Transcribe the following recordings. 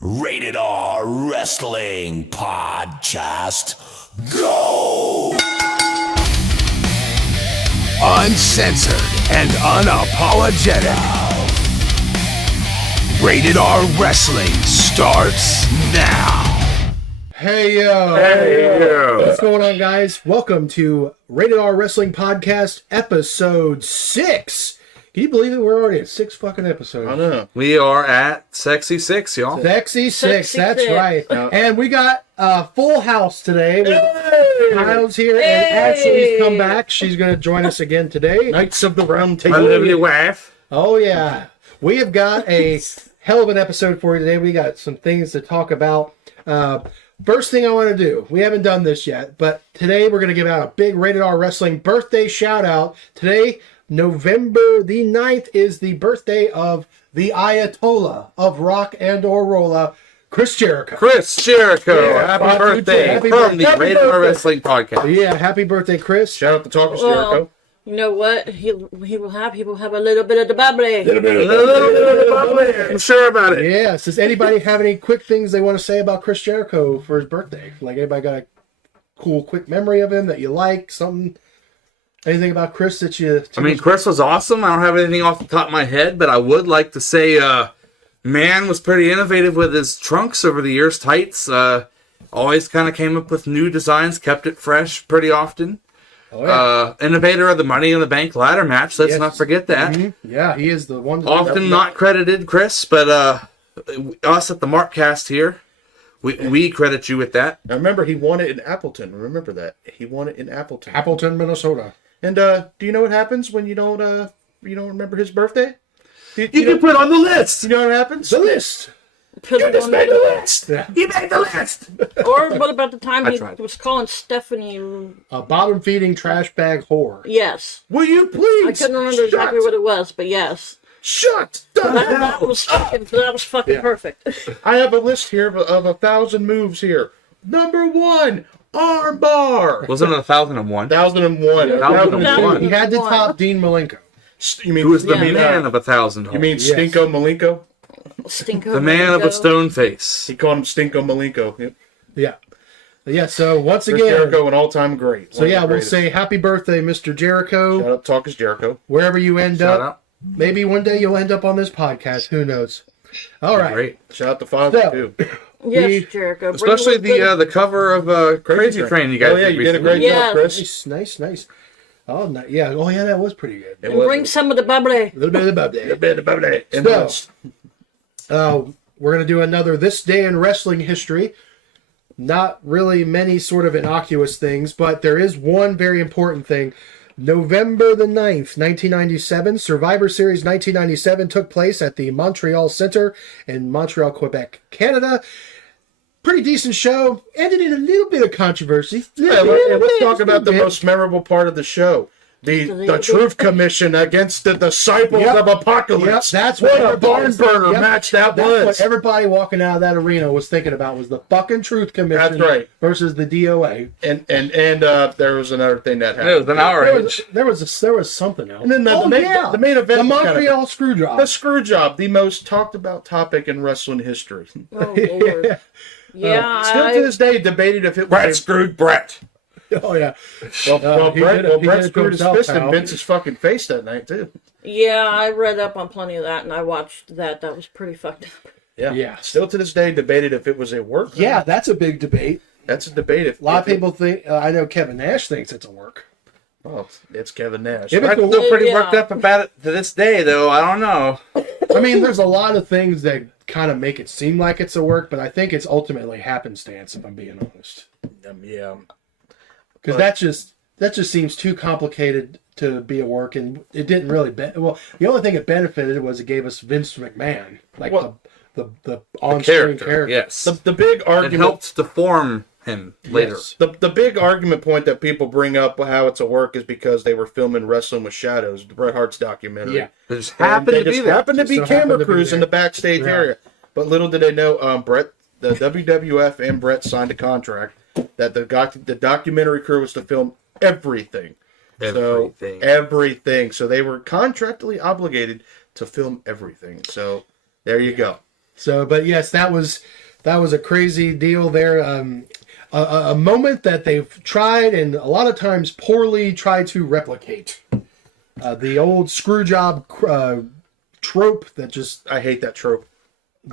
Rated R Wrestling Podcast. Go! Uncensored and unapologetic. Rated R Wrestling starts now. Hey yo! Hey yo! What's going on, guys? Welcome to Rated R Wrestling Podcast, episode 6. Can you believe it? We're already at 6 fucking episodes. I know. We are at Sexy 6, y'all. Sexy 6, that's six. right. And we got a full house today. Hey! Kyle's here, and Ashley's come back. She's going to join us again today. Knights of the Round My Table. lovely wife. Oh, yeah. We have got a hell of an episode for you today. We got some things to talk about. First thing I want to do, we haven't done this yet, but today we're going to give out a big Rated R Wrestling birthday shout out. Today, November the 9th, is the birthday of the Ayatollah of rock and or rolla, Chris Jericho. Chris Jericho. Yeah, happy birthday happy from the birthday. Rated R Wrestling Podcast. Yeah, happy birthday, Chris. Shout out to Talkers Well, Jericho. you know what? He will have a little bit of the bubbly. I'm sure about it. Yes, does anybody have any quick things they want to say about Chris Jericho for his birthday? Like, anybody got a cool, quick memory of him that you like? Something? Anything about Chris that you... Chris was awesome. I don't have anything off the top of my head, but I would like to say, man was pretty innovative with his trunks over the years, tights. Always kind of came up with new designs, kept it fresh pretty often. Oh, yeah. Innovator of the Money in the Bank ladder match. Let's Yes. not forget that. Mm-hmm. Yeah, he is the one. Often not credited, Chris, but us at the Markcast here, we credit you with that. I remember he won it in Appleton. Remember that. He won it in Appleton. Appleton, Minnesota. And do you know what happens when you don't remember his birthday? You can put on the list. You know what happens? The list. Put it on the- list. Yeah. You made the list. Or what about the time I he tried. was calling Stephanie? A bottom-feeding trash bag whore. Yes. Will you please? I couldn't remember exactly what it was, but yes. Shut the That hell was fucking Yeah. perfect. I have a list here of 1,000 moves here. Number 1, arm bar. Wasn't it 1001? 1,001. 1001. He had to top Dean Malenko. You mean Who was the Yeah. man of 1,000? You mean Yes. Stinko Malenko? Stinko. the man of a Malenko. stone face? He called him Stinko Malenko. Yep. Yeah. Yeah, so once Chris again... Jericho, an all-time great. So One of yeah, the we'll greatest. say happy birthday, Mr. Jericho. Shout out Talkers Jericho. Wherever you end Shout up. out. Maybe one day you'll end up on this podcast. Who knows? All right. Great. Shout out to Father So- too. Yes, We- Jericho. Bring Especially a little the cover of Crazy Train you guys Oh yeah, you did a recently. great Yeah. job, Chris. Nice. Oh, yeah. Oh, yeah, that was pretty good. It bit- was- Bring some of the bubbly. A little bit about that. And So, we're going to do another This Day in Wrestling History. Not really many sort of innocuous things, but there is one very important thing. November the 9th, 1997, Survivor Series 1997 took place at the Montreal Center in Montreal, Quebec, Canada. Pretty decent show. Ended in a little bit of controversy. Yeah, let's talk about the most memorable part of the show. The Truth Commission against the Disciples Yep. of Apocalypse. Yep, that's what what a barn everybody's- burner yep, match that That's was. what everybody walking out of that arena was thinking about, was the fucking Truth Commission. That's right. Versus the DOA. And there was another thing that It was happened. an hour There was something else. And then the main event the was Montreal Screwjob. The Screwjob, the most talked about topic in wrestling history. Oh, Lord. Yeah. Still to this day debated if it was Brett screwed Brett. Oh yeah. Brett he screwed his himself, fist in pal. Vince's fucking face that night too. Yeah, I read up on plenty of that, and I watched that. That was pretty fucked up. Yeah. Still to this day debated if it was a work. or Yeah, not. that's a big debate. That's a debate. If A lot of people think. I know Kevin Nash thinks it's a work. Oh, it's Kevin Nash. If it's I'm a still pretty Yeah. worked up about it to this day, though. I don't know. I mean, there's a lot of things that kind of make it seem like it's a work, but I think it's ultimately happenstance, if I'm being honest. Yeah. Because that just seems too complicated to be a work, and it didn't really. Well, the only thing it benefited was it gave us Vince McMahon, like Well, the on-screen character. Yes. The big It argument. helped to form him later. Yes. The big argument point that people bring up how it's a work is because they were filming Wrestling with Shadows, the Bret Hart's documentary. Yeah. It just And happened they to be just there. happened to be Just so happened camera to be crews in there. the backstage Yeah. area. But little did they know, Brett, the WWF and Brett signed a contract that the documentary crew was to film everything. Everything. So everything. So they were contractually obligated to film everything. So there you go. So, but yes, that was a crazy deal there. A moment that they've tried and a lot of times poorly tried to replicate. The old Screwjob trope that just I hate that trope.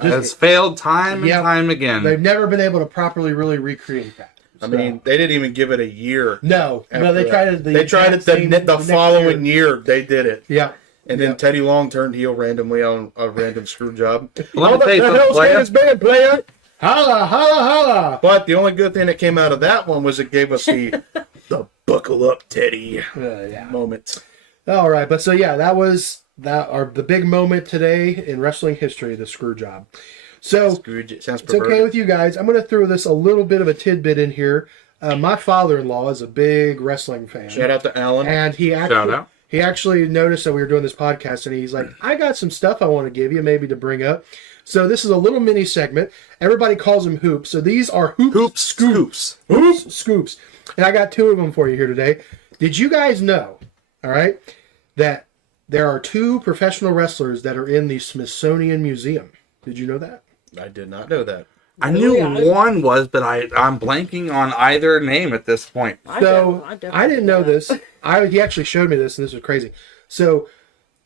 Has failed time and time again. they've never been able to properly really recreate that. I mean, they didn't even give it a year. No, they after tried that. it. They tried it the next following year. They did it. Yeah. And then Teddy Long turned heel randomly on a random screw job. Let me tell you something, player. bad, player. Holla, holla, holla. But the only good thing that came out of that one was it gave us the buckle up Teddy moment. All right, but so yeah, that was the big moment today in wrestling history, the screw job. So Sounds it's okay with you guys. I'm going to throw this a little bit of a tidbit in here. My father-in-law is a big wrestling fan. Shout out to Alan. And he actually noticed that we were doing this podcast, and he's like, I got some stuff I want to give you, maybe to bring up. So this is a little mini segment. Everybody calls them hoops. So these are hoops scoops. Hoops scoops. And I got 2 of them for you here today. Did you guys know, all right, that there are 2 professional wrestlers that are in the Smithsonian Museum? Did you know that? I did not know that. I knew one was, but I'm blanking on either name at this point. So I didn't know this. He actually showed me this, and this was crazy. So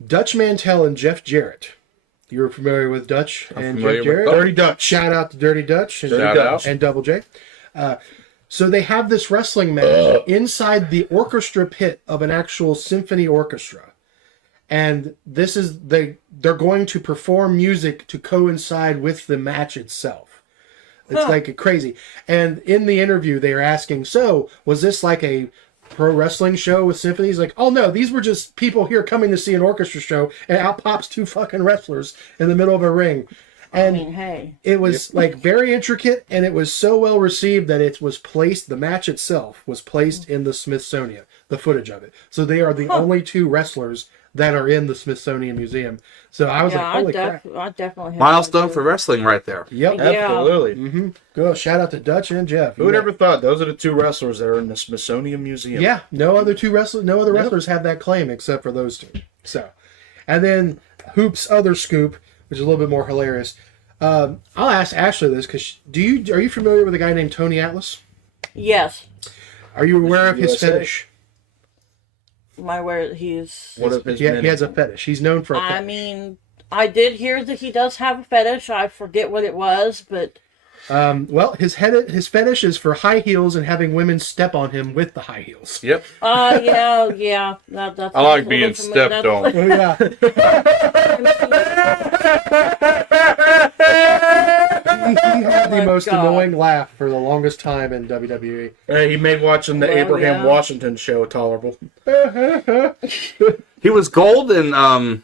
Dutch Mantell and Jeff Jarrett. You're familiar with Dutch and Jeff Jarrett? Dirty Dutch. Shout out to Dirty Dutch and, Dirty Dutch. and Double J. So they have this wrestling match inside the orchestra pit of an actual symphony orchestra. And this is they're going to perform music to coincide with the match itself. It's like crazy. And in the interview, they are asking, so was this like a pro wrestling show with symphonies? Like, oh no, these were just people here coming to see an orchestra show, and out pops 2 fucking wrestlers in the middle of a ring. And hey. it was like very intricate, and it was so well received that it was placed, the match itself was placed in the Smithsonian, the footage of it. So they are the only 2 wrestlers that are in the Smithsonian Museum. So I was like, holy crap. I definitely have Milestone for wrestling right there. Yep. Yeah. Absolutely. Mm-hmm. Go. Shout out to Dutch and Jeff. Who would ever thought those are the 2 wrestlers that are in the Smithsonian Museum? Yeah, no other wrestlers have that claim except for those 2. So, and then Hoop's other scoop, which is a little bit more hilarious. I'll ask Ashley this because are you familiar with a guy named Tony Atlas? Yes. Are you aware of his USA? fetish? Am I aware he's... What if his He has a fetish. He's known for a fetish. I mean, I did hear that he does have a fetish. I forget what it was, but... Well, his fetish is for high heels and having women step on him with the high heels. Yep. Yeah. That's I like being stepped on. Oh, yeah. He had the most annoying laugh for the longest time in WWE. He made watching the Abraham Washington show tolerable. He was gold in I'm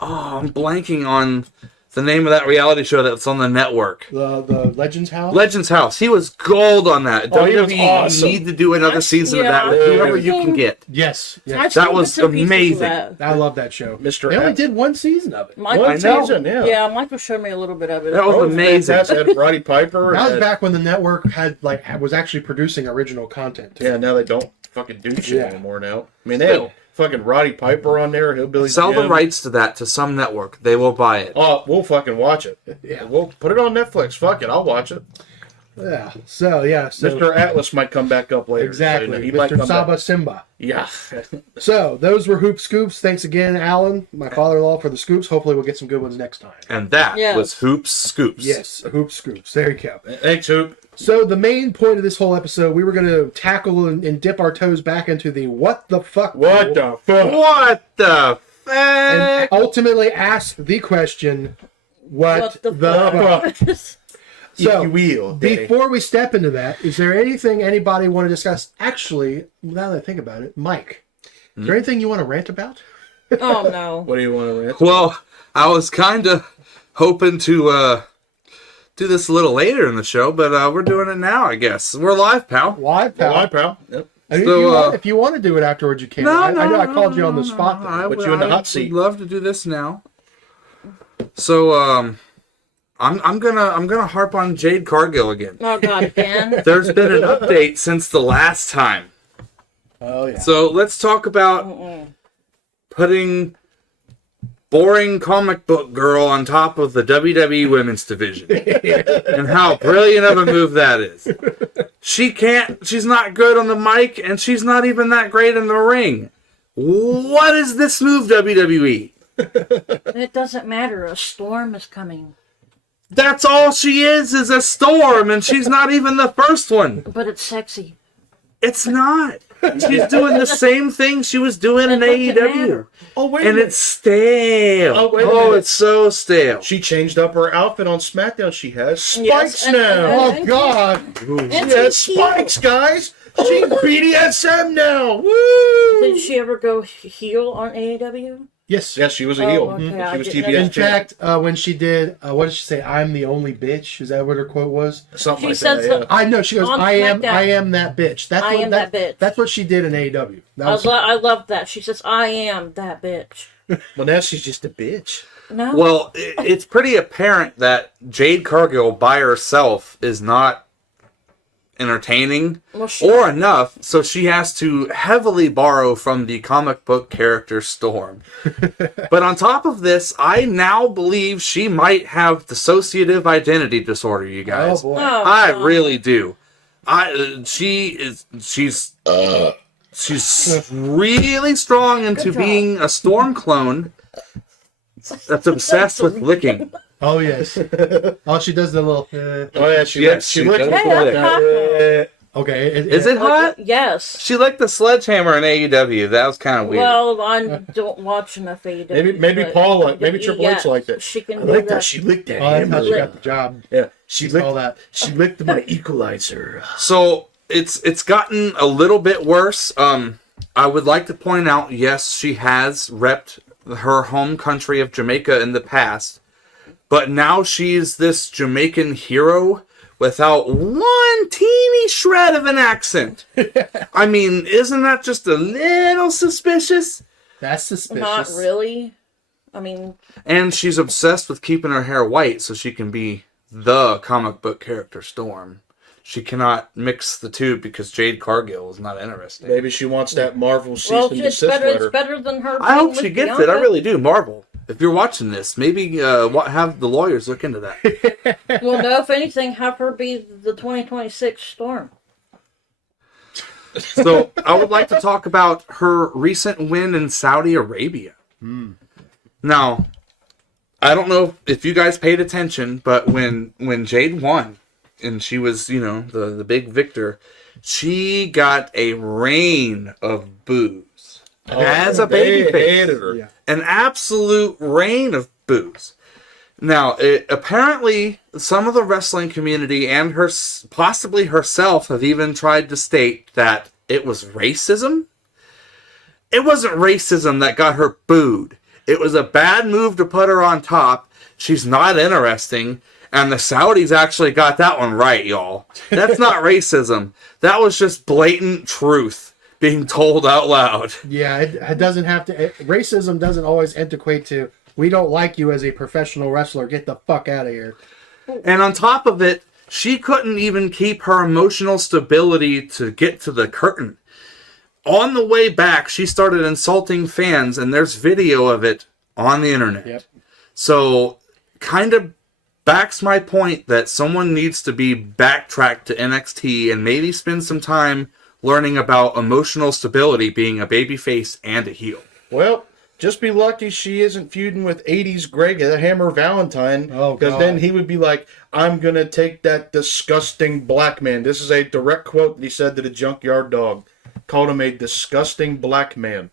blanking on the name of that reality show that's on the network. The Legends House? Legends House. He was gold on that. Oh, he was WWE awesome. need to do another season of that with whoever you can get. Yes. That was amazing. I love that show. Mr. They only F. did 1 season of it. One season, yeah. Yeah, Michael showed me a little bit of it. That was amazing. Fantastic. Had Roddy Piper. That was had- back when the network was actually producing original content. Yeah, now they don't fucking do shit Yeah. anymore now. I mean, they had fucking Roddy Piper on there, Hillbilly Sell the Jim. rights to that to some network. They will buy it. Oh, we'll fucking watch it. Yeah. We'll put it on Netflix. Fuck it, I'll watch it. Yeah. So yeah. So Mr. Atlas might come back up later. exactly. He might Mr. come Saba back. Simba. Yeah. So those were Hoop Scoops. Thanks again, Alan, my father-in-law, for the scoops. Hopefully we'll get some good ones next time. And that Yes. was Hoops Scoops. Yes, Hoop Scoops. There you go. Thanks, Hoop. So the main point of this whole episode, we were going to tackle and dip our toes back into the what the fuck. What the fuck? What the And fuck? ultimately ask the question, what the fuck? So, If you will. Daddy. before we step into that, is there anything anybody want to discuss? Actually, now that I think about it, Mike, is there anything you want to rant about? Oh, no. What do you want to rant? Well, I was kind of hoping to do this a little later in the show, but we're doing it now, I guess. We're live, pal. Live, pal. Hi, pal. Yep. I mean, So, if you want to do it afterwards, you can. I know I called you on the spot. I Put you in the hot would seat. love to do this now. So, I'm gonna harp on Jade Cargill again. Oh, God, again. There's been an update since the last time. Oh, yeah. So let's talk about putting boring comic book girl on top of the WWE women's division. And how brilliant of a move that is. She's not good on the mic, and she's not even that great in the ring. What is this move, WWE? It doesn't matter. A storm is coming. That's all she is a storm, and she's not even the first one. But it's sexy. It's not. She's doing the same thing she was doing in AEW. Oh, wait a And minute. it's stale. Oh, wait a minute. It's so stale. She changed up her outfit on SmackDown. She has spikes Yes, and- now. Oh God! And She has she- spikes, guys. She's BDSM now. Woo! Did she ever go heel on AEW? Yes. Yes, she was a Oh, heel. okay, She I was didn't know TBS In fact, when she did, what did she say? I'm the only bitch. Is that what her quote was? Something She like says that. Yeah. I know. She goes, On I am SmackDown. that bitch. That's I what, am that bitch. That's what she did in AEW. That was, I love that. She says, I am that bitch. Well, now she's just a bitch. No. Well, it's pretty apparent that Jade Cargill by herself is not entertaining Well, she- or enough, so she has to heavily borrow from the comic book character Storm. But on top of this, I now believe she might have dissociative identity disorder, you oh guys. boy. Oh, I God. really do. She's really strong into Good job. being a Storm clone that's obsessed with licking. Oh yes. Oh, she does the little. Oh yeah, she Yes, she she licked does. the Hey, floor that's down. hot. Okay. Is it hot? Yes. She licked the sledgehammer in AEW. That was kind of weird. Well, I don't watch enough AEW. Maybe but- Paul like maybe Triple H Yeah, like that. She can I do like that. that. She licked that Oh, that's how hammer. she got the job. Yeah, she licked all that. She licked my equalizer. So it's gotten a little bit worse. I would like to point out, yes, she has repped her home country of Jamaica in the past, but now she's this Jamaican hero without one teeny shred of an accent. I mean, isn't that just a little suspicious? That's suspicious. Not really. I mean, And she's obsessed with keeping her hair white so she can be the comic book character Storm. She cannot mix the two because Jade Cargill is not interested. Maybe she wants that Marvel cease well, and it's desist better. letter. It's better than her. I being hope she with gets it. Bianca. I really do. Marvel, if you're watching this, maybe have the lawyers look into that. Well, no. If anything, have her be the 2026 Storm. So I would like to talk about her recent win in Saudi Arabia. Now, I don't know if you guys paid attention, but when Jade won and she was, the big victor, she got a rain of boos. As a They babyface. hated her. Yeah. An absolute rain of boos. Now, apparently, some of the wrestling community and possibly herself have even tried to state that it was racism. It wasn't racism that got her booed. It was a bad move to put her on top. She's not interesting. And the Saudis actually got that one right, y'all. That's not racism. That was just blatant truth being told out loud. Yeah, it doesn't have to. Racism doesn't always equate to we don't like you as a professional wrestler. Get the fuck out of here. And on top of it, she couldn't even keep her emotional stability to get to the curtain. On the way back, she started insulting fans, and there's video of it on the internet. Yep. So, kind of backs my point that someone needs to be backtracked to NXT and maybe spend some time learning about emotional stability being a babyface and a heel. Well, just be lucky she isn't feuding with 80s Greg the Hammer Valentine. Oh, because God. then he would be like, I'm going to take that disgusting black man. This is a direct quote that he said to the Junkyard Dog. Called him a disgusting black man.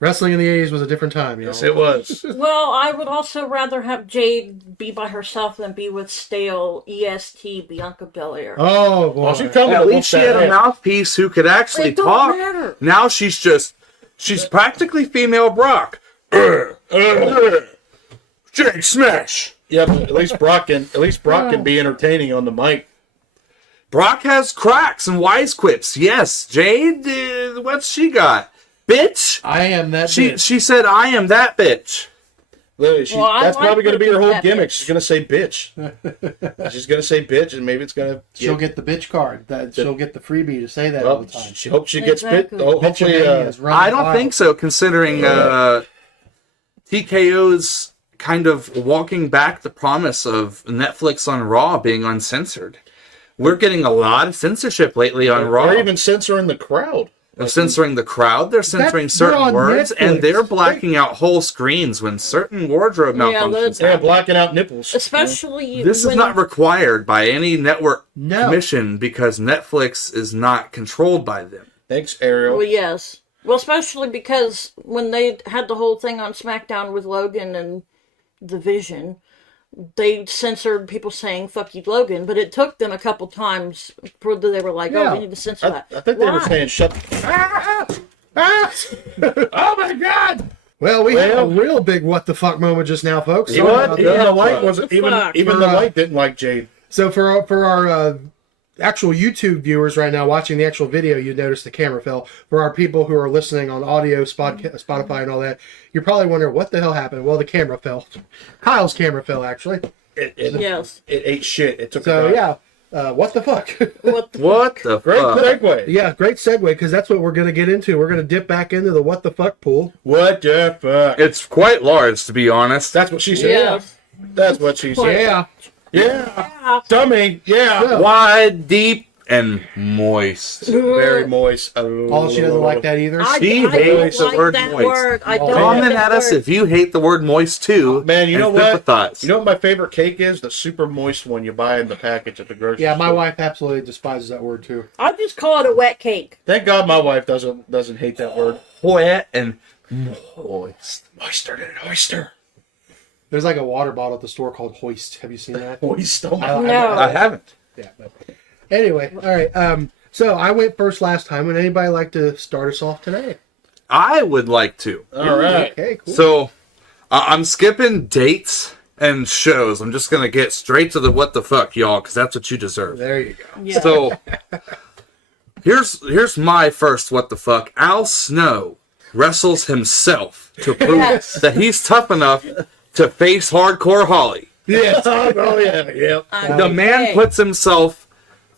Wrestling in the 80s was a different time, you know. Yes, it was. Well, I would also rather have Jade be by herself than be with stale EST Bianca Belair. Oh, boy. Well, she come At to least she had a mouthouthpiece who could actually It don't talk. matter. Now she's practically female Brock. Jake Smash. Yeah, but at least Brock can be entertaining on the mic. Brock has cracks and wise quips. Yes, Jade, what's she got? Bitch. I am that bitch. She said, I am that bitch. Literally, Well, I that's like probably going to her be her whole that gimmick. bitch. She's going to say bitch. She's going to say bitch, and maybe it's going to. She'll get the bitch card. She'll get the freebie to say that all Well, the time. she hopes she gets bit. Exactly. Oh, hopefully, Bitchamania is running I don't wild. think so, considering TKO's kind of walking back the promise of Netflix on Raw being uncensored. We're getting a lot of censorship lately on Raw. They're even censoring the crowd. They're censoring the crowd, they're censoring they're certain on words, Netflix. and they're blacking out whole screens when certain wardrobe malfunctions Yeah, happen. blacking out nipples. Especially This is when- not required by any network No. commission because Netflix is not controlled by them. Thanks, Ariel. Well, yes. Well, especially because when they had the whole thing on SmackDown with Logan and the Vision, they censored people saying "fuck you, Logan," but it took them a couple times before they were like, Yeah. "Oh, we need to censor that." I think they were Why? saying shut. Oh my God! Well, we had a real big what the fuck moment just now, folks. Sorry What? about Even that. the light wasn't Fuck. even the light didn't like Jade. So for our actual YouTube viewers right now watching the actual video, you notice the camera fell. For our people who are listening on audio, Spotify, and all that, you're probably wondering what the hell happened. Well, the camera fell. Kyle's camera fell actually. Yes. It ate shit. It took. So a dive. yeah, what the fuck? What the What the Great fuck? segue. Yeah, great segue because that's what we're gonna get into. We're gonna dip back into the what the fuck pool. What the fuck? It's quite large, to be honest. That's what she said. Yes. That's what she said. Yeah, Yeah. Dummy. Yeah. Wide, deep, and moist. Very moist. all she doesn't like that either. She I hates don't the like word that moist. word. I don't Comment like at that us word. if you hate the word moist too. Man, you and know what? sympathize. You know what my favorite cake is? The super moist one you buy in the package at the grocery Yeah, my store. wife absolutely despises that word too. I just call it a wet cake. Thank God my wife doesn't hate that word. Wet and moist. Moister than an oyster. There's like a water bottle at the store called Hoist. Have you seen that? Moist. Oh my No. I haven't. Yeah. But anyway, all right. So I went first last time. Would anybody like to start us off today? I would like to. All right. Okay, cool. So, I'm skipping dates and shows. I'm just gonna get straight to the what the fuck, y'all, because that's what you deserve. There you go. Yeah. So, here's my first what the fuck. Al Snow wrestles himself to prove Yes. that he's tough enough to face Hardcore Holly. Yes. Oh yeah. Yep. The man puts himself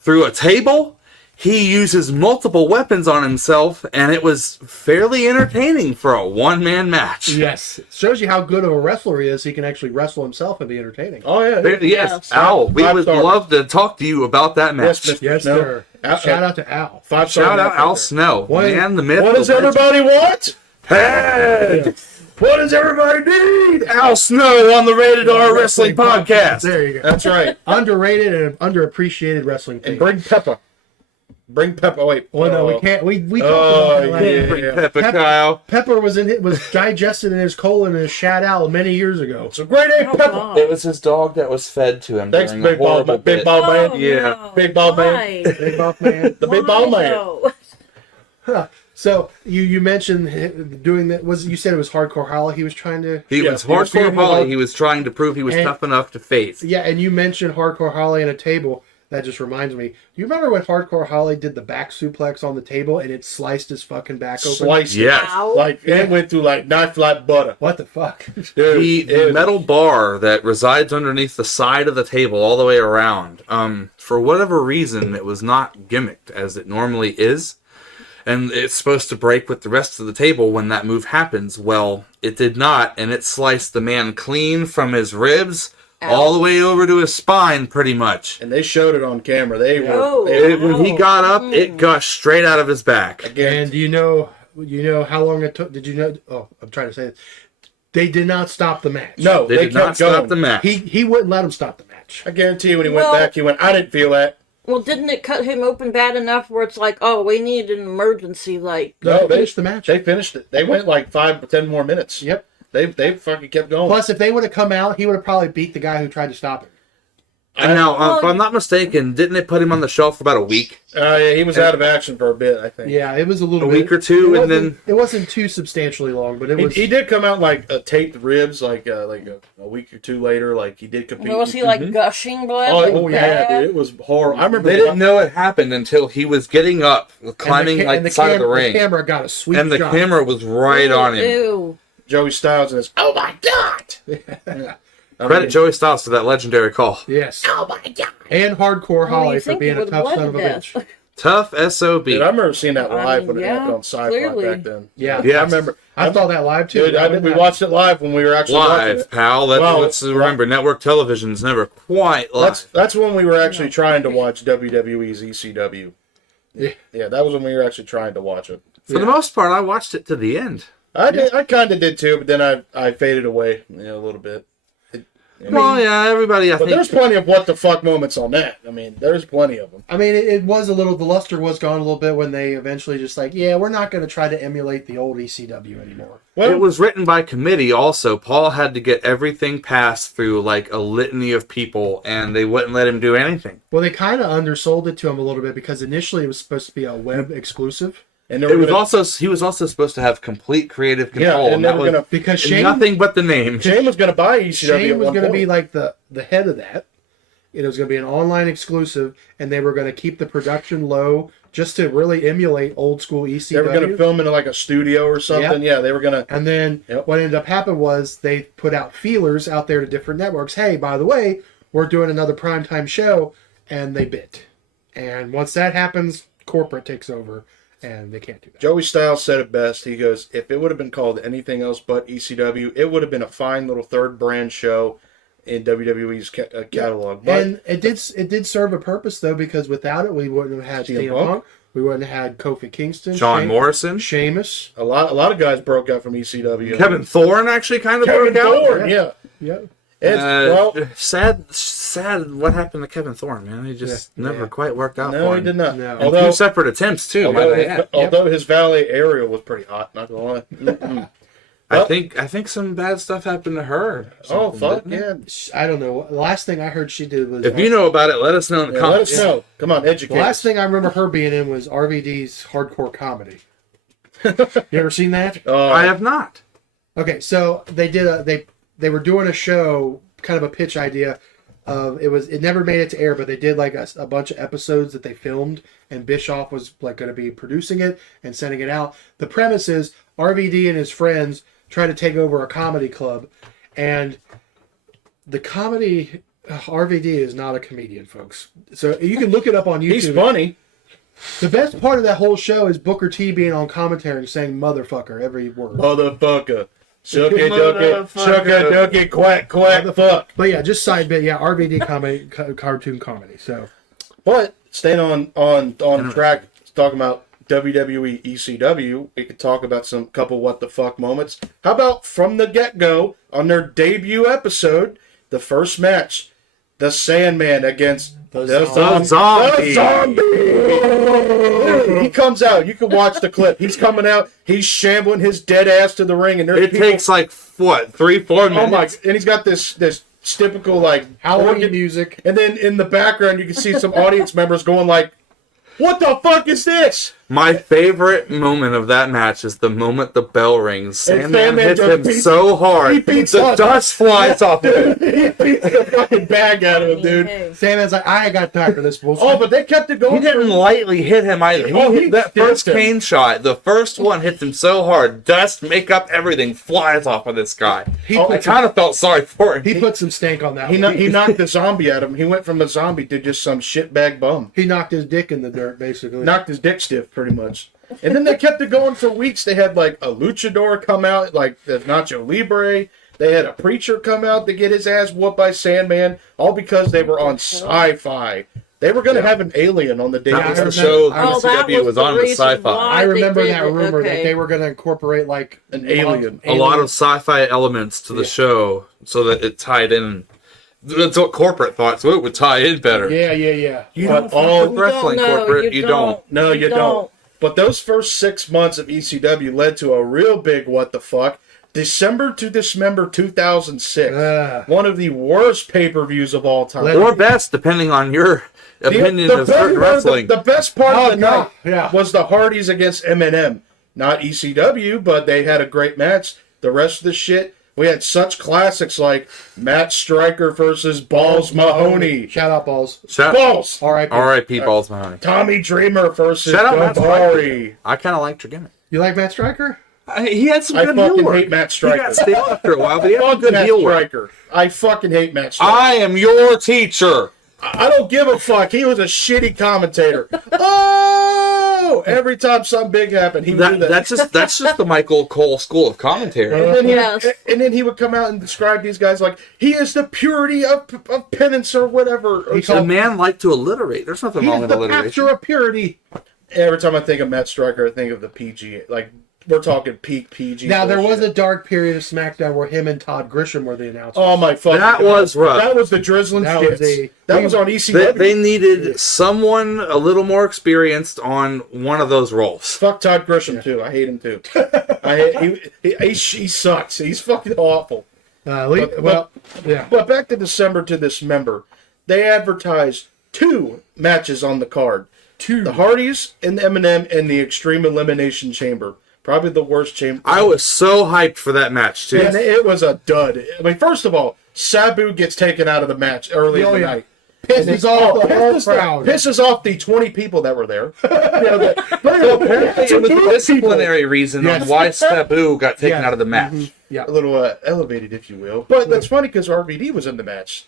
through a table. He uses multiple weapons on himself, and it was fairly entertaining for a one-man match. Yes. It shows you how good of a wrestler he is. He can actually wrestle himself and be entertaining. Oh yeah. Yes, Yes. Al, we 5 would stars. love to talk to you about that match. Yes, Mr. Yes, Snow. sir. Shout out to Al. 5-star Shout out match Al right Snow, What- man, the myth. there. What the does legend. everybody want? Hey! What does everybody need? Al Snow on the Rated R Wrestling Podcast. There you go. That's right. Underrated and underappreciated wrestling thing. And bring Peppa. Bring Peppa. Oh wait. Well, no, we can't. We talked Oh, about that last yeah. Bring Peppa Pep- Kyle. Pepper was digested in his colon and shat out many years ago. So great A Oh, Peppa. God. It was his dog that was fed to him. Thanks, during a big ball, horrible big bit. ball man. Oh, Yeah. no. Big ball man. Why? Big buff man. The big ball Why, man. though? So you mentioned doing that. You said it was Hardcore Holly he was trying to. He Yeah, was he was Hardcore feeling Holly. like- He was trying to prove he was And- tough enough to face. Yeah, and you mentioned Hardcore Holly and a table. That just reminds me. Do you remember when Hardcore Holly did the back suplex on the table and it sliced his fucking back open? Sliced it. Yes. Ow. Like it went through like knife like butter. What the fuck? Dude, The metal bar that resides underneath the side of the table all the way around, for whatever reason, it was not gimmicked as it normally is. And it's supposed to break with the rest of the table when that move happens. Well, it did not, and it sliced the man clean from his ribs all the way over to his spine, pretty much. and they showed it on camera. They were Oh. When he got up, it gushed straight out of his back. again. And do you know how long it took? Did you know? Oh, I'm trying to say this. They did not stop the match. No, They did kept not stop going. the match. He wouldn't let him stop the match. I guarantee you, when he went Well- back, he went, "I didn't feel that." Well, didn't it cut him open bad enough where it's like, oh, we need an emergency, like... No, They finished the match. They finished it. They went like 5 or 10 more minutes. Yep. They fucking kept going. Plus, if they would have come out, he would have probably beat the guy who tried to stop him. And now, if I'm not mistaken, didn't they put him on the shelf for about a week? Yeah, he was out of action for a bit, I think. Yeah, it was a little A bit, week or two, it and wasn't- then- it wasn't too substantially long, but it was. He did come out like taped ribs, like a week or two later. Like he did compete. Was he like gushing blood? Oh, like it was yeah, bad, dude. It was horrible. I remember They didn't know it happened until he was getting up, climbing like the side of the ring, The camera got a sweet and the shot. camera was right on him. Ew. Joey Styles and his, "Oh my god!" Credit Joey Styles for that legendary call. Yes. Oh my god! And Hardcore Well, Holly you for think being he a would tough have son of a bled to bitch. death. Tough SOB. Dude, I remember seeing that live when it yeah, happened on Sci-Fi clearly. back then. Yeah. I remember. I saw that live too. Dude, I think we watched it live when we were actually watching Live, it. pal. Let's remember, network television is never quite live. That's when we were actually trying to watch WWE's ECW. Yeah, that was when we were actually trying to watch it. For the most part, I watched it to the end. I kind of did too, but then I faded away, a little bit. Everybody, I But think. there's plenty of what the fuck moments on that. I mean, there's plenty of them. I mean, it was a little. The luster was gone a little bit when they eventually just like, yeah, we're not going to try to emulate the old ECW anymore. Well, It was written by committee also. Paul had to get everything passed through like a litany of people, and they wouldn't let him do anything. Well, they kind of undersold it to him a little bit because initially it was supposed to be a web exclusive. and He was also supposed to have complete creative control, and and they that were was gonna Because Shane nothing but the name. Shane was gonna buy ECW. Shane at was one going to be point. like the head of that. It was going to be an online exclusive, and they were going to keep the production low just to really emulate old school ECW. They were gonna film in like a studio or something. Yeah, they were gonna. And then what ended up happening was they put out feelers out there to different networks. Hey, by the way, we're doing another primetime show, and they bit. And once that happens, corporate takes over, and they can't do that. Joey Styles said it best. He goes, "If it would have been called anything else but ECW, it would have been a fine little third brand show in WWE's catalog." But And it did serve a purpose though, because without it, we wouldn't have had CM CM Punk. We wouldn't have had Kofi Kingston, John Morrison, Sheamus. a lot of guys broke out from ECW. Kevin Thorne actually kind of Kevin broke out. Thorne, yeah. Yeah. It's, sad. What happened to Kevin Thorne, man? He just never quite worked out no, for he him. did not. No. And two separate attempts too. might I add. Although his valet Ariel was pretty hot, not gonna lie. Mm-mm. I think some bad stuff happened to her. Oh Something, fuck didn't it? yeah! I don't know. The last thing I heard she did was If you know about it, let us know in the Yeah, let comments. us know. Come on, educate. the last us. thing I remember her being in was RVD's hardcore comedy. You ever seen that? I have not. Okay, so they did they were doing a show, kind of a pitch idea of it never made it to air, but they did like a bunch of episodes that they filmed, and Bischoff was like going to be producing it and sending it out. The premise is RVD and his friends try to take over a comedy club, and the comedy RVD is not a comedian, folks. So you can look it up on YouTube. He's funny. The best part of that whole show is Booker T being on commentary and saying "motherfucker" every word. Motherfucker. Shucky ducky, quack, quack, fuck. But yeah, just side bit. Yeah, RVD comedy, cartoon comedy. So But staying on track, talking about WWE ECW, we could talk about some couple what the fuck moments. How about from the get-go, on their debut episode, the first match, the Sandman against the zombie. He comes out. You can watch the clip. He's coming out. He's shambling his dead ass to the ring, and there's It people, takes like what 3-4 minutes. oh my! And he's got this typical like Halloween organ music. and then in the background, you can see some audience members going like, "What the fuck is this?" My favorite moment of that match is the moment the bell rings. Sandman Sandman hits just him beats- so hard, he beats the us. dust flies off of him. He beats the fucking bag out of him, dude. Hey. Sandman's like, I ain't got time for this bullshit. Oh, but they kept it He going. didn't lightly hit him either. He Oh, hit he that stiffed first him. cane shot. The first one hits him so hard, dust, makeup, everything flies off of this guy. I kind of felt sorry for him. he put some stank on that. He one. knocked the zombie at him. He went from a zombie to just some shitbag bum. He knocked his dick in the dirt, basically. Knocked his dick stiff, pretty much. And then they kept it going for weeks. They had like a luchador come out, like the Nacho Libre. They had a preacher come out to get his ass whooped by Sandman, all because they were on Sci-Fi. They were going to have an alien on the day. That was I the remember- show Oh, that WCW was the on with reason sci-fi. why I remember they did that it. rumor that Okay. they were going to incorporate like An alien. A lot of sci-fi elements to the show so that it tied in. That's what corporate thought, so it would tie in better. Yeah. But all Wrestling You don't know, corporate, you don't. No, you don't. But those first 6 months of ECW led to a real big what the fuck. December to Dismember 2006. One of the worst pay-per-views of all time. Or best, depending on your opinion The of certain wrestling. The best part of the God, night yeah. was the Hardys against M&M. Not ECW, but they had a great match. The rest of the shit, we had such classics like Matt Stryker versus Balls Mahoney. Shout out, balls. Balls! R.I.P. R.I.P. Balls Mahoney. Tommy Dreamer versus Shout out Matt Jabari. I kind of liked your gimmick. You like Matt Stryker? He had some I good heel fucking work. hate Matt He Stryker. got stale after a while, but he had some Fuck good Matt heel work. Stryker. I fucking hate Matt Stryker. I am your teacher. I don't give a fuck. He was a shitty commentator. Oh, every time something big happened, he would do that. That's just the Michael Cole school of commentary. And then he would come out and describe these guys like he is the purity of penance or whatever. A man liked to alliterate. There's nothing wrong with the alliteration. capture of purity. Every time I think of Matt Striker, I think of the PG. Like we're talking peak PG. Now there was bullshit. a dark period of SmackDown where him and Todd Grisham were the announcers. Oh my fucking! That was rough. That was the drizzling That shits. was That was on ECW. They needed someone a little more experienced on one of those roles. Fuck Todd Grisham too. I hate him too. He sucks. He's fucking awful. Yeah. But back to December to Dismember, they advertised 2 matches on the card. 2. The Hardys and the Eminem and the Extreme Elimination Chamber. Probably the worst chamber. I was so hyped for that match too. And it was a dud. I mean, first of all, Sabu gets taken out of the match early in the night. Pisses off the whole crowd. Pisses off the 20 people that were there. So apparently it was a disciplinary reason on why Sabu got taken out of the match. Yeah. A little elevated, if you will. But that's funny because RVD was in the match.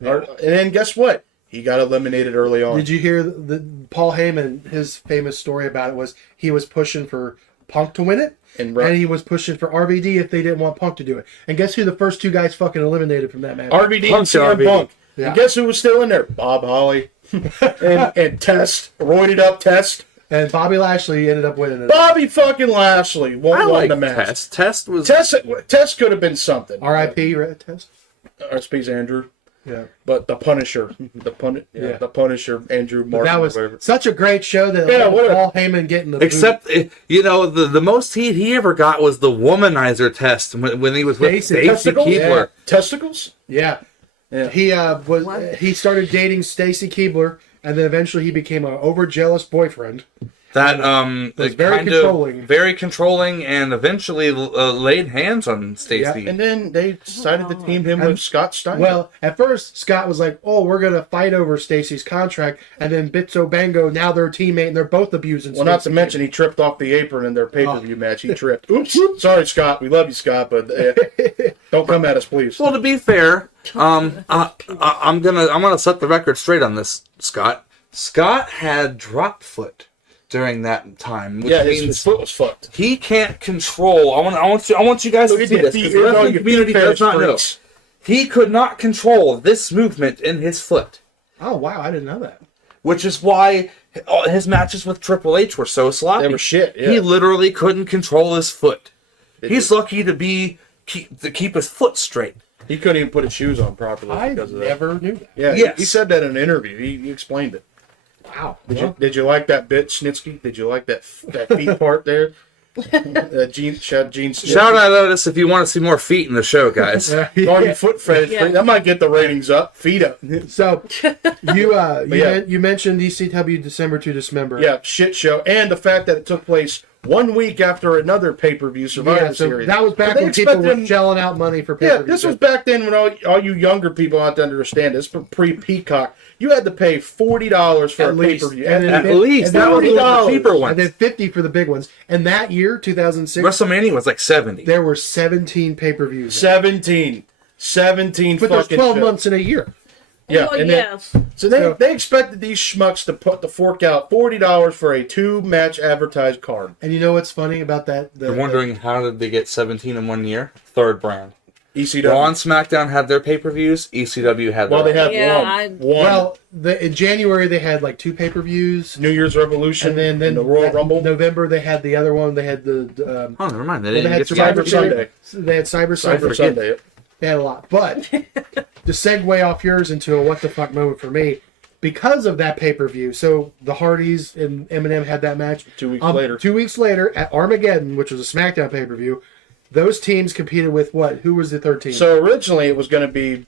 And then guess what? He got eliminated early on. Did you hear the Paul Heyman? His famous story about it was he was pushing for Punk to win it, and he was pushing for RVD if they didn't want Punk to do it. And guess who the first 2 guys fucking eliminated from that match? RVD and CM Punk. Yeah. And guess who was still in there? Bob Holly and Test, roided up Test. And Bobby Lashley ended up winning it. Bobby fucking Lashley won the match. Test was Test could have been something. R.I.P. Test. R.I.P. Andrew. Yeah. But the Punisher, the Punisher, Andrew Martin. That was whatever. such a great show that Paul Heyman getting the except the most heat he ever got was the womanizer test when he was with Stacy Keibler. Yeah. Testicles? Yeah. He started dating Stacy Keibler, and then eventually he became an overjealous boyfriend. That was very controlling, and eventually laid hands on Stacy. Yeah. And then they decided to team him with Scott Steiner. Well, at first Scott was like, "Oh, we're gonna fight over Stacy's contract," and then Bitso Bango, now they're a teammate, and they're both abusing. Well, not to mention he tripped off the apron in their pay-per-view match. He tripped. Oops. Sorry, Scott. We love you, Scott, but don't come at us, please. Well, to be fair, I'm gonna set the record straight on this, Scott. Scott had drop foot during that time, which means his foot was fucked. He can't control. I want you guys to see this. The wrestling community does not know. He could not control this movement in his foot. Oh wow, I didn't know that. Which is why his matches with Triple H were so sloppy. They were shit. Yeah. He literally couldn't control his foot. He's lucky to keep his foot straight. He couldn't even put his shoes on properly because of that. I never knew that. Yeah, yes. He said that in an interview. He explained it. Wow. Did you like that bit, Snitsky? Did you like that feet part there? Gene Shout out Otis if you want to see more feet in the show, guys. All your foot fetish. That might get the ratings up. Feet up. So you mentioned ECW December to Dismember. Yeah, shit show, and the fact that it took place 1 week after another pay-per-view Survivor Series. That was back when people were shelling out money for pay-per-view. Yeah, this was back then when all you younger people have to understand this. Pre-Peacock, you had to pay $40 for a pay-per-view. At least. That was the cheaper ones. And then $50 for the big ones. And that year, 2006, WrestleMania was like $70. There were 17 pay-per-views. 17 But there's 12 months in a year. Yeah, Well, and yes. so they expected these schmucks to put the fork out $40 for a 2-match advertised card. And you know what's funny about that? You're wondering how did they get 17 in 1 year? Third brand. ECW. Raw and SmackDown had their pay-per-views. ECW had Well, they had one. Well, in January they had like 2 pay-per-views. New Year's Revolution and then the Royal Rumble. November they had the other one. They had the oh, never mind. They they didn't had get Cyber Sunday. They had Cyber Sunday. They had a lot. But to segue off yours into a what the fuck moment for me, because of that pay-per-view, so the Hardys and Eminem had that match. 2 weeks later. 2 weeks later at Armageddon, which was a SmackDown pay-per-view, those teams competed with what? Who was the third team? So originally it was going to be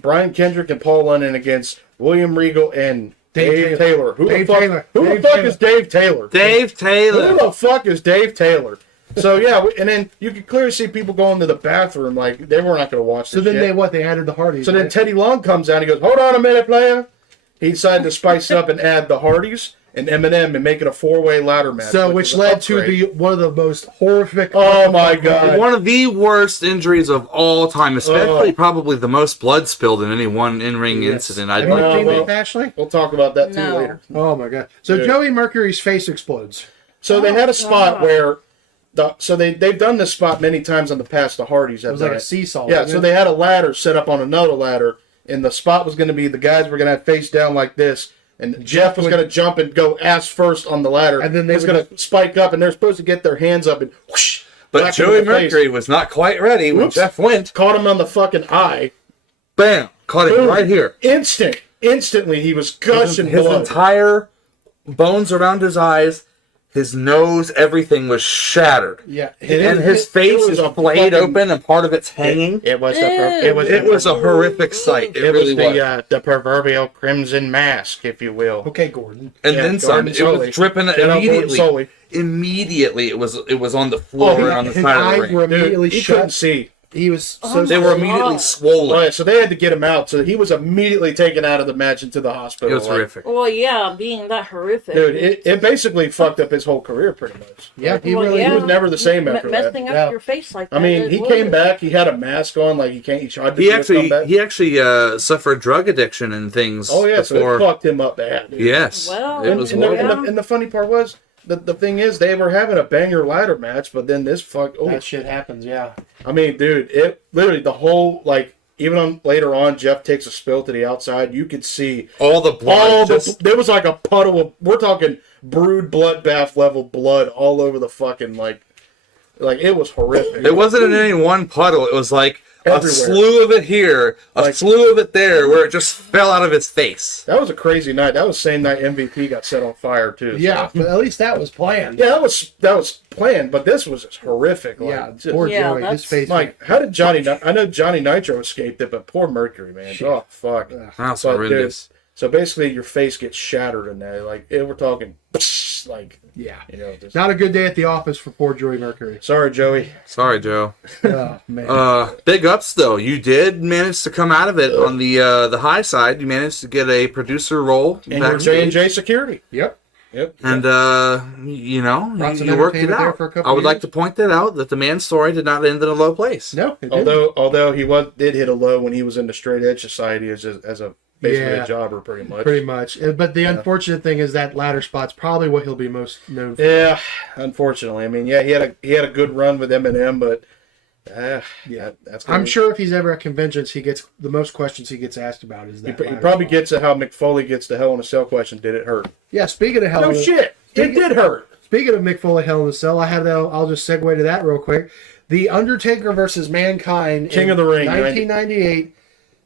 Brian Kendrick and Paul London against William Regal and Dave Taylor. Who the fuck is Dave Taylor? Dave Taylor. Who the fuck is Dave Taylor? So yeah, and then you could clearly see people going to the bathroom like they were not going to watch this. So then shit. they added the Hardys. So then Teddy Long comes out and he goes, "Hold on a minute, player." He decided to spice it up and add the Hardys, and Eminem and make it a 4-way ladder match. So, which is an led to upgrade. one of the most horrific. Oh my god! One of the worst injuries of all time, especially probably the most blood spilled in any one in-ring incident. Have I'd you like seen well, it, Ashley? We'll talk about that too No. later. Oh my god! So Yeah. Joey Mercury's face explodes. So they had a spot God. where they've done this spot many times in the past. The Hardys have It was done like a it. seesaw. Yeah, wasn't so it? they had a ladder set up on another ladder, and the spot was going to be the guys were going to have face down like this, and Jeff was would- going to jump and go ass first on the ladder, And then they was would going to spike up, and they're supposed to get their hands up and whoosh. But whack Joey him in the face. Mercury was not quite ready when Whoops. Jeff went. Caught him on the fucking eye. Bam! Caught him Boom. right here. Instantly, he was gushing His blood. entire bones around his eyes, his nose, everything was shattered. Yeah, And his face it is was a flayed fucking- open and part of it's hanging. It was It was a horrific sight. It really was. The proverbial crimson mask, if you will. Okay, Gordon. And Yeah, then some. Gordon It Soley. was dripping Shout out Gordon immediately. Soley. Immediately, it was on the floor and on the His side of eyes the ring. were immediately Dude, he couldn't shut. see. He was so. They were immediately God. swollen. Oh, yeah, so they had to get him out. So he was immediately taken out of the match into the It hospital. was Like, horrific. Well, yeah, being that horrific. Dude, it basically fucked up his whole career pretty much. Yeah, he Well, really. yeah. He was never the same after that. Messing up Yeah. your face like that. I mean, it he would. came back. He had a mask on, like he tried to He do a actually comeback. he actually suffered drug addiction and things. Oh yeah, so before. it fucked him up bad. Dude. Yes, Well, it was and, horrible. and the funny part was the thing is they were having a banger ladder match, but then this fuck. Oh, That shit happens. Yeah. I mean, dude, it literally the whole like even on later on, Jeff takes a spill to the outside. You could see All the blood. there was like a puddle of we're talking brewed bloodbath level blood all over the fucking like it was horrific. It wasn't in any one puddle. It was like Everywhere. a slew of it here, a Like- slew of it there, where it just fell out of his face. That was a crazy night. That was the same night MVP got set on fire too. so- Yeah, but at least that was planned. Yeah, that was planned, but this was just horrific. Like, Yeah, just- poor Yeah, Joey. His that's- face. Like, how did I know Johnny Nitro escaped it, but poor Mercury, man. Oh, fuck. That's But, horrendous. So basically, your face gets shattered in there. Like, we're talking, like, Yeah. you know. Just, Not a good day at the office for poor Joey Mercury. sorry, Joey. Sorry, Joe. Oh man. Big ups though. You did manage to come out of it on the high side. You managed to get a producer role And your J&J security. Yep. Yep. And you know, Brought some you worked it entertainment there out. for a couple I would like years. to point that out that the man's story did not end in a low place. No. It didn't. Although he did hit a low when he was in the straight edge society as a basically Yeah. a jobber, pretty much. Pretty much. But the unfortunate thing is that ladder spot's probably what he'll be most known for. Yeah, unfortunately. I mean, yeah, he had a good run with Eminem, but that's. I'm sure if he's ever at conventions, he gets the most questions he gets asked about is that. He ladder probably spot. gets at how McFoley gets the Hell in a Cell question. Did it hurt? Yeah. Speaking of Hell, No in a- shit. It did hurt. Speaking of Mick Foley, Hell in a Cell, I had that. I'll just segue to that real quick. The Undertaker versus Mankind, King in of the Ring, 1998,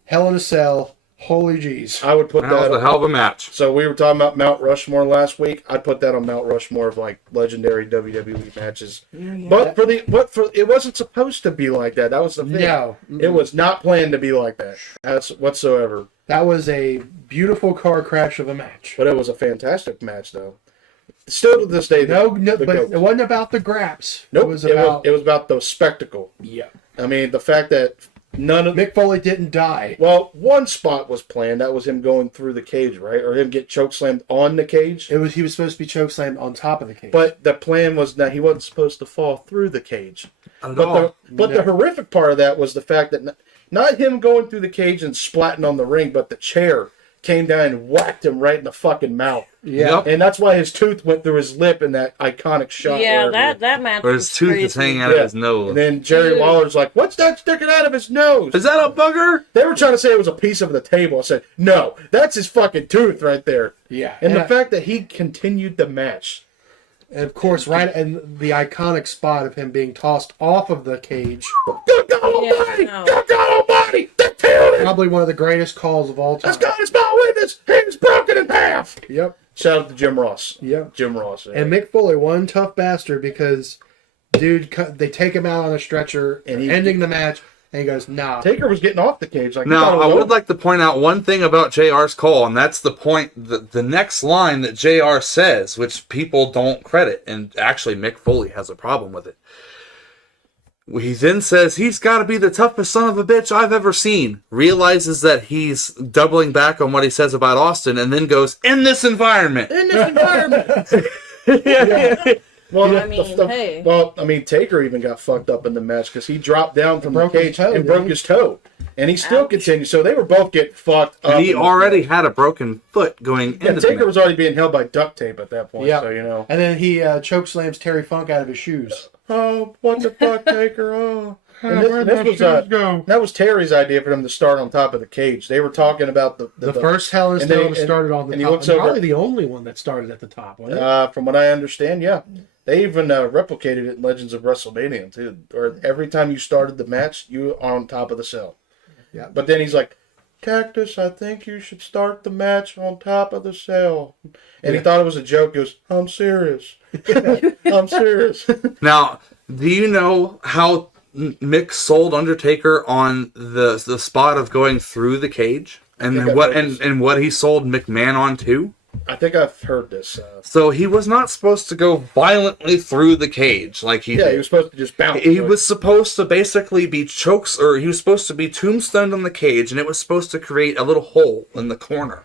Hell in a Cell. Holy jeez. I would put That was a that. hell of a match. So we were talking about Mount Rushmore last week. I'd put that on Mount Rushmore of like legendary WWE matches. But it wasn't supposed to be like that. That was the thing. No. It was not planned to be like that. That's whatsoever. That was a beautiful car crash of a match. But it was a fantastic match, though. Still to this day, No, the but GOAT. it wasn't about the graps. Nope, It was about. it was about the spectacle. Yeah. I mean, the fact that none of Mick Foley didn't die. well, one spot was planned. That was him going through the cage, right, or him get chokeslammed on the cage. He was supposed to be chokeslammed on top of the cage. But the plan was that he wasn't supposed to fall through the cage. But the horrific part of that was the fact that not him going through the cage and splatting on the ring, but the chair came down and whacked him right in the fucking mouth. yeah. Yep. And that's why his tooth went through his lip in that iconic shot. Yeah, where- that match. Where his was tooth crazy. is hanging out of his And nose. then Jerry Dude. Lawler's like, "What's that sticking out of his nose?" Is that a bugger? They were trying to say it was a piece of the table. I said, "No, that's his fucking tooth right there." Yeah. And the fact that he continued the match. And of course, right in the iconic spot of him being tossed off of the cage, Good God Almighty! no. Good God Almighty! The Tyranny! probably one of the greatest calls of all time. As God is my witness, he is broken in half. Yep. Shout out to Jim Ross. Yep. Jim Ross. And Mick Foley, one tough bastard, because dude, they take him out on a stretcher And and he- ending the match, and he goes, "Nah." Taker was getting off the cage. Like, Now, I would like to point out one thing about JR's call, and that's the point, the next line that JR says, which people don't credit, and actually Mick Foley has a problem with it. He then says he's got to be the toughest son of a bitch I've ever seen. Realizes that he's doubling back on what he says about Austin, and then goes, in this environment. In this environment. Well, I mean, hey. Well, I mean, Taker even got fucked up in the match because he dropped down from the cage and broke his toe, and he still continued. So they were both getting fucked up. And he already had a broken foot going into the Taker match. was already being held by duct tape at that point. Yeah. So you know. And then he choke slams Terry Funk out of his shoes. Oh, what the fuck, Taker? Oh. And that was Terry's idea for them to start on top of the cage. They were talking about the first Hell in a Cell started on the and he top. looks And over- probably the only one that started at the top, wasn't it? From what I understand, yeah. They even replicated it in Legends of WrestleMania, too. Or every time you started the match, you were on top of the cell. Yeah. But then he's like, Cactus, I think you should start the match on top of the cell. And he thought it was a joke. He goes, I'm serious. I'm serious. Now, do you know how Mick sold Undertaker on the spot of going through the cage? And what he sold McMahon on too? I think I've heard this. So he was not supposed to go violently through the cage like he did. He was supposed to just bounce. He was supposed to basically be he was supposed to be tombstoned on the cage, and it was supposed to create a little hole in the corner.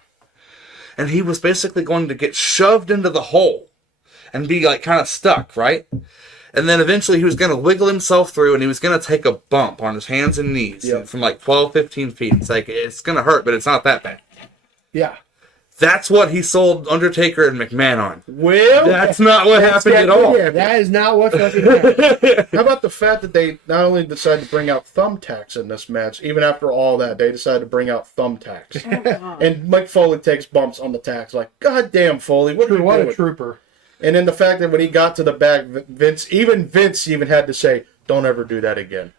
And he was basically going to get shoved into the hole and be like kind of stuck, right? And then eventually he was going to wiggle himself through, and he was going to take a bump on his hands and knees from like 12, 15 feet. It's like, it's going to hurt, but it's not that bad. Yeah. That's what he sold Undertaker and McMahon on. Well, that's not what happened at all. That is not what fucking happened. How about the fact that they not only decided to bring out thumbtacks in this match, even after all that, they decided to bring out thumbtacks. And Mike Foley takes bumps on the tacks. Like, God damn, Foley, what are you doing? A trooper. And then the fact that when he got to the back, Vince even had to say, don't ever do that again.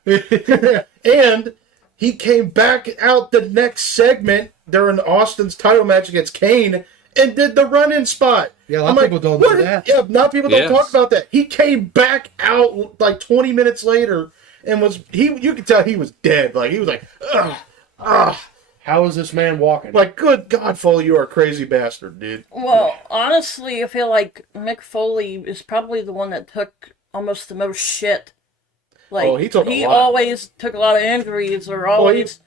And he came back out the next segment during Austin's title match against Kane and did the run-in spot. Yeah, a lot of people don't know that. Yeah, not people don't talk about that. He came back out like 20 minutes later and you could tell he was dead. Like, he was like, ugh. How is this man walking? Like, good God, Foley, you are a crazy bastard, dude. Well, honestly, I feel like Mick Foley is probably the one that took almost the most shit. Like, he took a lot. Always took a lot of injuries, or always.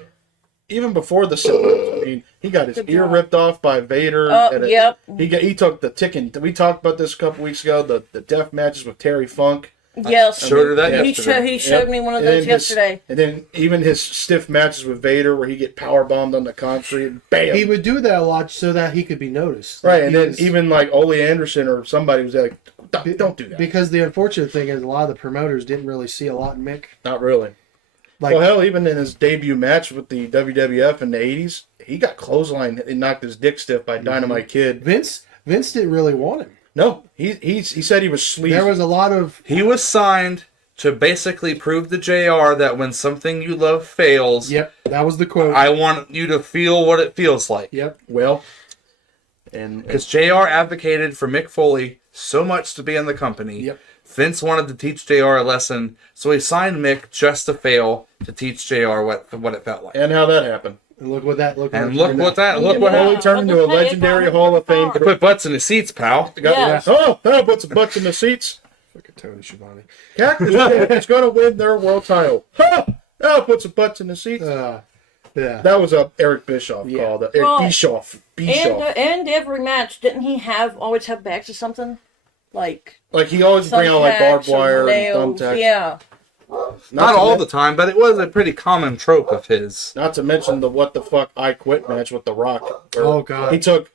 Even before the cell, I mean, he got his ear ripped off by Vader. Yep. He took the ticking. We talked about this a couple weeks ago. The death matches with Terry Funk. Yes, showed her that he showed me one of those yesterday. And then even his stiff matches with Vader, where he get power bombed on the concrete, and bam. He would do that a lot so that he could be noticed. Right, and then even like Ole Anderson or somebody was like, "Don't do that." Because the unfortunate thing is, a lot of the promoters didn't really see a lot in Mick. Not really. Like, well, hell, even in his debut match with the WWF in the '80s, he got clotheslined and knocked his dick stiff by Dynamite Kid. Vince didn't really want him. No, he said he was sleazy. There was a lot of... He was signed to basically prove to JR that when something you love fails... Yep, that was the quote. I want you to feel what it feels like. Yep. Well, and because JR advocated for Mick Foley so much to be in the company. Yep. Vince wanted to teach JR a lesson, so he signed Mick just to fail to teach JR what it felt like. And how that happened. And look what that... Look what Foley turned into a legendary Hall of Fame. Put butts in the seats, pal. Yes. Oh, that puts butts in the seats. Fucking Tony Schiavone. Cactus is going to win their world title. That puts some butts in the seats. Yeah. That was a Eric Bischoff call. Eric Bischoff. And every match, didn't he always have bags or something? Like he always bring out like barbed wire and nails. thumbtacks. Yeah. Not all the time, but it was a pretty common trope of his. Not to mention the what the fuck I quit match with The Rock. Oh, God. He took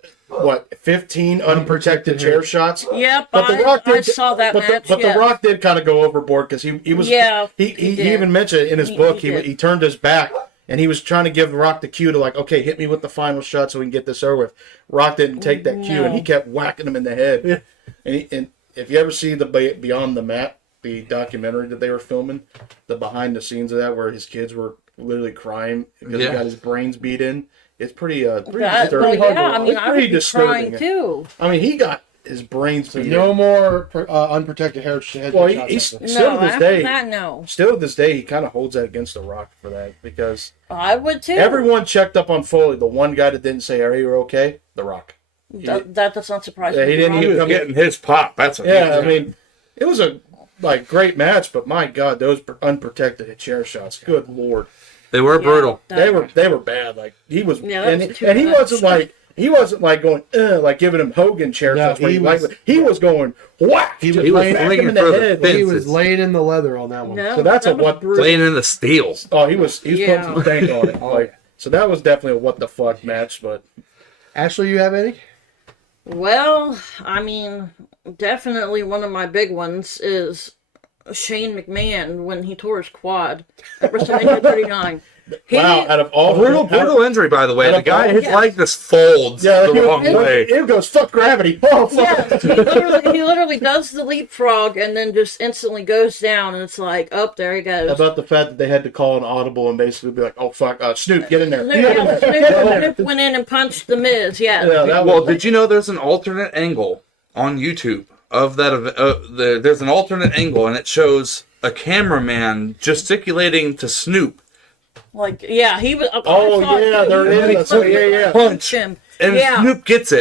15 unprotected chair shots. Yep, But The Rock did, I saw that match. But The Rock did kind of go overboard because he was. Yeah, he did. even mentioned in his book he did. he turned his back and he was trying to give The Rock the cue to like, okay, hit me with the final shot so we can get this over with. Rock didn't take that cue and he kept whacking him in the head. And if you ever see the Beyond the Mat, the documentary that they were filming, the behind the scenes of that where his kids were literally crying because he got his brains beat in. It's pretty disturbing. I mean, it's I would pretty be disturbing crying too. I mean, he got his brains beat No in. more unprotected hair shots. Well, he's still No, to this after day. that, no. Still to this day, he kind of holds that against The Rock for that because I would too. everyone checked up on Foley. The one guy that didn't say, "Are you okay?" The Rock. That does not surprise Yeah, me. he didn't He even was getting his pop. That's what he Yeah, was I mean, it was a like great match, but my God, those unprotected chair shots. Good Lord. They were brutal. They were bad. Like he was, Yeah, that and, was too and he much. wasn't like going like giving him Hogan chair No, shots. Where he he was going whack. He just was whack flinging him in the for the head. fence. He was laying in the leather on that one. No, So that's that a was what- brutal. Playing in the steel. Oh, he was Yeah. putting some stank on it. Like, so that was definitely a what the fuck match. But Ashley, you have any? Well, I mean, definitely one of my big ones is Shane McMahon when he tore his quad at WrestleMania 39. wow, out of all Brutal injury, by the way. out The of guy, all- his leg just folds Yeah, the wrong way. It goes fuck gravity. Oh fuck. Yeah, he literally does the leapfrog and then just instantly goes down, and it's like, oh, there he goes. How about the fact that they had to call an audible and basically be like, "Oh fuck, Snoop, get in there." Snoop went in and punched the Miz. Yeah. Yeah, that Well, was, did you know there's an alternate angle on YouTube of that? There's an alternate angle, and it shows a cameraman gesticulating to Snoop Like, yeah, he was. Oh, yeah, there is. So, yeah. punch, Him. and Yeah. Snoop gets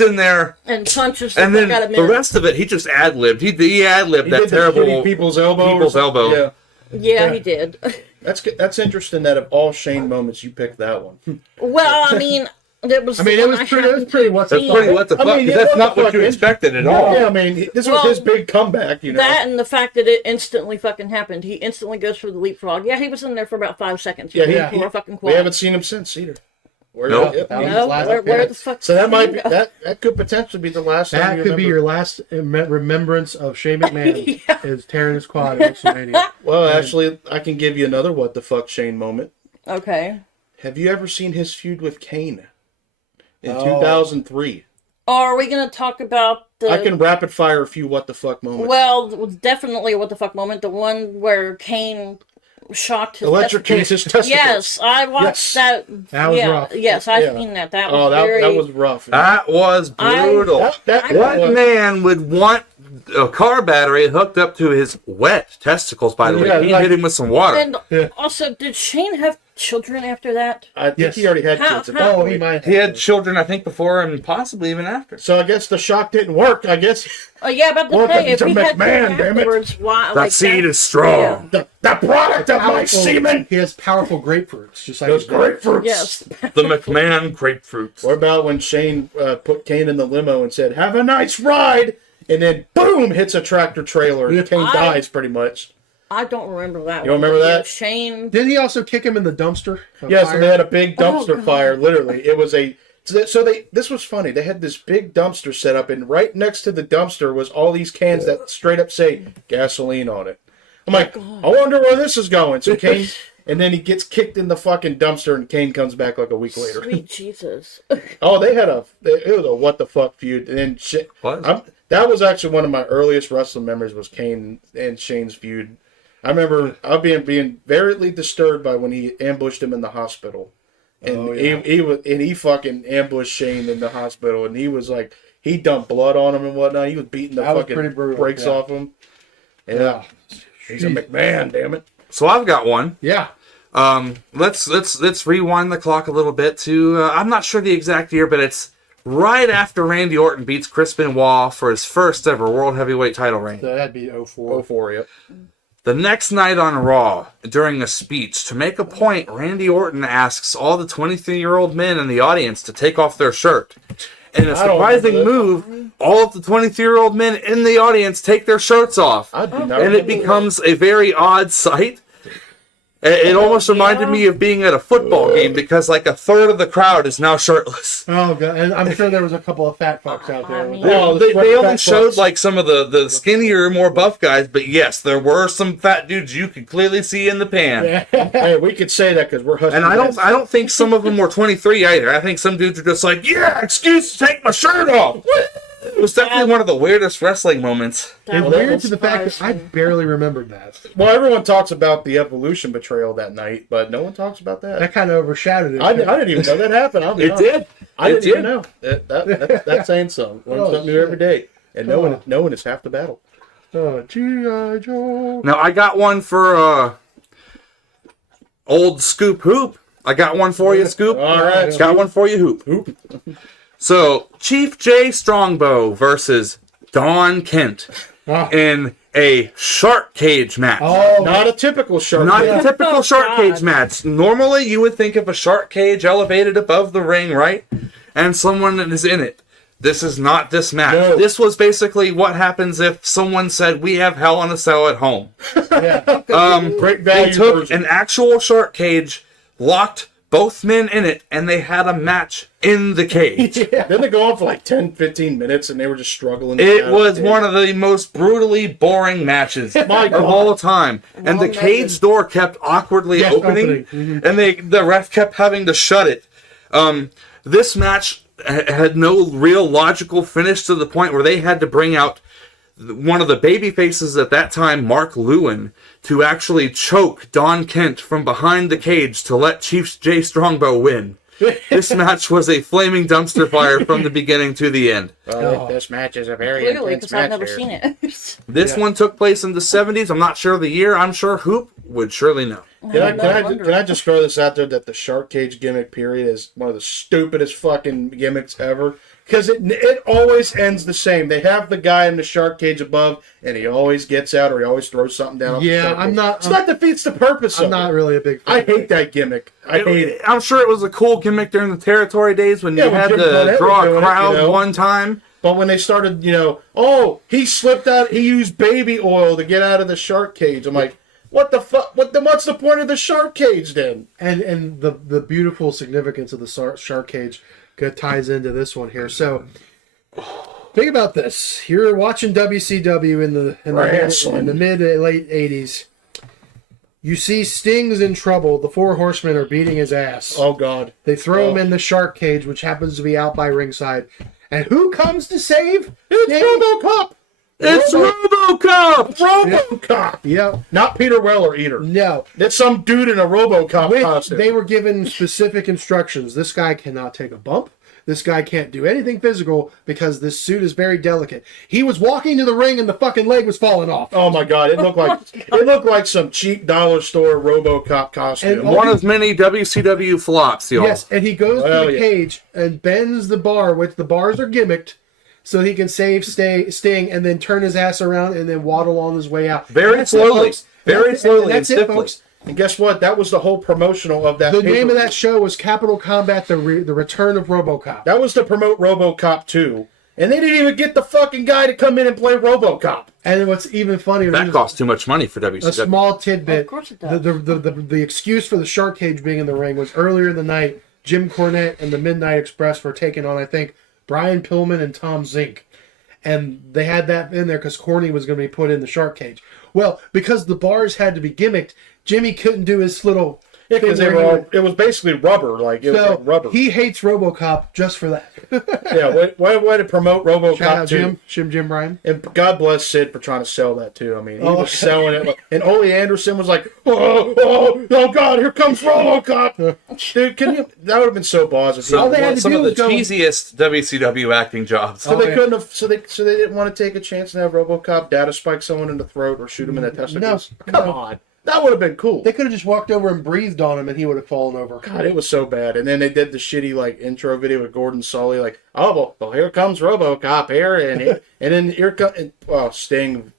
in there, And punches the and fuck out then of the Miz. rest of it he just ad libbed. He ad libbed He that did the terrible shitty people's elbow. or people's something. elbow. Yeah, Yeah, he did. that's interesting. That of all Shane moments, you picked that one. Well, I mean, it was. I mean, the it one was pretty. It was happened pretty. to What's That's the pretty fuck? what the I fuck. mean, 'cause yeah, that's what not the what fuck you is- expected at all. Yeah, I mean, this was Well, his big comeback. You know. That and the fact that it instantly fucking happened. He instantly goes for the leapfrog. Yeah, he was in there for about 5 seconds. Yeah, He tore a fucking we quad. haven't seen him since either. Where, Nope. yep. That was No, his last where appearance. the fuck? So that did might he be go? that could potentially be the last. time That you could be remember. your last remembrance of Shane McMahon is tearing his quad at WrestleMania. Well, actually, I can give you another what the fuck Shane moment. Okay. Have you ever seen his feud with Kane in Oh. 2003? Or are we gonna talk about the? I can rapid fire a few what the fuck moments. Well, definitely a what the fuck moment. The one where Kane shocked his Electrocutes his testicles. Yes, I watched Yes. that. That was yeah, rough. Yes, I've Yeah. seen that. That was Oh, very. that was rough. That was brutal. That What was- man would want a car battery hooked up to his wet testicles? By the way, Yeah, he like- hit him with some water. And Yeah. also, did Shane have children after that? I think Yes. he already had How- kids at how- that Oh, point. he might. He had children, I think, before and possibly even after. So I guess the shock didn't work. I guess Oh yeah, about to Welcome say if to he had McMahon, children damn it. afterwards, why? That like seed that- is strong. the product of my Powerful- semen. He has powerful grapefruits, just like Those his dad. grapefruits. Yes. The McMahon grapefruits. What about when Shane put Kane in the limo and said, "Have a nice ride," and then boom, hits a tractor trailer and Kane dies pretty much. I don't remember that. You don't one, remember but yeah, that? Shane. Didn't he also kick him in the dumpster? of Yeah, so fire? they had a big dumpster God. fire. Literally, it was a. So they. This was funny. They had this big dumpster set up, and right next to the dumpster was all these cans that straight up say gasoline on it. I'm like, I wonder where this is going. So Kane, and then he gets kicked in the fucking dumpster, and Kane comes back like a week later. Sweet Jesus. Oh, they had a. It was a what the fuck feud, and then shit. Was? That was actually one of my earliest wrestling memories. Was Kane and Shane's feud. I remember I being very disturbed by when he ambushed him in the hospital, and he fucking ambushed Shane in the hospital, and he was like he dumped blood on him and whatnot. He was beating the That was fucking pretty brutal, brakes yeah. off him. Yeah, he's a McMahon, damn it. So I've got one. Yeah. Let's rewind the clock a little bit to I'm not sure the exact year, but it's right after Randy Orton beats Chris Benoit for his first ever World Heavyweight title reign. So that'd be 04. Go for it. The next night on Raw, during a speech, to make a point, Randy Orton asks all the 23-year-old men in the audience to take off their shirt. In a I don't surprising remember move, all of the 23-year-old men in the audience take their shirts off. I do not And it remember becomes a very odd sight. It almost reminded me of being at a football game because like a third of the crowd is now shirtless. Oh god, and I'm sure there was a couple of fat fucks out there. I mean- Oh, They the only fat showed fucks. like some of the skinnier, more buff guys, but yes, there were some fat dudes you could clearly see in the pan. Hey, we could say that because we're husky. And I guys. don't think some of them were 23 either. I think some dudes are just like, yeah, excuse to take my shirt off. It was definitely one of the weirdest wrestling moments. It's That weird was to the fact that I surprising. barely remembered that. Well, everyone talks about the Evolution betrayal that night, but no one talks about that. That kind of overshadowed it. I didn't even know that happened. I'll be It honest. did. I It didn't even did. know. That's saying something. Learn Oh, something new shit. every day, and knowing is half the battle. Oh, G.I. Joe. Now I got one for old Scoop Hoop. I got one for you, Scoop. All right, Got one for you, Hoop. So Chief J Strongbow versus Don Kent Oh. in a shark cage match. Oh, Not a typical shark. Not cage. a typical Oh, shark God. cage match. Normally, you would think of a shark cage elevated above the ring, right? And someone is in it. This is not this match. No. This was basically what happens if someone said, "We have Hell in a Cell at home." Great They value took version. an actual shark cage, locked both men in it, and they had a match in the cage. Then they go on for like 10, 15 minutes, and they were just struggling. to get It out was of the one of the most brutally boring matches My of God. all time. And the Long cage matches. door kept awkwardly Yes, opening, opening. and the ref kept having to shut it. This match had no real logical finish to the point where they had to bring out one of the baby faces at that time, Mark Lewin, to actually choke Don Kent from behind the cage to let Chief Jay Strongbow win. This match was a flaming dumpster fire from the beginning to the end. This match is a very Clearly, intense because I've match never here. seen it. This one took place in the 70s. I'm not sure the year. I'm sure Hoop would surely know. Can I just throw this out there that the shark cage gimmick period is one of the stupidest fucking gimmicks ever? Because it always ends the same. They have the guy in the shark cage above, and he always gets out, or he always throws something down. off the Yeah, shark I'm cage. not- So that defeats the purpose of I'm not it. really a big fan. I hate that gimmick. I hate it. I'm sure it was a cool gimmick during the territory days when Yeah, you when had Jim to Cornette draw was a doing it, crowd you know. one time. But when they started, oh, he slipped out. He used baby oil to get out of the shark cage. I'm like, what the fuck? What's the point of the shark cage then? And the beautiful significance of the shark cage ties into this one here. So think about this: you're watching WCW in the mid to late '80s. You see Sting's in trouble. The Four Horsemen are beating his ass. Oh God! They throw him in the shark cage, which happens to be out by ringside. And who comes to save? It's RoboCop. It's RoboCop! RoboCop. Yep. Not Peter Weller either. No. That's some dude in a RoboCop costume. They were given specific instructions. This guy cannot take a bump. This guy can't do anything physical because this suit is very delicate. He was walking to the ring and the fucking leg was falling off. Oh my God! It looked like some cheap dollar store RoboCop costume. And One of many WCW flops, y'all. Yes, and he goes Well, to the yeah. cage and bends the bar, which the bars are gimmicked, so he can save Sting and then turn his ass around and then waddle on his way out. Very That's it, slowly. folks. Very slowly That's and it, stiffly. folks. And guess what? That was the whole promotional of that. The name of pay-per-view. that show was Capital Combat: The Return of RoboCop. That was to promote RoboCop 2. And they didn't even get the fucking guy to come in and play RoboCop. And what's even funnier, That costs too much money for a WCW. small tidbit. Of course it does. The excuse for the shark cage being in the ring was earlier in the night, Jim Cornette and the Midnight Express were taking on, I think, Brian Pillman and Tom Zink. And they had that in there because Corny was going to be put in the shark cage. Well, because the bars had to be gimmicked, Jimmy couldn't do his little... Yeah, because thing where he would- it was basically rubber. Like, it was So like rubber. he hates RoboCop just for that. Yeah, way to promote Shout RoboCop out 2. Jim Bryan. And God bless Sid for trying to sell that too. I mean, he Oh. was selling it. And Ole Anderson was like, oh God, here comes RoboCop. Dude, that would have been so boss. All they had to Some do of the was go- cheesiest WCW acting jobs. So they yeah. couldn't have. So they didn't want to take a chance and have RoboCop data spike someone in the throat or shoot him in the testicles. Come on, that would have been cool. They could have just walked over and breathed on him and he would have fallen over. God, it was so bad. And then they did the shitty like intro video with Gordon Sully, like, oh well, here comes RoboCop here, and then here comes Sting.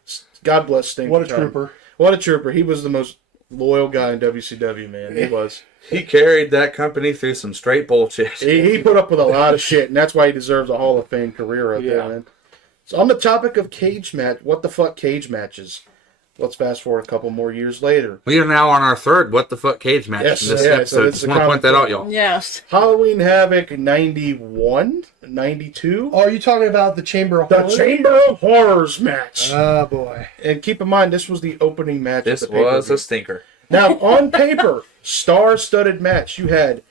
God bless Sting. What a for trying. trooper. What a trooper. He was the most loyal guy in WCW, man. He was. He carried that company through some straight bullshit. He put up with a lot of shit, and that's why he deserves a Hall of Fame career right there, man. So on the topic of cage match, what the fuck cage matches? Let's fast forward a couple more years later. We are now on our third What the Fuck cage match Yes, in this yeah, so episode. this is Just a want to point that out, y'all. Yes. Halloween Havoc 91, 92. Oh, are you talking about the Chamber of The Horrors? Chamber of Horrors match. Oh, boy. And keep in mind, this was the opening match This of the was pay-per-view. a stinker. Now, on paper, star-studded match. You had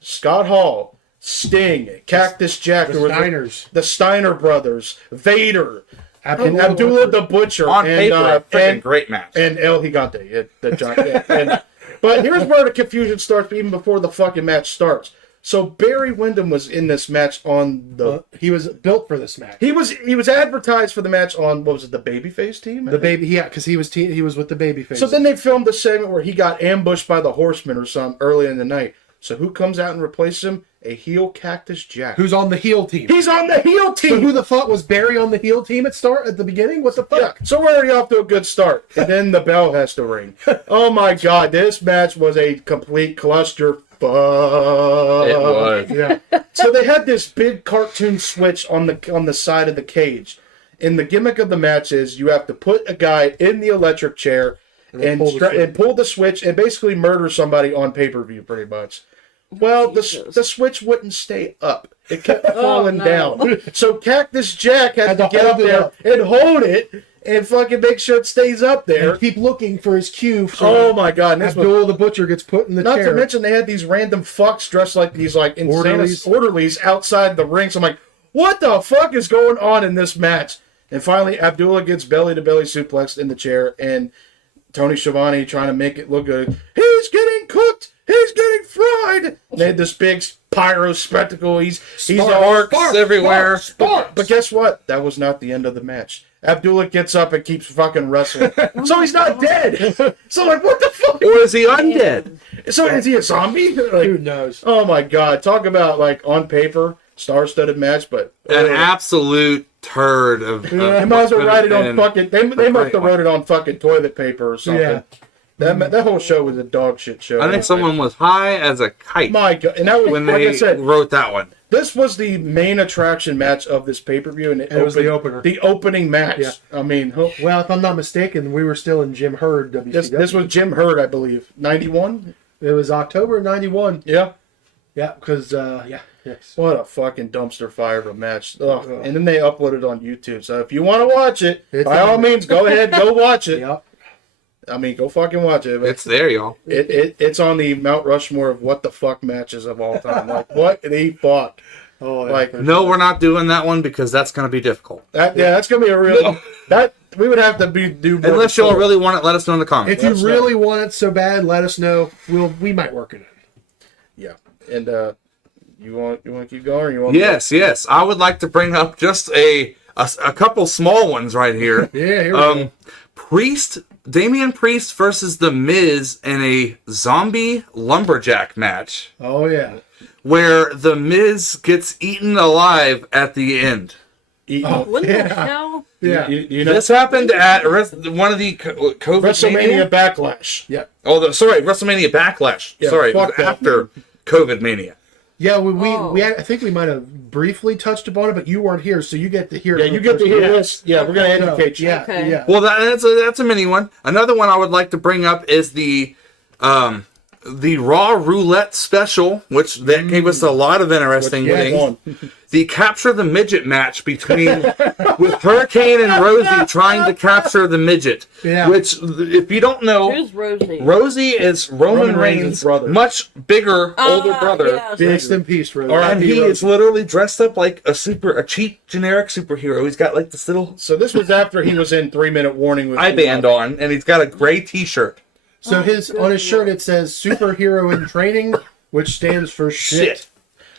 Scott Hall, Sting, Cactus Jack, The who was Steiners. the Steiner brothers, Vader, and Abdullah Abdullah the Butcher, On and, paper, a freaking and great match. and El Gigante, the giant. Yeah, but here's where the confusion starts, even before the fucking match starts. So Barry Windham was in this match on the. He was built for this match. He was advertised for the match on, what was it, the Babyface team? The baby, yeah, because he was with the babyface. So then they filmed the segment where he got ambushed by the Horsemen or something early in the night. So who comes out and replaces him? a heel Cactus Jack. Who's on the heel team? He's on the heel team. So who the fuck was Barry on the heel team at the beginning? What the fuck? Yeah, so we're already off to a good start. And then the bell has to ring. Oh my god, this match was a complete cluster. It was. Yeah. So they had this big cartoon switch on the side of the cage. And the gimmick of the match is you have to put a guy in the electric chair and pull the switch and basically murder somebody on pay-per-view pretty much. Well, the switch wouldn't stay up. It kept falling down. So Cactus Jack had to get up there and hold it and fucking make sure it stays up there. And keep looking for his cue. Oh my god. Abdul the Butcher gets put in the chair. Not to mention they had these random fucks dressed like these like insane orderlies outside the ring. So I'm like, what the fuck is going on in this match? And finally, Abdullah gets belly-to-belly suplexed in the chair, and Tony Schiavone trying to make it look good. He's getting cooked! He's getting fried! And they had this big pyro spectacle. He's Sparks everywhere. Sparks. But guess what? That was not the end of the match. Abdullah gets up and keeps fucking wrestling. So he's not dead! So I'm like, what the fuck? Or is he undead? So is he a zombie? Like, who knows? Oh my god. Talk about, like, on paper, star-studded match, but... An absolute turd of... They might as well write it on fucking... They must have wrote it on fucking toilet paper or something. Yeah. That whole show was a dog shit show. I think someone was high as a kite My God. And that was, when like they I said, wrote that one. this was the main attraction match of this pay-per-view. And it was the opener. The opening match. Yeah. I mean... Well, if I'm not mistaken, we were still in Jim Herd WCW. This was Jim Herd, I believe. 91? It was October 91. Yeah. Yeah, because, yeah. Yes. What a fucking dumpster fire of a match. Ugh. And then they uploaded it on YouTube. So if you want to watch it, by all means, go ahead, go watch it. Yep. I mean, go fucking watch it. It's there, y'all. It's on the Mount Rushmore of what the fuck matches of all time. Like, what the fuck? Oh, Like, No, we're not doing that one because that's going to be difficult. that's gonna be a real that we would have to do more Unless y'all really want it, let us know in the comments. if you really want it so bad, let us know. We might work it in. yeah. And you want to keep going? Or you want Yes. I would like to bring up just a couple small ones right here. Yeah, here we go. Damian Priest versus The Miz in a zombie lumberjack match Oh yeah. where The Miz gets eaten alive at the end. What the hell? Yeah. You know, This happened at one of the COVID WrestleMania Backlash. Yeah. WrestleMania Backlash. Yeah, Sorry, it was fuck that. after COVID Mania. Yeah, we I think we might have briefly touched upon it, but you weren't here, so you get to hear. Yeah, it you get to hear this. Yeah, we're gonna No, educate you. Yeah, Okay. yeah. Well, that's a mini one. Another one I would like to bring up is the Raw Roulette special, which that gave us a lot of interesting Yeah, things. go on. The Capture the Midget match between with Hurricane and Rosie trying to capture the midget. Yeah. Which, if you don't know, Who's Rosie? Rosie is Roman Roman Reigns' Reigns' brother. much bigger older brother. Yes. Rest in peace, Rose. All right. And he is literally dressed up like a cheap generic superhero. He's got like this little So this was after he was in 3 Minute Warning with eye band on, and he's got a gray T-shirt. So on his shirt it says "Superhero in Training," which stands for shit.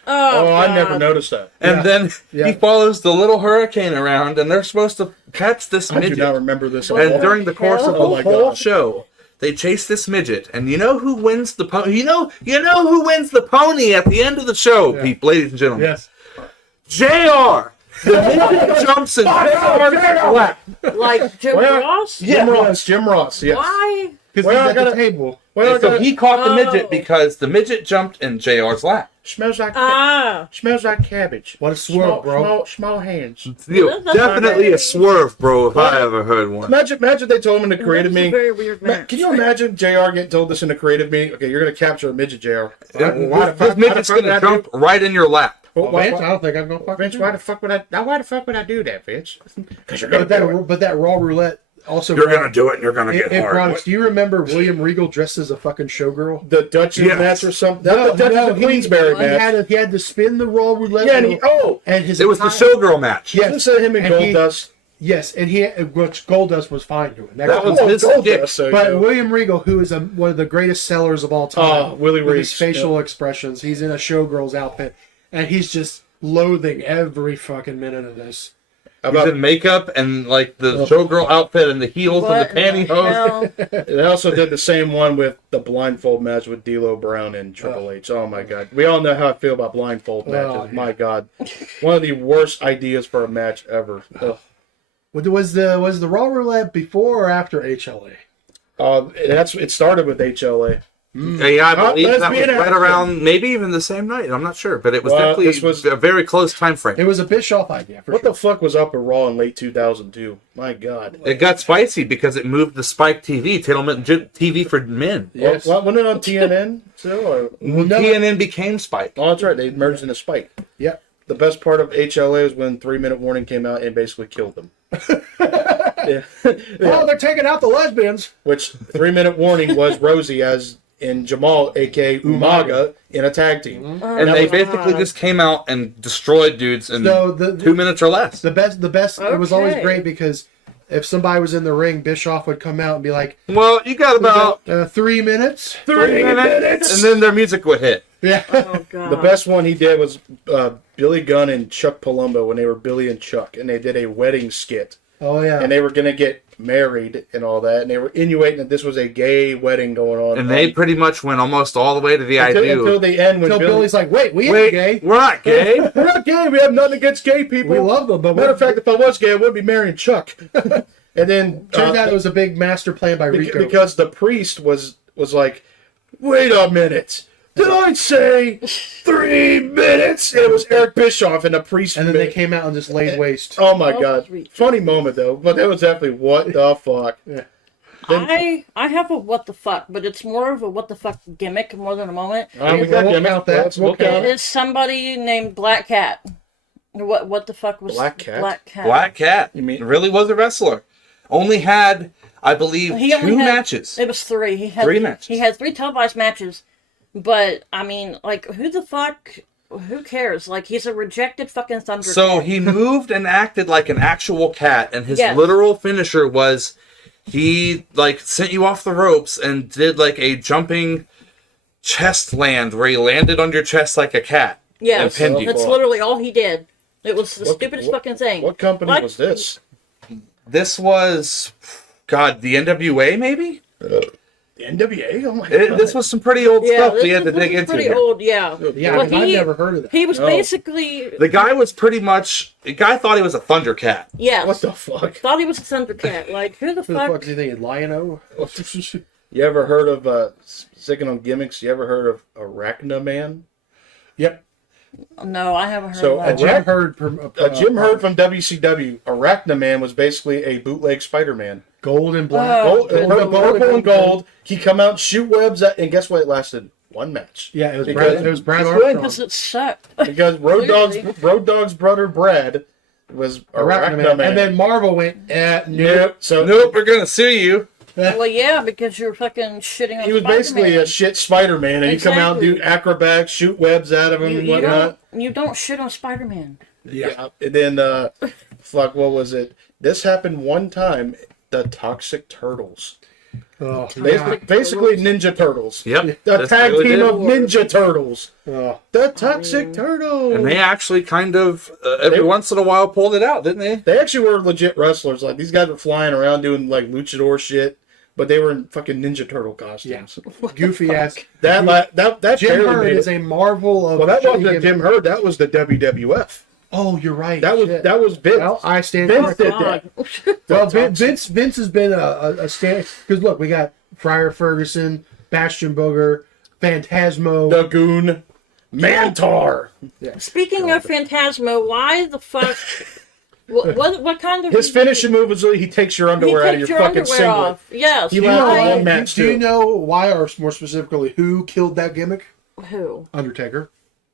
Oh, I never God. noticed that. And then he follows the little hurricane around, and they're supposed to catch this I do midget. not remember this. At And all. during the course of Oh the my whole God. show, they chase this midget, and you know who wins the pony? You know who wins the pony at the end of the show, ladies and gentlemen. Yes. JR. The midget jumps in JR's lap. Like Jim Well, Ross? Jim Ross, yes. Why? Because Well, he's I at the gotta- table. Well, I And so gotta- he caught the Oh. midget because the midget jumped in JR's lap. smells like Ah. cabbage. What a swerve, bro. Small hands. Definitely a swerve, bro, if I ever heard one. Imagine they told him in the creative That was a meeting. very weird match. Can you imagine JR getting told this in the creative meeting? Okay, you're gonna capture a midget, JR. This midget's gonna jump right in your lap. Vince, I don't think I'm gonna fuck Vince, with why you. the fuck would I do that, Vince? Because you're gonna do it. But that Raw Roulette also. You're gonna do it, and you're gonna It get hard. Bronx, do you remember William Regal dressed as a fucking showgirl? The Duchess Yes. match or something. That's the Duchess of Queensberry match. He had to spin the Raw Roulette. Yeah, wheel, and his It was the showgirl match. Yes. Listen to him and And he- Goldust. Yes, and which Goldust was fine doing. That was his stick. So But good. William Regal, who is one of the greatest sellers of all time, Oh, Willie with Reese, his facial expressions, he's in a showgirl's outfit, and he's just loathing every fucking minute of this. He's in makeup and like the showgirl outfit and the heels What and the in the pantyhose. hell? They also did the same one with the blindfold match with D'Lo Brown and Triple H. Oh my god. We all know how I feel about blindfold matches. yeah. My god. One of the worst ideas for a match ever. Ugh. Was the Raw Roulette before or after HLA? It started with HLA. Yeah, I believe let's that be was an right actor. around maybe even the same night. I'm not sure, but it was Well, definitely this was- a very close time frame. It was a Bischoff idea. For What sure. the fuck was up at Raw in late 2002? My god. It got spicy because it moved to Spike TV, TV for men. Yes. Well, wasn't it on TNN still? Or... No. TNN became Spike. Oh, that's right. They merged into Spike. Yeah. The best part of HLA was when 3-minute warning came out and basically killed them. Yeah. Oh, they're taking out the lesbians. Which 3-minute warning was Rosie as in Jamal, aka Umaga, in a tag team. And they basically just came out and destroyed dudes in So 2 minutes or less. The best. It was always Okay. great because if somebody was in the ring, Bischoff would come out and be like, Well, you got about 3 minutes. 3 minutes, and then their music would hit. Yeah. Oh god. The best one he did was Billy Gunn and Chuck Palumbo when they were Billy and Chuck, and they did a wedding skit. Oh yeah. And they were going to get married and all that, and they were insinuating that this was a gay wedding going on. And they pretty much went almost all the way to the until idea. the end when Until Billy's like, wait, we Wait, ain't gay. we're not gay. we're not gay. We have nothing against gay people. We love them, but Matter of fact, if I was gay, I wouldn't be marrying Chuck. And then turns out it was a big master plan by Rico. because the priest was like, wait a minute. Did I say 3 minutes? And it was Eric Bischoff and the priest. And then they came out and just laid waste. Oh my Oh, god. sweet. Funny moment though, but that was definitely what the fuck. Yeah. I have a what the fuck, but it's more of a what the fuck gimmick more than a moment. We got We'll gimmicks. count that. Let's We'll look at It it. is somebody named Black Cat. What the fuck was Black Cat? Black Cat. Black Cat. You mean- really was a wrestler. Only had, I believe, He only two had- matches. It was 3. He had Three matches. He had 3 televised matches, but I mean, like, who the fuck? Who cares? Like, he's a rejected fucking Thunder. So Cat. he moved and acted like an actual cat, and his Yes. literal finisher was he like sent you off the ropes and did like a jumping chest land where he landed on your chest like a cat. Yes, and pinned you. that's literally all he did. It was the stupidest fucking thing. What company Like- was this? This was, God, the NWA maybe? The NWA? Oh my god. This was some pretty old Yeah, stuff we had to this dig is into. pretty here. old. Yeah, Yeah, Well, 'cause I've never heard of that. He was No. basically The guy was pretty much, the guy thought he was a Thundercat. yes. What the fuck? Thought he was a Thundercat. Like, who the Who the fuck? fuck do you think? Lion-O? You ever heard of sticking on gimmicks? You ever heard of Arachna Man? Yep. No, I haven't heard So, of that. Jim Hurd. Jim Hurd from WCW. Arachna Man was basically a bootleg Spider-Man. Gold and black. Oh, Gold, good purple lord. and gold. He come out, shoot webs, and guess what? It lasted one match. Yeah, it was Because- Brad. It was Brad It's Armstrong. Because it sucked. Because Road Dogg's brother Brad was Arachna Arachna Man. And then Marvel went, Yep. nope. So Nope, we're gonna sue you. Well, yeah, because you're fucking shitting on he was basically Spider-Man. a shit Spider-Man, and he come out and do Exactly. acrobats, shoot webs out of him You, and you whatnot. don't shit on Spider-Man. Yeah. And then, fuck, what was it? This happened one time. The Toxic Turtles. Oh, Basically Ninja Turtles. Yep. The this tag really team did. of Ninja Turtles. oh. The Toxic Turtles. And they actually kind of, every once in a while, pulled it out, didn't they? They actually were legit wrestlers. Like, these guys were flying around doing, like, luchador shit. But they were in fucking Ninja Turtle costumes. Goofy ass. That Jim barely Hurd made is it. a marvel of. Well, that wasn't shitty Jim Hurd. That was the WWF. Oh, you're right. That was Shit. Vince. Well, I stand Vince corrected. did that. Well, Vince has been a stand because look, we got Friar Ferguson, Bastion Booger, Phantasmo. The Goon. Mantar. Speaking of Phantasmo, why the fuck? What kind of His finishing move was he takes your He underwear out of takes your your fucking underwear singlet. off. Yes. He Do you went know on why- one match do you too. know why, or more specifically, who killed that gimmick? Who? Undertaker.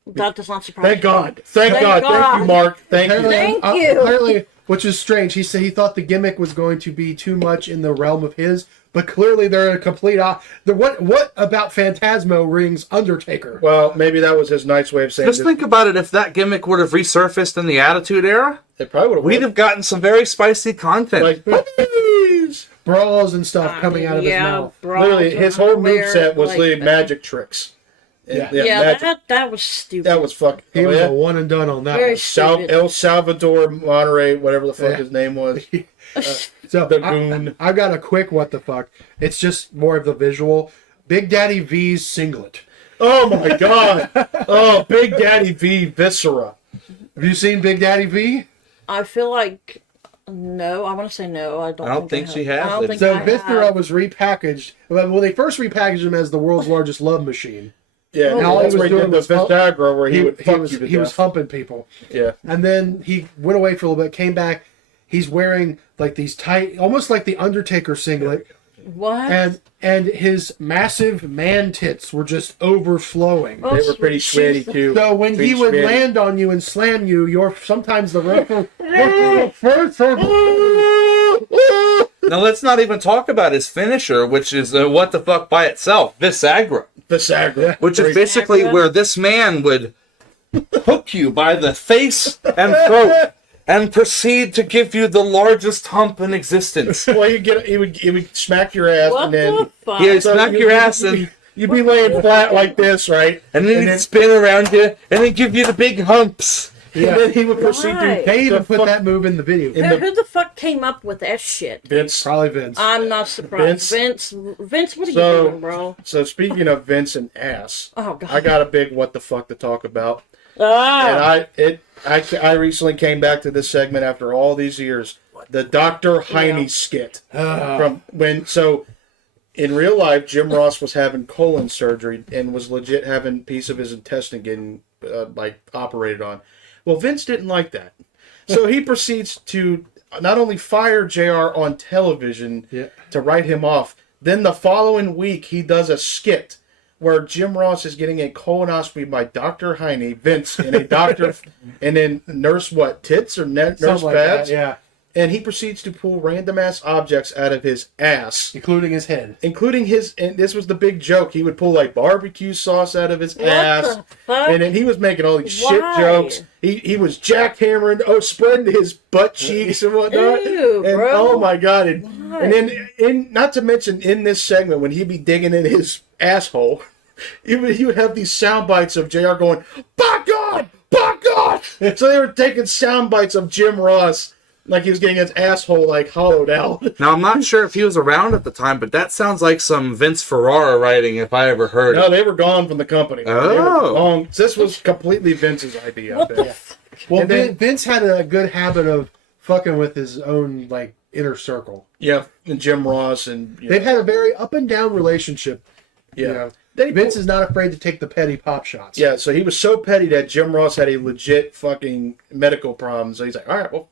That does not surprise Thank me. God. Thank Thank God. Thank God. you, Mark. Thank you. Thank you. Apparently, which is strange. He said he thought the gimmick was going to be too much in the realm of his, but clearly they're a complete. What about Phantasmo rings Undertaker? Well, maybe that was his nice way of saying Just this. think about it, if that gimmick would have resurfaced in the Attitude Era, It probably would have we'd have gotten some very spicy content. like puppies. Brawls and stuff coming out of his Yeah, mouth. bro. Literally, his whole Underwear, moveset was like, literally magic tricks. And, Yeah, that was stupid. that was fucking. He was a one and done on that Very one. stupid. El Salvador Monterey, whatever the fuck Yeah. his name was. So The goon. I've got a quick what the fuck. It's just more of the visual. Big Daddy V's singlet. Oh my god! Oh, Big Daddy V Viscera. Have you seen Big Daddy V? I feel like no. I want to say no. I don't think she has I don't it. think So I Viscera have. was repackaged. Well, they first repackaged him as the world's largest love machine. Yeah, Oh, and all that's he where was he doing did the was Vistagra, where he would fuck you to he was death. humping people. Yeah. And then he went away for a little bit, came back. He's wearing like these tight, almost like the Undertaker singlet, What? and his massive man tits were just overflowing. Oh, They were pretty sweaty Jesus. too. So when Pretty he would sweaty. land on you and slam you, you're sometimes the referee. Now let's not even talk about his finisher, which is what the fuck by itself, Visagra, Visagra. which is basically Visagra? where this man would hook you by the face and throat and proceed to give you the largest hump in existence. Well, he would smack your ass, What and then the fuck? He'd So smack you- your ass and you'd be laying flat like this, right? then he'd spin around you and then give you the big humps. And then he would proceed Why? to They even put fuck- that move in the video. Who the fuck came up with that shit? Vince. Probably Vince. I'm not surprised. Vince, what are So- you doing, bro? So speaking of Vince and ass, Oh god. I got a big what the fuck to talk about. Ah. And I recently came back to this segment after all these years. The Dr. Heiney skit from when in real life Jim Ross was having colon surgery and was legit having a piece of his intestine getting operated on. Well, Vince didn't like that, so he proceeds to not only fire JR on television to write him off. Then the following week he does a skit where Jim Ross is getting a colonoscopy by Dr. Heiney, Vince, and a doctor, and then nurse tits or nurse Something like that, pads, yeah. and he proceeds to pull random ass objects out of his ass, Including his head. including his. And this was the big joke. He would pull like barbecue sauce out of his ass, the fuck? and then he was making all these shit Why? jokes. He was jackhammering, spreading his butt cheeks and whatnot. Ew, and bro. oh my god! And then, not to mention, in this segment, when he'd be digging in his asshole, he would have these sound bites of JR going, "By God! By God!" So they were taking sound bites of Jim Ross, like he was getting his asshole like hollowed out. Now I'm not sure if he was around at the time, but that sounds like some Vince Ferrara writing if I ever heard No, it. they were gone from the company. They were Oh. gone. This was completely Vince's idea. I bet. Well, And then- Vince had a good habit of fucking with his own like inner circle. Yeah, and Jim Ross and They've had a very up and down relationship. yeah. You know. They Vince is not afraid to take the petty pop shots. Yeah, so he was so petty that Jim Ross had a legit fucking medical problem. So he's like, all right, well,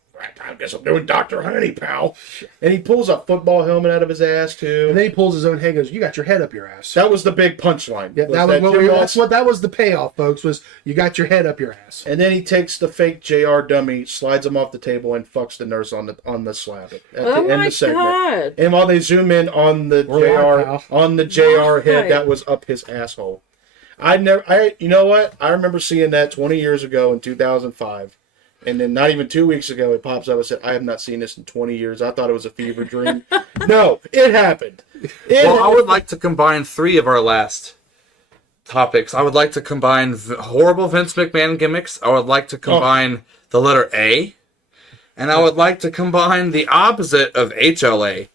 I guess I'm doing Dr. Honey, pal. And he pulls a football helmet out of his ass, too. And then he pulls his own head and goes, "You got your head up your ass." That was the big punchline. Yeah, that was the payoff, folks, was you got your head up your ass. And then he takes the fake JR dummy, slides him off the table, and fucks the nurse on the slab at the Oh end of my the segment. god. And while they zoom in on the We're live, JR head, Why? that was up his asshole. You know what? I remember seeing that 20 years ago in 2005. And then not even 2 weeks ago, it pops up and said, I have not seen this in 20 years. I thought it was a fever dream. No, it happened. Well, I would like to combine three of our last topics. I would like to combine horrible Vince McMahon gimmicks. I would like to combine the letter A. And I would like to combine the opposite of HLA.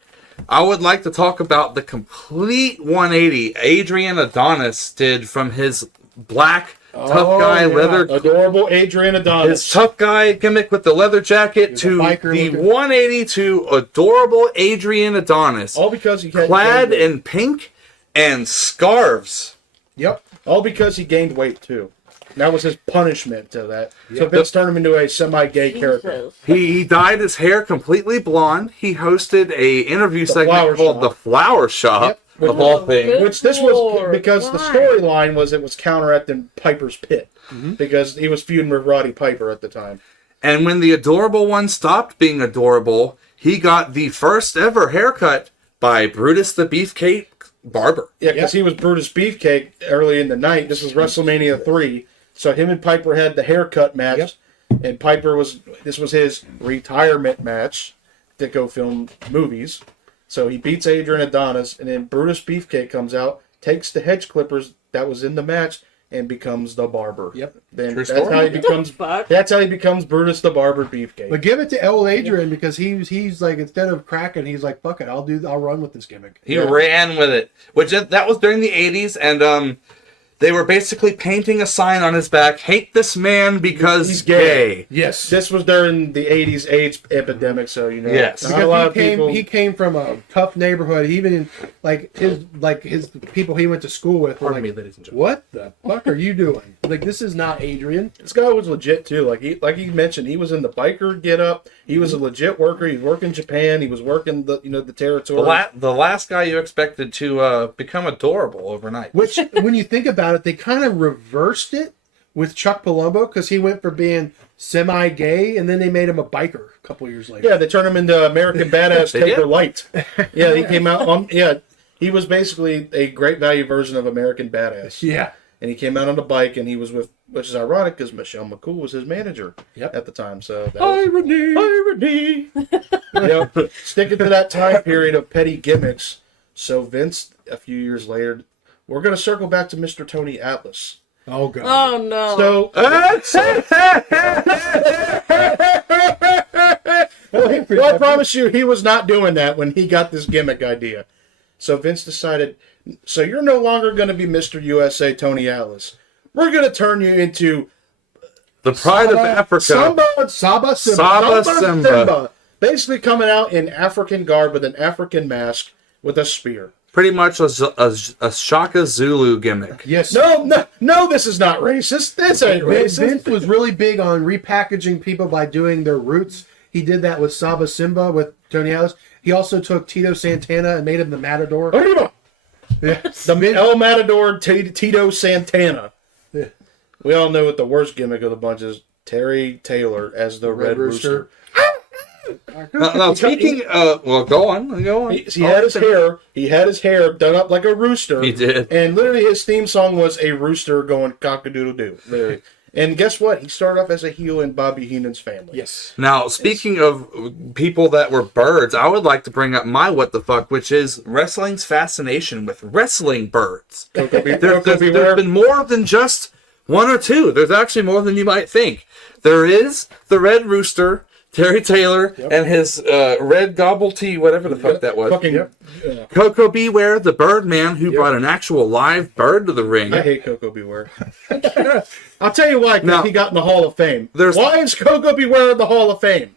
I would like to talk about the complete 180 Adrian Adonis did from his black tough guy leather, Adorable Adrian Adonis. his tough guy gimmick with the leather jacket to biker the looking. 180 to adorable Adrian Adonis, All because he had clad gained weight. in pink and scarves. Yep. All because he gained weight, too. That was his punishment to that. So Vince turned him into a semi-gay character. Jesus. He dyed his hair completely blonde. He hosted a interview Flower segment called Shop. The Flower Shop, Yep. of all things. Good Which this was Lord, because the why? storyline was it was counteracting Piper's Pit. Mm-hmm. Because he was feuding with Roddy Piper at the time. And when the adorable one stopped being adorable, he got the first ever haircut by Brutus the Beefcake Barber. Yeah, because he was Brutus Beefcake early in the night. This was WrestleMania 3. So him and Piper had the haircut match. Yep. And this was his retirement match to go film movies. So he beats Adrian Adonis, and then Brutus Beefcake comes out, takes the hedge clippers that was in the match and becomes the barber. Yep. Then True that's story. how he becomes. Fuck. That's how he becomes Brutus the Barber Beefcake. But give it to old Adrian because he's like, instead of cracking, he's like, fuck it, I'll run with this gimmick. He ran with it, which that was during the 80s, and they were basically painting a sign on his back, "Hate this man because He's gay." Yes. This was during the '80s AIDS epidemic, so Yes. not a lot of people. He came from a tough neighborhood. Even his people he went to school with were Pardon me, like, ladies and gentlemen. what the fuck are you doing? Like, this is not Adrian. This guy was legit too. Like he mentioned, he was in the biker get up. He was a legit worker. He was working Japan. He was working the territory. The last guy you expected to become adorable overnight. Which, when you think about it, they kind of reversed it with Chuck Palumbo because he went for being semi-gay, and then they made him a biker a couple years later. Yeah, they turned him into American Badass They Taker did? Light. Yeah, he came out on. Yeah, he was basically a great value version of American Badass. Yeah. And he came out on the bike, and he was with, which is ironic because Michelle McCool was his manager Yep. at the time. So that irony. Yep. Sticking to that time period of petty gimmicks. So Vince, a few years later, we're going to circle back to Mr. Tony Atlas. Oh, God. Oh no. So, well, I promise you, he was not doing that when he got this gimmick idea. So Vince decided, so you're no longer going to be Mr. USA Tony Atlas. We're going to turn you into The pride of Africa. Saba Simba. Saba Simba. Basically coming out in African garb with an African mask with a spear. Pretty much a Shaka Zulu gimmick. Yes. No, this is not racist. This ain't Vince racist. was really big on repackaging people by doing their roots. He did that with Saba Simba with Tony Atlas. He also took Tito Santana and made him the Matador. Arriba! Yeah. The El Matador Tito Santana. Yeah. We all know what the worst gimmick of the bunch is. Terry Taylor as the Red Rooster. Now speaking, well, go on. He had his hair done up like a rooster. He did. And literally his theme song was a rooster going cock-a-doodle-doo. Literally. And guess what? He started off as a heel in Bobby Heenan's family. Yes. Now, speaking of people that were birds, I would like to bring up my what the fuck, which is wrestling's fascination with wrestling birds. There's been more than just one or two. There's actually more than you might think. There is the Red Rooster, Terry Taylor, and his red gobblety, whatever the fuck that was. Coco Beware, the Birdman, who brought an actual live bird to the ring. I hate Coco Beware. I'll tell you why, because he got in the Hall of Fame. Why is Coco Beware in the Hall of Fame?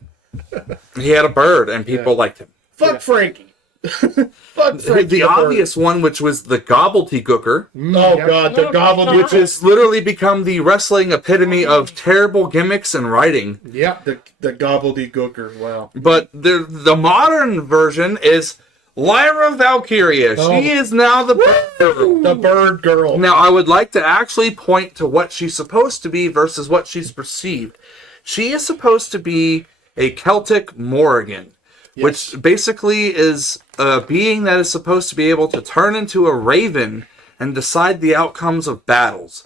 He had a bird, and people liked him. Fuck Frankie. Fuck Frankie. The obvious one, which was the Gobbledygooker. Oh, God, the Gobbledygooker. Which has literally become the wrestling epitome of terrible gimmicks and writing. Yeah. The Gobbledygooker, wow. But the modern version is Lyra Valkyria. She is now the bird girl. The bird girl. Now, I would like to actually point to what she's supposed to be versus what she's perceived. She is supposed to be a Celtic Morrigan, which basically is a being that is supposed to be able to turn into a raven and decide the outcomes of battles.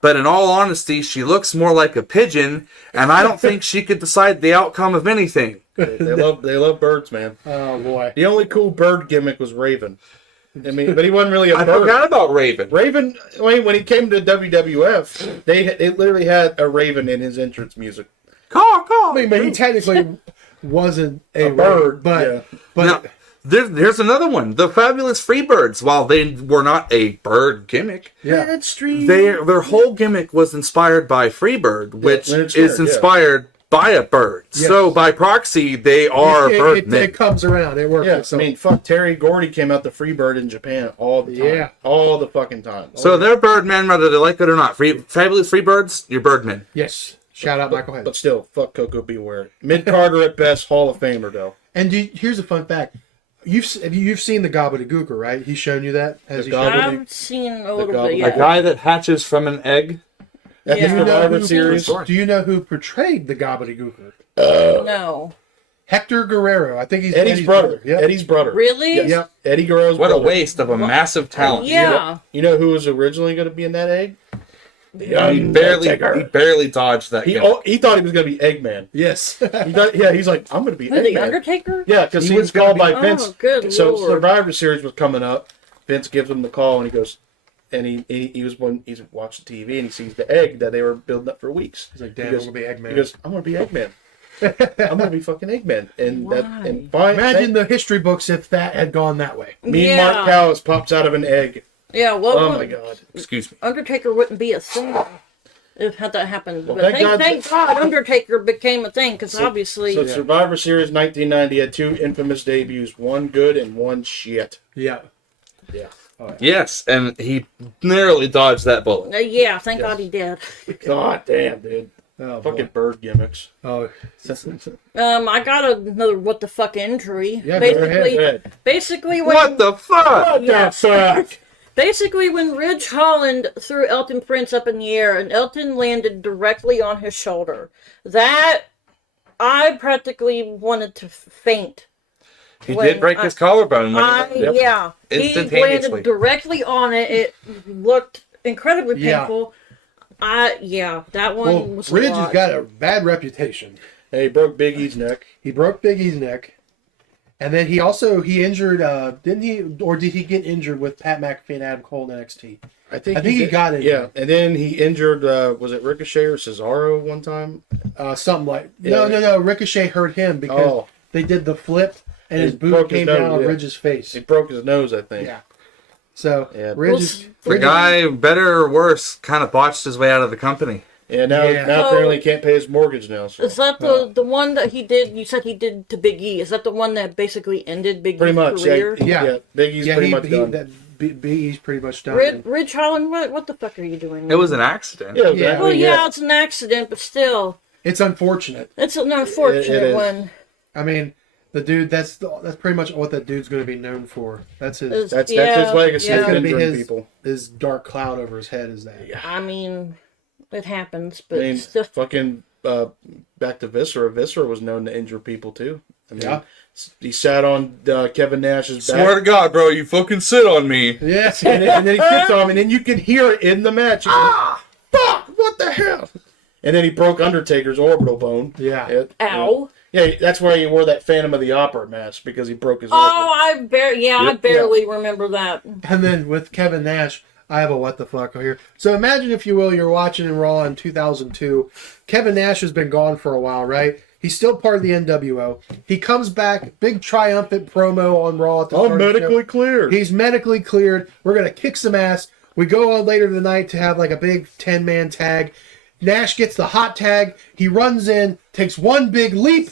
But in all honesty, she looks more like a pigeon, and I don't think she could decide the outcome of anything. They love birds, man. Oh, boy. The only cool bird gimmick was Raven. I mean, but he wasn't really a I bird. forgot about Raven. Raven, when he came to WWF, they literally had a raven in his entrance music. Caw, caw. I mean, but he technically wasn't a bird, but Now, there's another one. The Fabulous Freebirds. While they were not a bird gimmick, yeah. their whole gimmick was inspired by Freebird, which Leonard is Skinner, inspired by a bird. Yes. So by proxy, they are birdmen. It comes around. It works. Yeah, So, I mean, fuck, Terry Gordy came out the Freebird in Japan all the time. Yeah. All the fucking time. So they're birdmen, whether they like it or not. Fabulous Freebirds, you're birdmen. yes. Shout out Michael Hayes. But still, fuck Coco Beware. Mid-Carter at best, Hall of Famer, though. And here's a fun fact. You've seen the Gobbledygooker, right? He's shown you that? Has he The shown you? I've seen a little gobble- bit, A yeah. guy that hatches from an egg. That's Yeah. the You know Survivor who- series. Do you know who portrayed the Gobbledygooker? No. Hector Guerrero. I think he's Eddie's brother. Yeah. Eddie's brother. Really? Yes. Yep. Eddie Guerrero's What a brother. waste of a massive talent. Yeah. You know who was originally going to be in that egg? He barely dodged that. He gimmick. thought he was going to be Eggman. Yes. He's like, I'm going to be Who, the Eggman. Undertaker? Yeah, because he was was called gonna by be- Vince. Oh, good So Lord. Survivor Series was coming up, Vince gives him the call, and he goes, and he's watching TV, and he sees the egg that they were building up for weeks. He's like, damn, He goes, I'm gonna be Eggman. He goes, I'm gonna be Eggman. I'm gonna be fucking Eggman. And Why? Imagine the history books if that had gone that way. me and Mark Cowles pops out of an egg. Yeah, well, Oh my god. Excuse me. Undertaker wouldn't be a thing if had that happened. Well, but thank thank God Undertaker became a thing, because obviously... So Survivor Series 1990 had 2 infamous debuts, one good and one shit. Yeah. Yeah. Yes, and he narrowly dodged that bullet. yeah, thank God he did. God damn, dude. Oh, Fucking bird gimmicks. Oh. I got another what the fuck injury. Yeah, go ahead. Basically when... What the fuck? Yeah. fuck? Basically, when Ridge Holland threw Elton Prince up in the air and Elton landed directly on his shoulder, that I practically wanted to faint. He did break his collarbone. Yeah. He Instantaneously. landed directly on it. It looked incredibly Yeah. painful. That one Well, was Ridge a lot. has got a bad reputation. Hey, he broke Big E's neck. He broke Big E's neck. And then he injured, didn't he, or did he get injured with Pat McAfee and Adam Cole in NXT? I think he did. got it. Yeah, and then he injured, was it Ricochet or Cesaro one time? Something like, Yeah. no, Ricochet hurt him because they did the flip and his boot broke his came nose, down on yeah. Ridge's face. He broke his nose, I think. Yeah. So, Yeah. Ridge is... The guy, better or worse, kind of botched his way out of the company. Yeah, now So- apparently he can't pay his mortgage now. So. Is that the one that he did? You said he did to Big E. Is that the one that basically ended Big Pretty E's much, career? Yeah. Big E's pretty much done. Big E's pretty much done. Ridge Holland, what the fuck are you doing? It was an accident. Yeah, Yeah. Well, yeah, it's an accident, but still, It's unfortunate. it's an unfortunate is. one. I mean, the dude, that's pretty much what that dude's going to be known for. That's his... That's his legacy. Yeah. Is That's going to be injuring his, people. his dark cloud over his head is that. I mean, it happens, I but mean, still. fucking back to Viscera. Viscera was known to injure people too. I mean, Yeah. he sat on Kevin Nash's back. Swear to God, bro, you fucking sit on me. Yes. And then he sits on him, and then you can hear it in the match. Fuck! What the hell? And then he broke Undertaker's orbital bone. Yeah. Ow. Yeah, that's why he wore that Phantom of the Opera mask, because he broke his Oh, orbital. I barely remember that. And then with Kevin Nash, I have a what the fuck here. So imagine, if you will, you're watching in Raw in 2002. Kevin Nash has been gone for a while, right? He's still part of the NWO. He comes back, big triumphant promo on Raw at the start I'm of the medically show. cleared. He's medically cleared. We're going to kick some ass. We go on later tonight to have like a big 10-man tag. Nash gets the hot tag. He runs in, takes one big leap.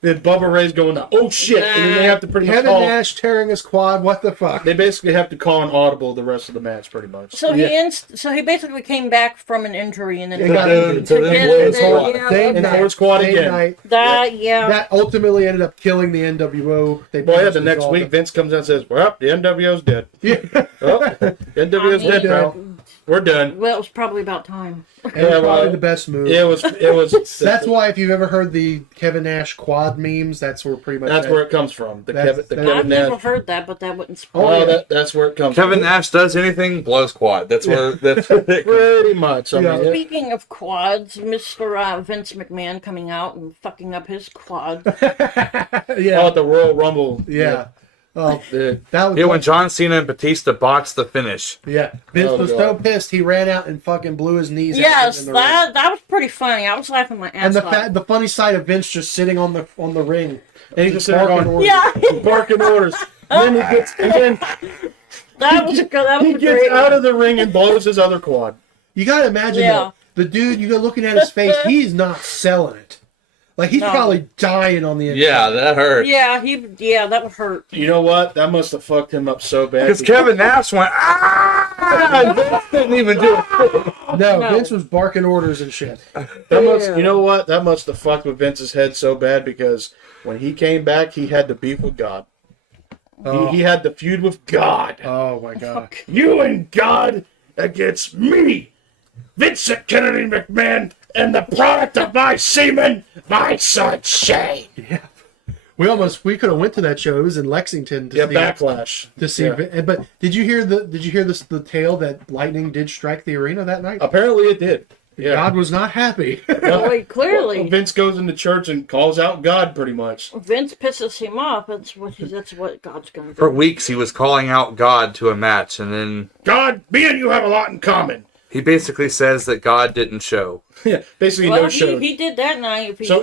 Then Bubba Ray's going, oh shit. And then they have to pretty much Kevin call. Nash tearing his quad. What the fuck? They basically have to call an audible the rest of the match, pretty much. So he basically came back from an injury and then He got injured. to get it. Same And night, Ford Squad same again. night. That That ultimately ended up killing the NWO. They Boy, yeah, the dissolved next week, it. Vince comes out and says, well, the NWO's dead. Yeah. Oh, the NWO's I mean- dead, pal. We're done. Well, it was probably about time. It was Yeah, probably well, the best move. It was. That's why if you've ever heard the Kevin Nash quad memes, that's where pretty much That's where it comes from. The That's- Kevin I've Kevin never Nash. heard that, but that wouldn't Oh, surprise Oh, yeah. that's where it comes Kevin from. Nash does anything, blows quad. That's where. That's Pretty much. I Yeah. mean, Speaking of quads, Mr. Vince McMahon coming out and fucking up his quad. yeah, at the Royal Rumble. yeah. Oh, The- that was yeah, when John Cena and Batista botched the finish. yeah. Vince Oh, was so God. pissed he ran out and fucking blew his knees. out Yes, in the ring. that was pretty funny. I was laughing my ass And off. the funny side of Vince just sitting on the ring and he's just sitting barking on- orders. Yeah, barking orders. And then he gets, and then that was he a gets great out of the ring and blows his other quad. You gotta imagine Yeah. though, the dude. You go looking at his face. He's not selling it. Like he's No. probably dying on the inside. Yeah, that hurt. Yeah, that would hurt. You know what? That must have fucked him up so bad. Because Kevin Nash went, and Vince didn't even do it. No, No. Vince was barking orders and shit. That must, you know what? That must have fucked with Vince's head so bad because when he came back, he had to beef with God. Oh. He had to feud with God. Oh my god. You and God against me, Vincent Kennedy McMahon, and the product of my semen, my son Shane. We could have went to that show. It was in Lexington to Yeah, see Backlash. to see. Yeah. But did you hear the tale that lightning did strike the arena that night? Apparently it did. Yeah. God was not happy. Boy, clearly. Vince goes into church and calls out God pretty much. Vince pisses him off. That's what God's going to do. For weeks, he was calling out God to a match, and then God, me and you have a lot in common. he basically says that God didn't show. Yeah, basically Well, no show. he did that night. So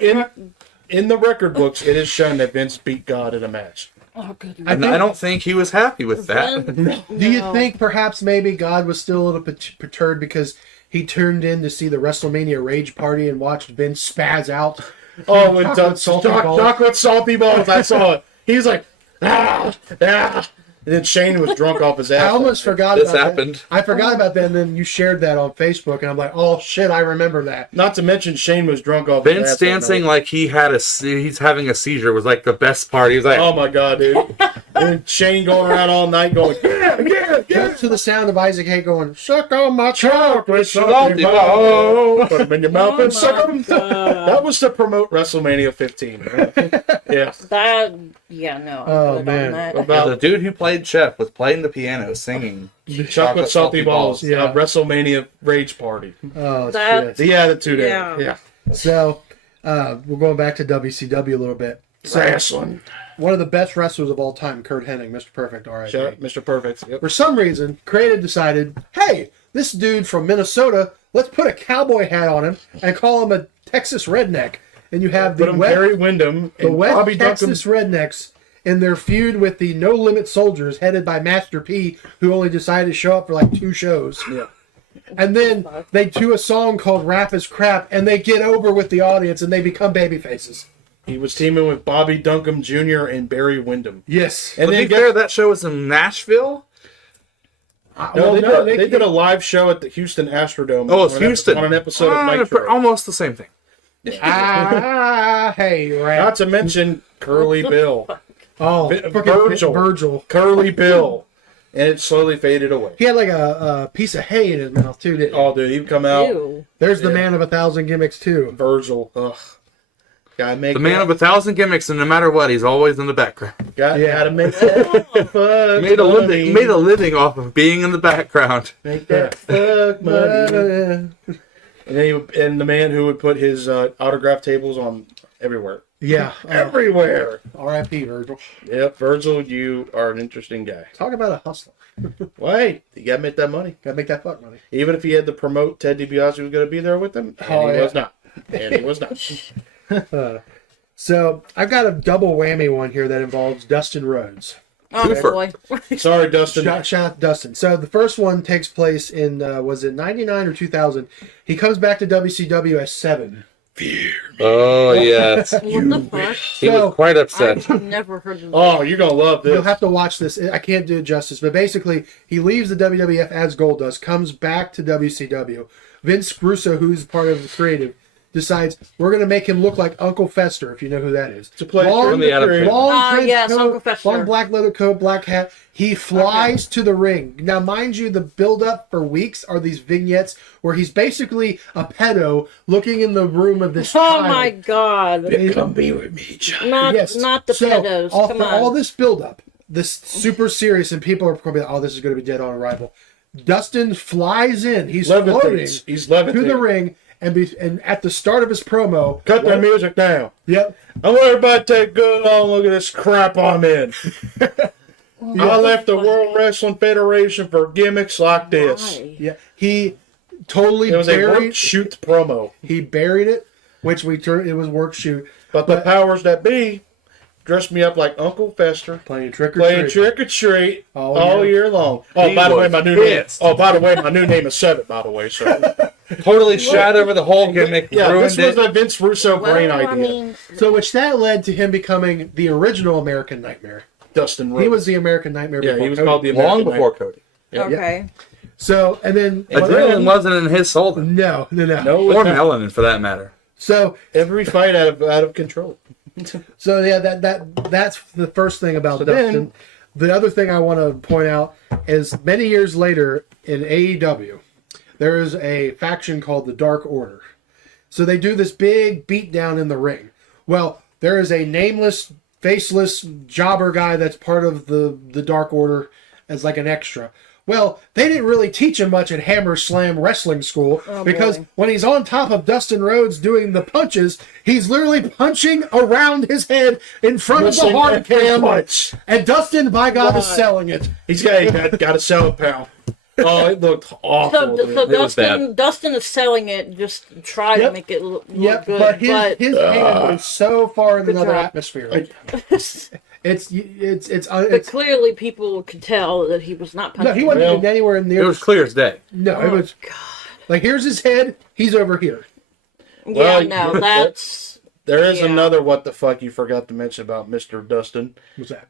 in the record books, it is shown that Vince beat God in a match. Oh, good. And I don't think he was happy with that. Do you think perhaps maybe God was still a little bit perturbed because he turned in to see the WrestleMania Rage Party and watched Vince spaz out? Oh, with Chocolate salty balls. chocolate salty balls, I saw it. He's like, ah. And then Shane was drunk off his ass. I almost forgot This about happened. that. I forgot about that, and then you shared that on Facebook, and I'm like, oh shit, I remember that. Not to mention Shane was drunk off his Vince ass. that dancing night. like he's having a seizure was like the best part. He was like, Oh my god, dude. And Shane going around all night going, Just to the sound of Isaac Hay going, suck on my chocolate salty balls. Put them in your mouth and suck them. That was to promote WrestleMania 15. Right? Yeah. No. Oh, I'm good on man. that. the About dude who played Chef was playing the piano, singing chocolate salty balls. Yeah. Yeah. WrestleMania Rage Party. oh That- shit. The Attitude Yeah. Era. Yeah. So, we're going back to WCW a little bit. So, Wrestling. one of the best wrestlers of all time, Kurt Hennig, Mr. Perfect, R.I.P. Shout out Mr. Perfect. Yep. For some reason, Creative decided, hey, this dude from Minnesota, let's put a cowboy hat on him and call him a Texas redneck. And you have Put the him West, Barry Windham the and West Bobby Duncan. Texas rednecks in their feud with the No Limit Soldiers, headed by Master P, who only decided to show up for like 2 shows. Yeah. And then they do a song called Rap is Crap, and they get over with the audience, and they become baby faces. He was teaming with Bobby Duncan Jr. and Barry Windham. Yes. And to then be fair, that show was in Nashville. they did a live show at the Houston Astrodome. Oh, it's on an Houston. on an episode of Nitro. Almost the same thing. Hey, Not Rap. to mention Curly Bill. Oh, Virgil. Virgil. Curly Bill. And it slowly faded away. He had like a piece of hay in his mouth, too, didn't he? Oh, dude, he'd come out. Ew. There's the man of 1,000 gimmicks, too. Virgil. Ugh. Gotta make The man of 1,000 gimmicks, and no matter what, he's always in the background. Gotta make that fuck Made a money. living off of being in the background. Make that fuck money. And then and the man who would put his autograph tables on everywhere. Yeah. Everywhere. R.I.P. Virgil. Yep, Virgil, you are an interesting guy. Talk about a hustler. Wait, you gotta make that money. Gotta make that fuck money. Even if he had to promote Ted DiBiase was gonna be there with him, and Oh, he yeah. was not. And he was not. So I've got a double whammy one here that involves Dustin Rhodes. Oh, Twofer. boy. Sorry, Dustin. Shout out to Dustin. So the first one takes place in, was it 99 or 2000? He comes back to WCW as 7. Oh, yes. What the fuck? He was quite upset. I've never heard of that. Oh, you're gonna love You'll this. have to watch this. I can't do it justice, but basically, he leaves the WWF as Goldust, comes back to WCW. Vince Russo, who's part of the creative, decides we're going to make him look like Uncle Fester, if you know who that is. To play long, From the Adam Family. long trench yes, coat, Uncle Fester. long black leather coat, black hat. He flies to the ring. Now, mind you, the build-up for weeks are these vignettes where he's basically a pedo looking in the room of this Oh child. my god. Come be with me, John. Not the pedos. All, Come for on. all this build-up, this super serious, and people are going to be like, oh, this is going to be dead on arrival. Dustin flies in. He's floating Levitates. He's levitating. to the ring, and at the start of his promo, Cut that music down. Yep. I want everybody to take a good long look at this crap I'm in. I left the World Wrestling Federation for gimmicks like this. Why? Yeah, he totally It was a work buried. shoot promo. He buried it, which we turned. It was work shoot. But the powers that be dressed me up like Uncle Fester, Playing trick or playing treat. trick or treat All all year. year long. Oh, He by the way, was my new name. pissed. Oh, by the way, my new name is Seven. By the way, so Totally shot over the whole gimmick, yeah, ruined this was it. a Vince Russo brain Well, idea. I mean, So, which that led to him becoming the original American Nightmare. Dustin Rhodes. He was the American Nightmare. yeah, before he was Cody. called the American Long before Nightmare. Cody. okay. So, and then Adrenaline wasn't in his soul, then. no. No, Or it's not. melanin, for that matter. So, Every fight out of control. So yeah, that's the first thing about So Dustin. then- The other thing I want to point out is many years later in AEW, there is a faction called the Dark Order. So they do this big beatdown in the ring. Well, there is a nameless, faceless jobber guy that's part of the Dark Order as like an extra. Well, they didn't really teach him much at Hammer Slam Wrestling School because boy. when he's on top of Dustin Rhodes doing the punches, he's literally punching around his head in front of the Missing hard every cam. punch. And Dustin, by God, is selling it. He's got to sell it, pal. Oh, it looked awful. So Dustin is selling it just to try to make it look Yep, good. but his hand was so far in another job. atmosphere. It's but clearly people could tell that he was not punching. no, he wasn't even anywhere near. It was clear as day. No, it was like here's his head. He's over here. Yeah, no, that's... There is Yeah. another what the fuck you forgot to mention about Mr. Dustin. What's that?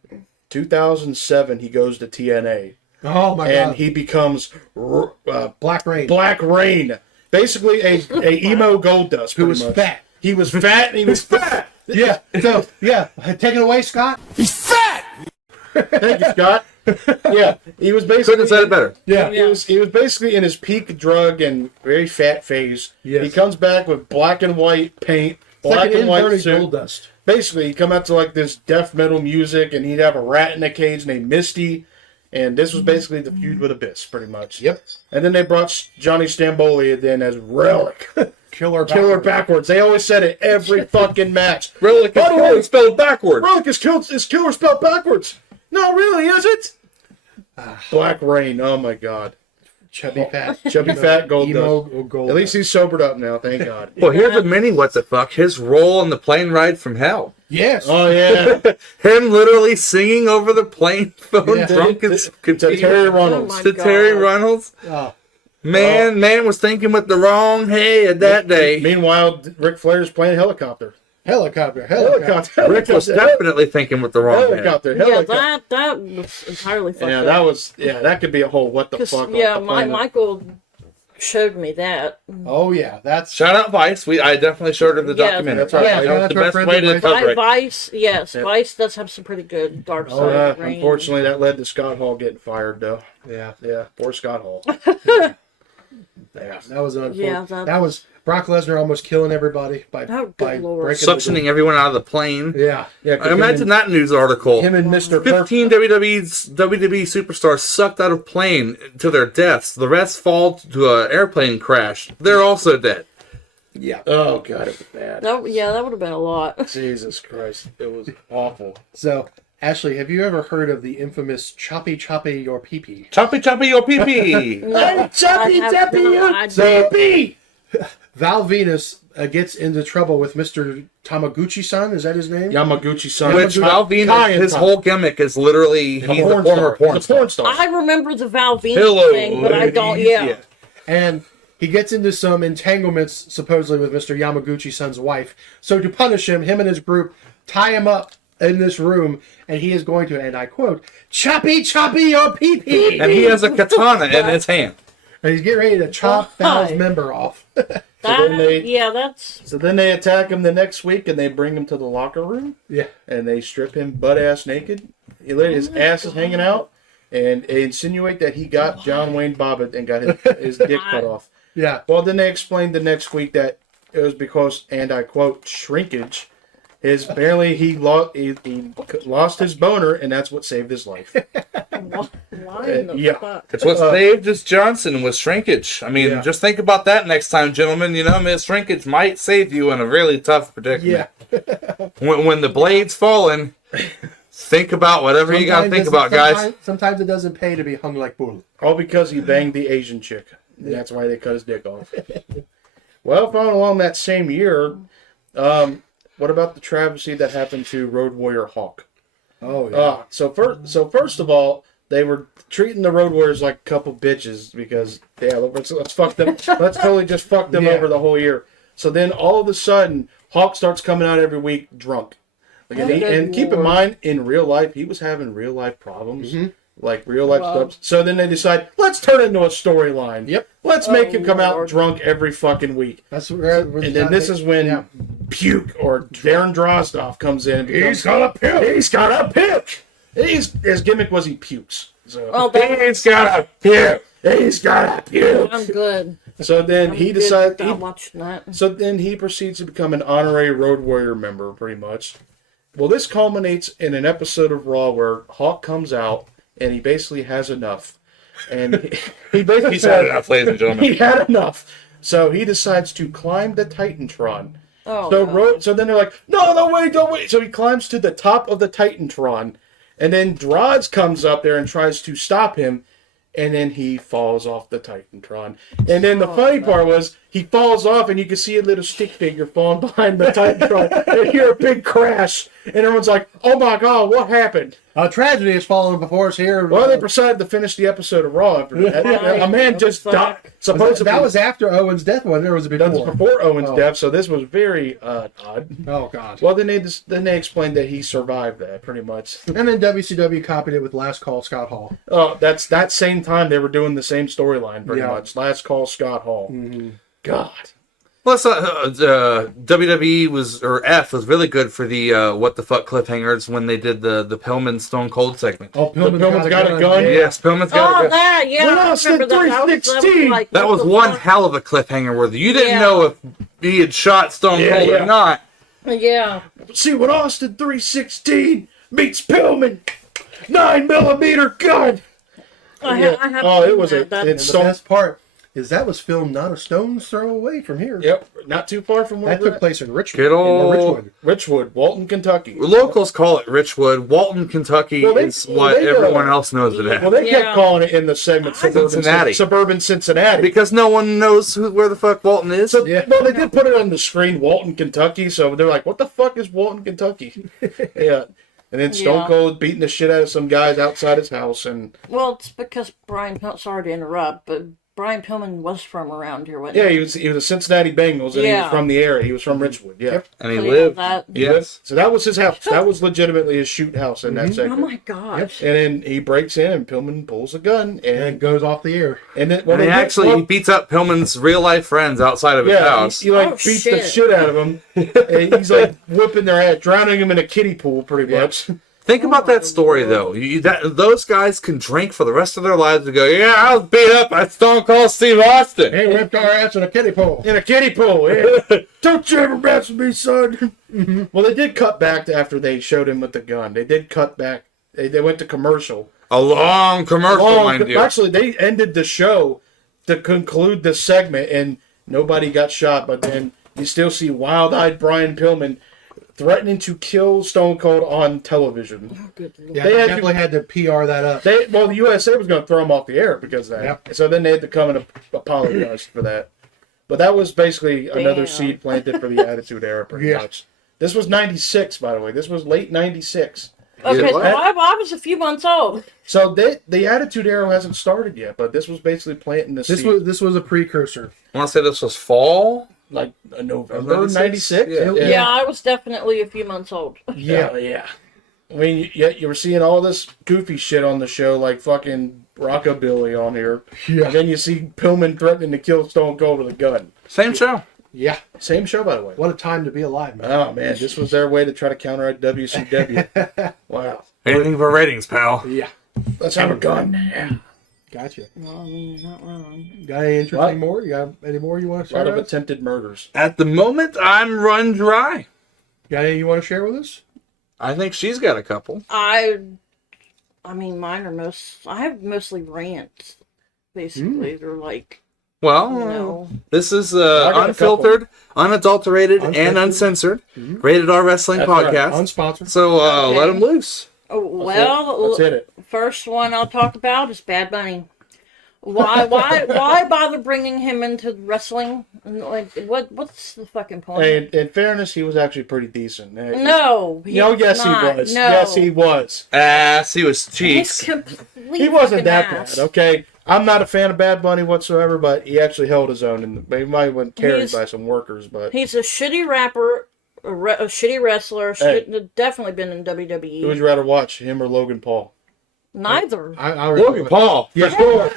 2007, he goes to TNA. Oh my And God! he becomes Black Rain, Black Rain. Basically a emo Goldust. who pretty was much. fat. He was fat and he was fat. Yeah. So yeah, take it away, Scott. Thank you, Scott. Yeah, he was basically. Couldn't have said it better. Yeah. He was basically in his peak drug and very fat phase. Yes. He comes back with black and white paint, It's black like an and white inverted suit. gold dust. Basically, he'd come out to like this death metal music, and he'd have a rat in a cage named Misty, and this was basically the feud with Abyss, pretty much. Yep. And then they brought Johnny Stamboli then as Relic. Killer Backwards. They always said it every fucking match. Relic is killer spelled backwards. Relic is killer spelled backwards. No, really, is it? Black Rain. Oh my God. Chubby fat. Chubby fat gold Emo dust. gold. At least he's sobered up now, thank God. Well, here's a mini what the fuck. His role on the plane ride from hell. Yes. Oh yeah. Him literally singing over the plane phone Yeah. drunk as To could be. Terry Oh Runnels. my To Terry God. Runnels. Oh. Man was thinking with the wrong head that day. Meanwhile, Ric Flair's playing helicopter. Helicopter. Rick was definitely thinking with the wrong head. Helicopter. Yeah, Helicopter. that was entirely fucked Yeah, up. that could be a whole what the 'Cause, fuck. yeah, on the planet. Michael showed me that. Oh yeah, that's Shout out Vice. I definitely showed her the Yeah, documentary. that's right. Yeah, That was that's the our best friend way to Vice. cover it. Vice, yes, Yeah. Vice does have some pretty good dark side. Oh, Rain. unfortunately, that led to Scott Hall getting fired, though. yeah. Yeah, poor Scott Hall. That was unfortunate. Yeah, that was Brock Lesnar almost killing everybody by Oh, by good Lord. breaking Suctioning everyone out of the plane. Yeah. Yeah, I imagine that news article. him and Mr. 15 WWE superstars sucked out of plane to their deaths. The rest fall to an airplane crash. They're also dead. Yeah. Oh god, it was bad. That would have been a lot. Jesus Christ, it was awful. So, Ashley, have you ever heard of the infamous choppy your pee-pee? Choppy choppy your pee pee. Choppy, I have no idea. pee. Val Venus gets into trouble with Mr. Tamaguchi-san. Is that his name? Yamaguchi-san. Which Val Venus, his whole gimmick is literally he's a former porn star. I remember the Val Venus Hello, thing, but I don't. Yeah. And he gets into some entanglements, supposedly, with Mr. Yamaguchi-san's wife. So to punish him and his group tie him up in this room, and he is going to, and I quote, choppy your pee-pee. And he has a katana in his hand. And he's getting ready to chop Val's member off. That's So then they attack him the next week, and they bring him to the locker room, Yeah. and they strip him butt-ass naked. He let his ass is hanging out, and they insinuate that he got John Wayne Bobbitt and got his dick cut off. Yeah. Well, then they explained the next week that it was because, and I quote, shrinkage. Apparently he lost his boner, and that's what saved his life. why in the yeah. fuck? It's what saved us Johnson was shrinkage. I mean, just think about that next time, gentlemen. You know, Miss Shrinkage might save you in a really tough predicament. Yeah. When the blade's falling, think about whatever you got to think about, guys. Sometimes it doesn't pay to be hung like bull. All because he banged the Asian chick. And that's why they cut his dick off. Well, following along that same year, what about the travesty that happened to Road Warrior Hawk? Oh, yeah. So first of all, they were treating the Road Warriors like a couple bitches because let's fuck them. Let's totally just fuck them over the whole year. So then all of a sudden, Hawk starts coming out every week drunk. And keep in mind, in real life, he was having real life problems. Like real life stuff. So then they decide, let's turn it into a storyline. Yep. Let's make him come out Lord. drunk every fucking week. That's where And then this is when Puke or Darren Drozdov comes in. And he's got a puke. He's got a puke. His gimmick was he pukes. So Oh, that's, he's got a puke. He's got a puke. I'm good. So then he I'm decides. good about watching that. So then he proceeds to become an honorary Road Warrior member, pretty much. Well, this culminates in an episode of Raw where Hawk comes out and he basically has enough. And he basically He's had enough, ladies and gentlemen. he had enough. So he decides to climb the Titantron. Oh, So no. so then they're like, no, don't wait. So he climbs to the top of the Titantron, and then Droz comes up there and tries to stop him, and then he falls off the Titantron. And then the funny part was he falls off, and you can see a little stick figure falling behind the Titantron, and you hear a big crash, and everyone's like, oh my god, what happened? A tragedy has fallen before us here. Well, they decided to finish the episode of Raw after that. A man just died. Supposedly, that was after Owen's death, wasn't it? Or was it before? that was before Owen's death, so this was very odd. Oh, God. Well, then they explained that he survived that, pretty much. And then WCW copied it with Last Call Scott Hall. Oh, that's that same time they were doing the same storyline, pretty Yeah. much. Last Call Scott Hall. God. Plus, WWE was really good for the what the fuck cliffhangers when they did the Pillman Stone Cold segment. Oh, Pillman's got a gun. Yeah. Yes, Pillman's got Oh, a gun. that, yeah. When I Austin remember that. 316. That was one hell of a cliffhanger where you didn't know if he had shot Stone Cold Yeah. or not. Yeah. See, when Austin 316 meets Pillman, 9mm gun. I Yeah. have Oh, it seen was that. a- That- And the best part is that was filmed not a stone's throw away from here. Yep, not too far from where That we're took at. place in Richmond. Good old- Richwood. Richwood, Walton, Kentucky. Locals call it Richwood. Walton, Kentucky Well, is what everyone else knows it Well, as. they kept Yeah. calling it in the segment Cincinnati. Suburban Cincinnati. Because no one knows where the fuck Walton is. Yeah. Well, they did put it on the screen, Walton, Kentucky, so they're like, what the fuck is Walton, Kentucky? Yeah. And then Stone Yeah. Cold beating the shit out of some guys outside his house. And Well, it's because sorry to interrupt, but Brian Pillman was from around here, wasn't yeah, he was a Cincinnati Bengals, and he was Yeah. from the area. He was from Richwood, yeah. And he So, lived. that- Yes. So that was his house. That was legitimately his shoot house in that Oh segment. my gosh. And then he breaks in, and Pillman pulls a gun, And it goes off the air. then And he beats up Pillman's real life friends outside of his house. he like Oh, beats the shit. shit out of him. And he's like whipping their ass, drowning him in a kiddie pool, pretty much. Think about that story, though. Those guys can drink for the rest of their lives and go, yeah, I was beat up by Stone Cold Steve Austin. He whipped our ass in a kiddie pool. In a kiddie pool, yeah. Don't you ever mess with me, son. Well, they did cut back to after they showed him with the gun. They did cut back. They went to commercial. A long commercial, mind you. Actually, they ended the show to conclude the segment, and nobody got shot. But then you still see wild-eyed Brian Pillman threatening to kill Stone Cold on television. Oh, good Lord. Yeah, They they had definitely had to PR that up. Well, the USA was going to throw him off the air because of that. Yep. So then they had to come and apologize for that. But that was basically another Damn. seed planted for the Attitude Era, pretty Yeah. much. This was 96, by the way. This was late 96. Okay, Yeah, so what? I was a few months old. So the Attitude Era hasn't started yet, but this was basically planting the seed. This was a precursor. I want to say this was fall. Like November 96? 96? Yeah. Yeah. I was definitely a few months old. Yeah. I mean, you were seeing all this goofy shit on the show, like fucking Rockabilly on here. Yeah. And then you see Pillman threatening to kill Stone Cold with a gun. Same show. Yeah. Same show, by the way. What a time to be alive, man. Oh, man, this was their way to try to counteract WCW. Wow. Anything for ratings, pal. Yeah. Let's have a gun. Yeah. Gotcha. Well, I mean, you're not wrong. Got any interesting What? more? You got any more you want to A lot share of with us? attempted murders. At the moment, I'm run dry. Got any you want to share with us? I think she's got a couple. I mean, mine are I have mostly rants, basically. They're like, Well, you know. this is got a unfiltered, unadulterated, and Uncensored. uncensored. Rated R Wrestling That's right. Podcast. Unsponsored. So Okay. let them loose. Oh, well, Let's hit it. first one I'll talk about is Bad Bunny. Why bother bringing him into wrestling? Like, what's the fucking point? Hey, in fairness, he was actually pretty decent. No, Yes, not. he was. No. Yes, he was. See his He's cheeks. completely He wasn't fucking that ass. bad, okay? I'm not a fan of Bad Bunny whatsoever, but he actually held his own, and he might have been carried He's- by some workers, but He's a shitty rapper, a shitty wrestler. Hey. Definitely been in WWE. who would you rather watch, him or Logan Paul? Neither. Logan Paul. Yeah. Sure.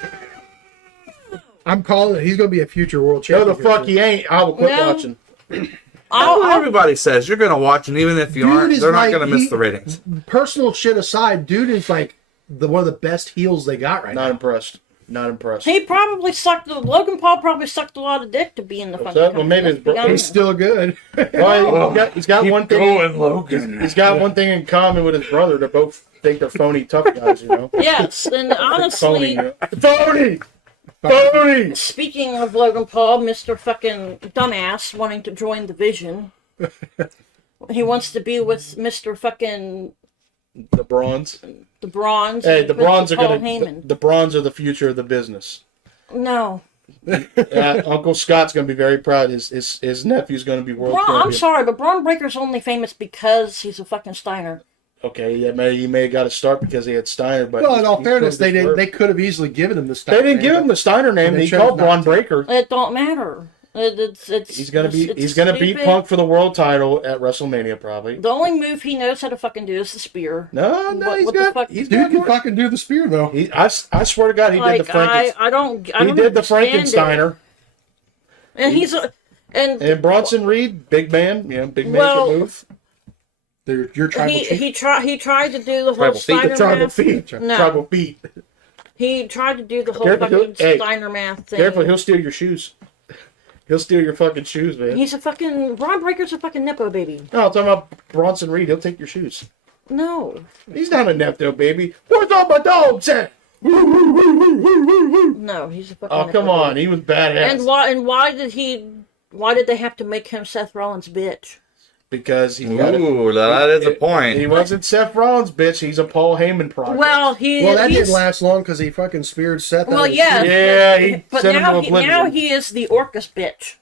I'm calling it. He's going to be a future world No, champion. the fuck he ain't. I will quit No. watching. That's what everybody says. You're going to watch, and even if you Dude aren't, is they're not like- going to miss he- the ratings. Personal shit aside, dude is like one of the best heels they got right Not now. impressed. Not impressed. Logan Paul probably sucked a lot of dick to be in the fucking that? company. Well, maybe let's be he's honest. He's still good. Well, he's got one thing. Going, Logan. He's got one thing in common with his brother. They both think they're phony tough guys. You know. Yes, and Phony. honestly, Phony. Phony. speaking of Logan Paul, Mr. fucking dumbass wanting to join the Vision. He wants to be with Mr. fucking The Bronze. the Bronze. Hey, the with Bronze are Paul gonna. Heyman. The Bronze are the future of the business. No. Uncle Scott's gonna be very proud. His nephew's gonna be world champion. I'm sorry, but Braun Breaker's only famous because he's a fucking Steiner. Okay, he may have got to start because he had Steiner, but Well, in all he's fairness, proved his worth. they could have easily given him the Steiner. They didn't give him the Steiner name. They He chose called not Braun to. Breaker. It don't matter. It's He's gonna beat stupid. Punk for the world title at WrestleMania probably. The only move he knows how to fucking do is the spear. No, What the fuck? he's Dude got can more. fucking do the spear though. I swear to God, he did the Frankenstein. I don't He did the understand it. Frankensteiner. And he's a And Bronson Reed, big man, big man Well, can move. Your tribal chief. he tried to do the whole Tribal feet. Steiner Tribal math. feet, No. tribal feet. He tried to do the whole Careful, fucking hey, Steiner math thing. Careful, he'll steal your shoes. He'll steal your fucking shoes, man. He's a fucking Braun Breaker's a fucking Nepo baby. No, I'm talking about Bronson Reed. He'll take your shoes. No. He's not a Nepto baby. Where's all my dogs at? No, he's a fucking Oh, Nepo come on. baby. He was badass. And why did they have to make him Seth Rollins' bitch? Because he got Ooh, that is a He point. wasn't Seth Rollins, bitch. He's a Paul Heyman project. Well, that he's, didn't last long because he fucking speared Seth. well, out of yeah. Yeah, he but sent him now to he, oblivion. now he is the Orcus bitch.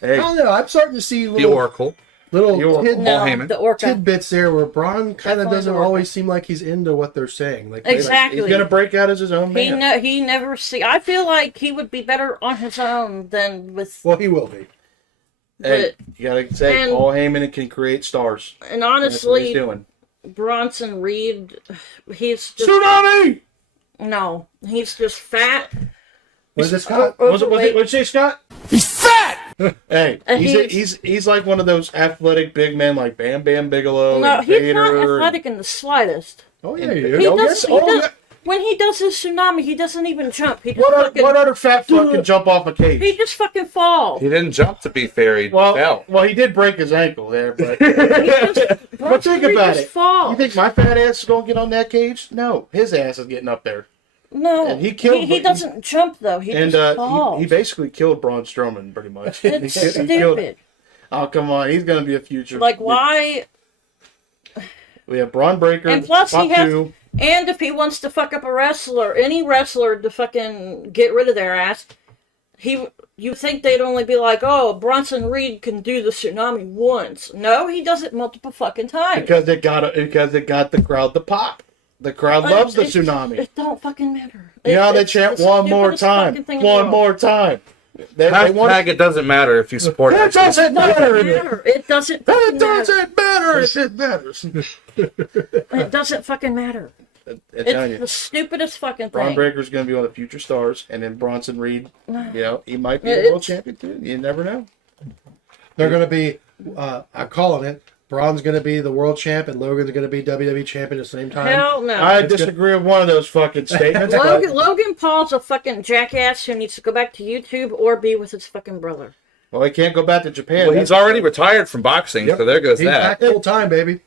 Hey, I don't know. I'm starting to see The little Oracle. The Oracle. No, Heyman. the Orca. tidbits there where Braun kind of Definitely doesn't Orca. always seem like he's into what they're saying. Like Exactly. he's gonna break out as his own man. He never see. I feel like he would be better on his own than with. well, he will be. Hey, you gotta say and- Paul Heyman can create stars. And That's what he's honestly, doing. Bronson Reed, he's just Tsunami. no. He's just fat. What is it, Scott? Was it? overweight. What'd you say, Scott? He's fat! Hey, And he's like one of those athletic big men like Bam Bam Bigelow. No, and he's Vader not and- athletic in the slightest. Oh yeah, and- he He is. Oh, does. yes. He Oh, does yeah. When he does his tsunami, he doesn't even jump. He just What other fat fuck can jump off a cage? He just fucking falls. He didn't jump, to be fair. He Well, fell. well, he did break his ankle there, but But but think about it. Falls. You think my fat ass is gonna get on that cage? No, his ass is getting up there. No, and he killed- He doesn't jump though. He And just falls. he basically killed Braun Strowman pretty much. It's He killed- stupid. Oh come on, he's gonna be a future. Like why? We have Braun Breaker. And plus he has. Fatu. And if he wants to fuck up a wrestler, any wrestler to fucking get rid of their ass, you think they'd only be like, oh, Bronson Reed can do the tsunami once. No, he does it multiple fucking times. Because it got the crowd to pop. The crowd loves the tsunami. It don't fucking matter. You know how they It's chant the one more stupidest time. fucking thing in the One world. more time. They want Hashtag it doesn't matter if you support it it. doesn't matter. It doesn't fucking It matter. doesn't matter. It matters. It doesn't fucking matter. I'm telling It's you. the stupidest fucking Braun thing. Breaker's going to be one of the future stars, and then Bronson Reed, he might be a It's- world champion too. You never know. They're going to be. I'm calling it. Braun's going to be the world champ, and Logan's going to be WWE champion at the same time. Hell no. I disagree with one of those fucking statements. but- Logan Paul's a fucking jackass who needs to go back to YouTube or be with his fucking brother. well, he can't go back to Japan. Well, he's already retired from boxing, so there goes He's that. back full time, baby.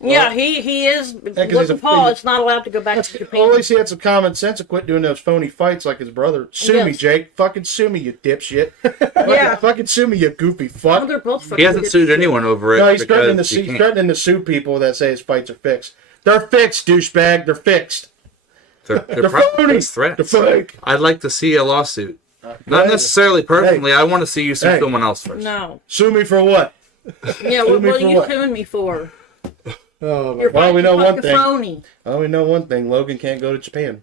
Yeah, he is. 'cause he's Logan Paul he's- is not allowed to go back to Well, at Japan. least he had some common sense and quit doing those phony fights like his brother. Sue me, Yes. Jake. Fucking sue me, you dipshit. Yeah. Fucking sue me, you goofy Oh, fuck. they're both fucking He hasn't idiots. sued anyone over it No, he's threatening to because sue. he He's can't. threatening to sue people that say his fights are fixed. They're fixed, douchebag. They're fixed. They're They're probably phony. just threats. They're fake. I'd like to see a lawsuit. Not necessarily personally. I want to see you sue Hey. someone else first. No. Sue me for what? Yeah, Sue what me are for you what? suing me for? Oh, my You're Well, we know one fucking thing. phony. Oh, we know one thing. Logan can't go to Japan.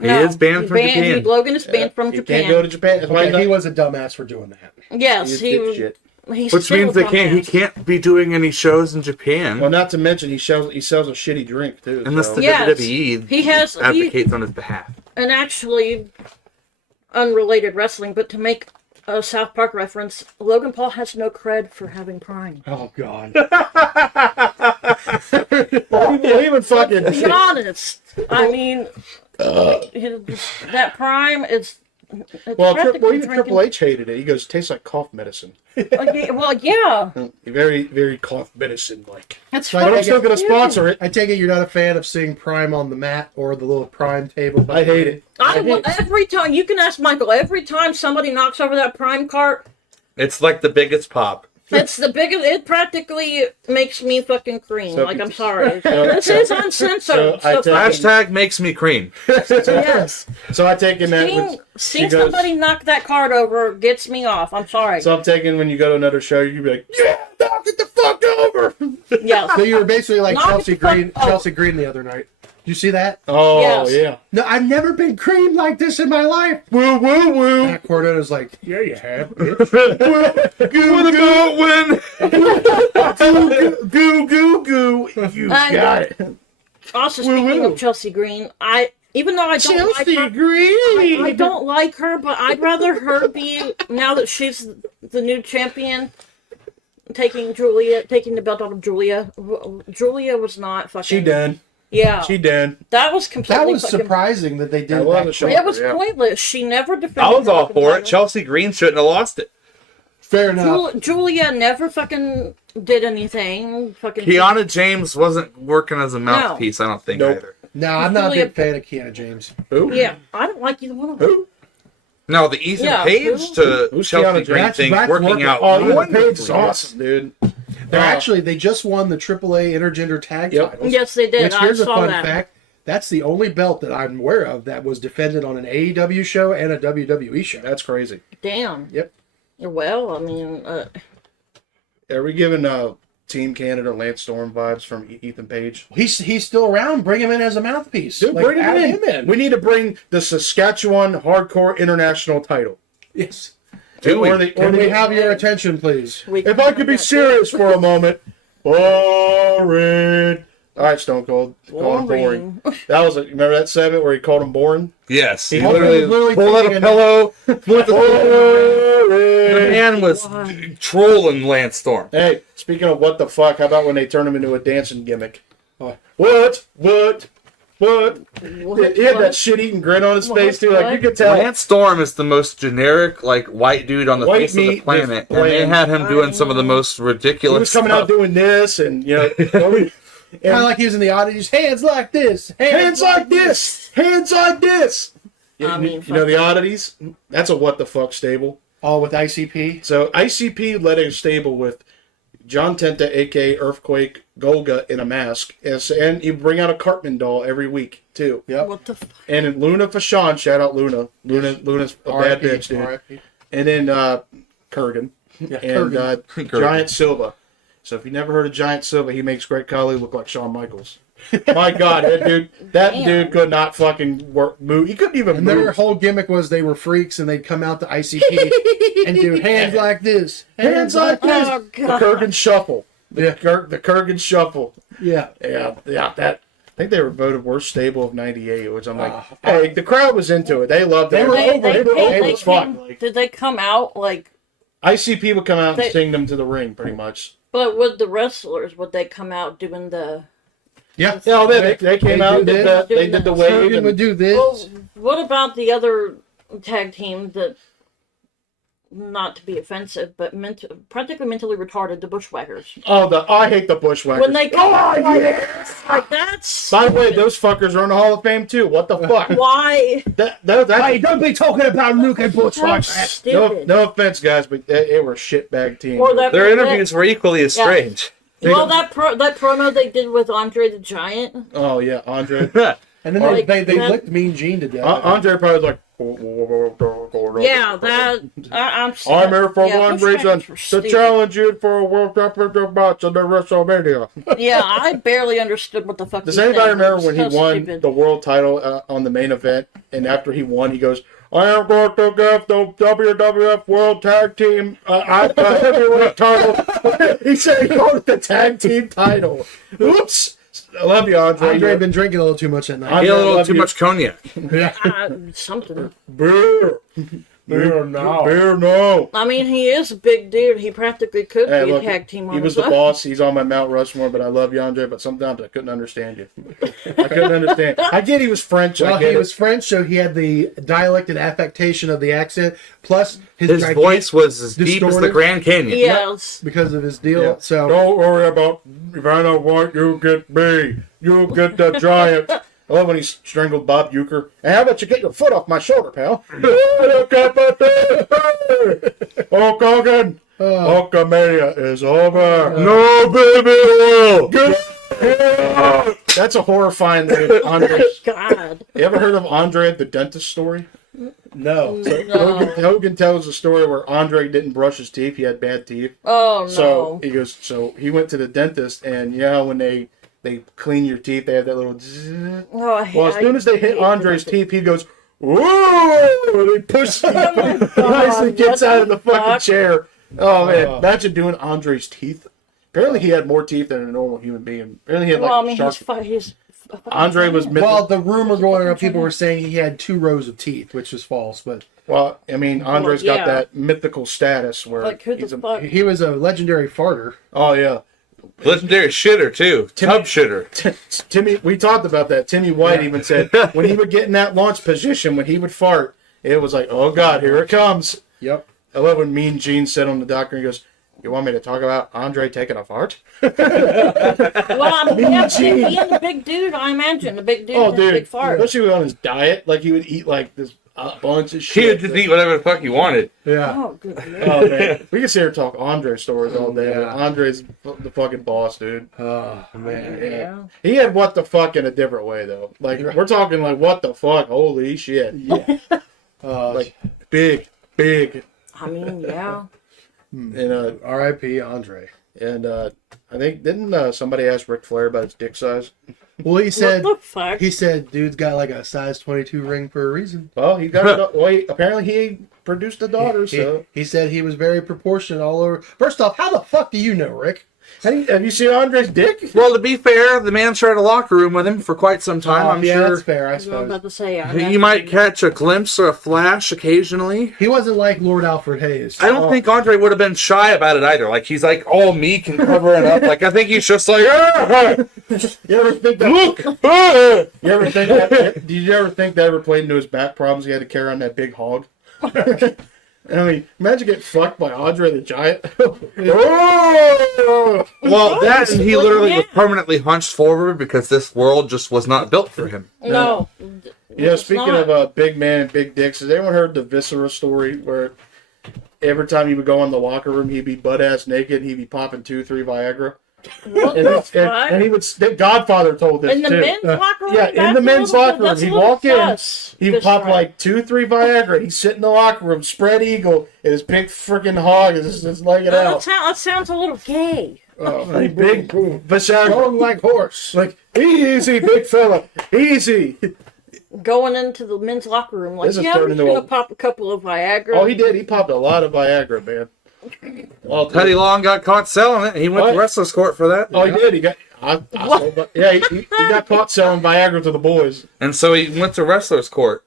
He is banned he's from Japan. Logan is banned from He Japan. can't go to Japan. That's why Okay, he he's was a dumbass for doing that. Yes, He's he a was. dipshit. He's Which still means a he dumbass. can't be doing any shows in Japan Well, not to mention he sells a shitty drink too. unless so- the Yes. WWE He has advocates on his behalf. and actually unrelated wrestling, but to make a South Park reference, Logan Paul has no cred for having Prime. Oh God. Well, even fucking Be honest. I mean, That Prime is. Well, practically even Triple H hated it. He goes, "Tastes like cough medicine." Well, yeah. Very, very cough medicine like. It's But But I'm fucking still gonna sponsor it. I take it you're not a fan of seeing Prime on the mat or the little Prime table. I hate it. Every time you can ask Michael. Every time somebody knocks over that Prime cart, It's like the biggest pop. it's the biggest. It practically makes me fucking cream. So- I'm sorry. This is uncensored. so I So tell- fucking- Hashtag makes me cream. yes. So I take in that. Seeing somebody knock that cart over gets me off. I'm sorry. So I'm taking when you go to another show, you be like, "Yeah, knock it the fuck over." Yes. So you were basically like Knock it Chelsea the fuck Green. out. Chelsea Green the other night. You see that? Oh Yes. yeah. No, I've never been creamed like this in my life. Woo woo woo. Matt Cordona's like, yeah, you have. What about when? Goo goo goo. You And, got it. Also, speaking of Chelsea Green, even though I don't like her, Green. I don't like her, but I'd rather her be, now that she's the new champion, taking the belt off of Julia. Julia was not fucking. She done. Yeah. She done. That was completely. That was fucking, surprising that they did That was a that. shock. It was Yeah. pointless. She never defended. I was her all fucking for it. title. Chelsea Green shouldn't have lost it. Fair enough. Julia never fucking did anything. Fucking. Kiana James wasn't working as a mouthpiece, I don't think, Nope. either. No, I'm not a Julia- big fan of Kiana James. Who? Yeah, I don't like either one of them. Who? No, the Ethan Yeah, Page who? to Who's Chelsea Kiana Green James? thing That's working working. out Oh, Ethan wonderfully. Page is awesome, dude. They're actually, they just won the AAA Intergender Tag Yep. titles. Yes, they did. Which, I here's a saw fun that. fact. That's the only belt that I'm aware of that was defended on an AEW show and a WWE show. That's crazy. Damn. Yep. Well, I mean, Are we giving Team Canada Lance Storm vibes from Ethan Page? He's still around. Bring him in as a mouthpiece. Dude, Like, bring add him in. We need to bring the Saskatchewan Hardcore International title. Yes. Do we? Can we have your attention, please? If I could be serious for a moment. Boring. All right, Stone Cold. Call him boring. That was remember that segment where he called him boring? Yes. He was literally literally pulled out a taking a- pillow. The Boring. man was trolling Lance Storm. Hey, speaking of what the fuck, how about when they turn him into a dancing gimmick? What? He had that shit-eating grin on his face too. Like you could tell. Lance Storm is the most generic, like, white dude on the White face of the meat, planet, just and they bland. had him doing some of the most He ridiculous was coming out stuff. doing this, and Kind of like he was in the audience. Hands like this. hands like this, hands like this. I mean, You know the oddities? That's a what the fuck stable. All with ICP. So ICP led a stable with John Tenta, aka Earthquake, Golga in a mask, and you bring out a Cartman doll every week too. Yep. what the fuck? And then Luna Fashawn, shout out Luna. Luna's a bad RIP, bitch, dude. RIP. And then Kurgan Yeah, and Kurgan. Giant Silva. So if you never heard of Giant Silva, he makes Greg Khali look like Shawn Michaels. My God, that Damn. dude could not fucking move. He couldn't even And their move. whole gimmick was they were freaks and they'd come out to ICP and do hands like this. Hands like this. Oh, The God. Kurgan Shuffle. Yeah. The Kurgan Shuffle. Yeah. Yeah, that. I think they were voted worst stable of '98, which I'm like, Ah. hey, the crowd was into it. They loved it. They were over. They were It over. was fun. Did they come out like? ICP would come out and They- sing them to the ring, pretty much. But with the wrestlers, would they come out doing the? Yeah. Yeah, they came They out. do Did this. they did the wave. Kurgan would And, do this. Well, what about the other tag team that? Not to be offensive, but practically mentally retarded, the Bushwhackers. I hate the Bushwhackers. When they come out, yes! like that's. By the way, those fuckers are in the Hall of Fame too. What the fuck? Why? That don't be talking about Luke and That's no, stupid. no offense, guys, but they were a shitbag team. Or that, Their interviews were equally as Yeah. strange. Well, that promo they did with Andre the Giant. Oh yeah, Andre. And then Like they that- licked Mean Gene to death. Andre probably was like. Yeah, that I'm. I'm here for one Bushwhackers reason: were to stupid. challenge you for a World Championship match on the WrestleMania. Yeah, I barely understood what the fuck. Does he anybody said. remember It when he was so won stupid. the world title on the main event? And after he won, he goes, "I am going to give the WWF World Tag Team heavyweight title." He said he called it the tag team title. Oops. I love you, Andre. Andre had been drinking a little too much at night. He had a I little love too you. much cognac. Yeah. Something. Brr. Beer no. I mean, he is a big dude. He practically could Hey, be look, a tag team on he was his the own. boss. He's on my Mount Rushmore, but I love you, Andre. But sometimes I couldn't understand you. I couldn't understand. I get he was French. Well, I get he it. was French, so he had the dialect and affectation of the accent, plus His voice was as deep as the distorted. Grand Canyon. Yes. because of his deal. Yeah. So Don't worry about if I know what you get me. You get the giant. I love when he strangled Bob Euchre. And how about you get your foot off my shoulder, pal? Hulk Hogan. Hulkamania is over. No baby oil. That's a horrifying name. Andre. God. You ever heard of Andre the dentist story? no. Hogan tells a story where Andre didn't brush his teeth. He had bad teeth. Oh, no. So he goes. So he went to the dentist, and you know when they clean your teeth, they have that little. Zzz. Oh, Well, as soon as they hit Andre's teeth, he goes, "Whoa!" And he pushes. He nicely gets out of the fucking chair. Oh man! Imagine doing Andre's teeth. Apparently, he had more teeth than a normal human being. Apparently, he had like Well, I mean, shark. he's Andre was Well, the rumor going around, people were saying he had 2 rows of teeth, which is false. But Well, I mean, Andre's yeah. got that mythical status where like, who he's the a. fuck? he was a legendary farter. Oh yeah, Legendary shitter too. Tub shitter. Timmy. We talked about that. Timmy White even said when he would get in that launch position, when he would fart, it was like, oh god, here it comes. Yep. I love when Mean Gene said on the doctor, he goes, "You want me to talk about Andre taking a fart?" Well, I mean, yeah, being a big dude, I imagine. The big dude Oh, has a big dude, fart. especially on his diet, like he would eat like this bunch of He shit. would just eat whatever the fuck he wanted. Yeah. Oh, good lord. Oh man, we can sit here and talk Andre stories all day. Yeah. But Andre's the fucking boss, dude. Oh man. Yeah. He had what the fuck in a different way though. Like we're talking like what the fuck, holy shit, like big. I mean, yeah. And R.I.P. Andre. I think didn't somebody ask Ric Flair about his dick size? Well, he said What the fuck? he said dude's got like a size 22 ring for a reason. Well, he got apparently he produced a daughter. So He said he was very proportionate all over. First off, how the fuck do you know, Rick? have you seen Andre's dick? Well, to be fair, the man shared a locker room with him for quite some time. I'm yeah, sure that's fair, I I was suppose. about to say. you might catch a glimpse or a flash occasionally. He wasn't like Lord Alfred Hayes. I don't think Andre would have been shy about it either. Like he's like all meek and covering up. Like I think he's just like, "Ah, You ever think that? look, ah." You ever think that? Did you ever think that ever played into his back problems? He had to carry on that big hog. I mean, imagine getting fucked by Andre the Giant. Oh! Well, that and he literally was Yeah. permanently hunched forward because this world just was not built for him. No. Yeah, It's speaking not. of big man and big dicks, has anyone heard the Viscera story where every time he would go in the locker room, he'd be butt ass naked, he'd be popping 2-3 Viagra? What And, the and, fuck? and he would. The Godfather told this In the too. men's locker room? yeah, in That's the a men's little- locker room, that's a he'd little walk in, sus. he'd That's pop right. like 2-3 Viagra, he'd sit in the locker room, spread eagle, and his big freaking hog is just laying it out. That sounds a little gay. Oh, big Viagra. Going like horse. Like, easy, big fella, easy. Going into the men's locker room, like, This is yeah, I'm turning just into gonna a- pop a couple of Viagra. Oh, he did. He popped a lot of Viagra, man. Teddy Long got caught selling it. He went What? to wrestler's court for that. Oh, he did. He got. Yeah, he got caught selling Viagra to the boys. And so he went to wrestler's court.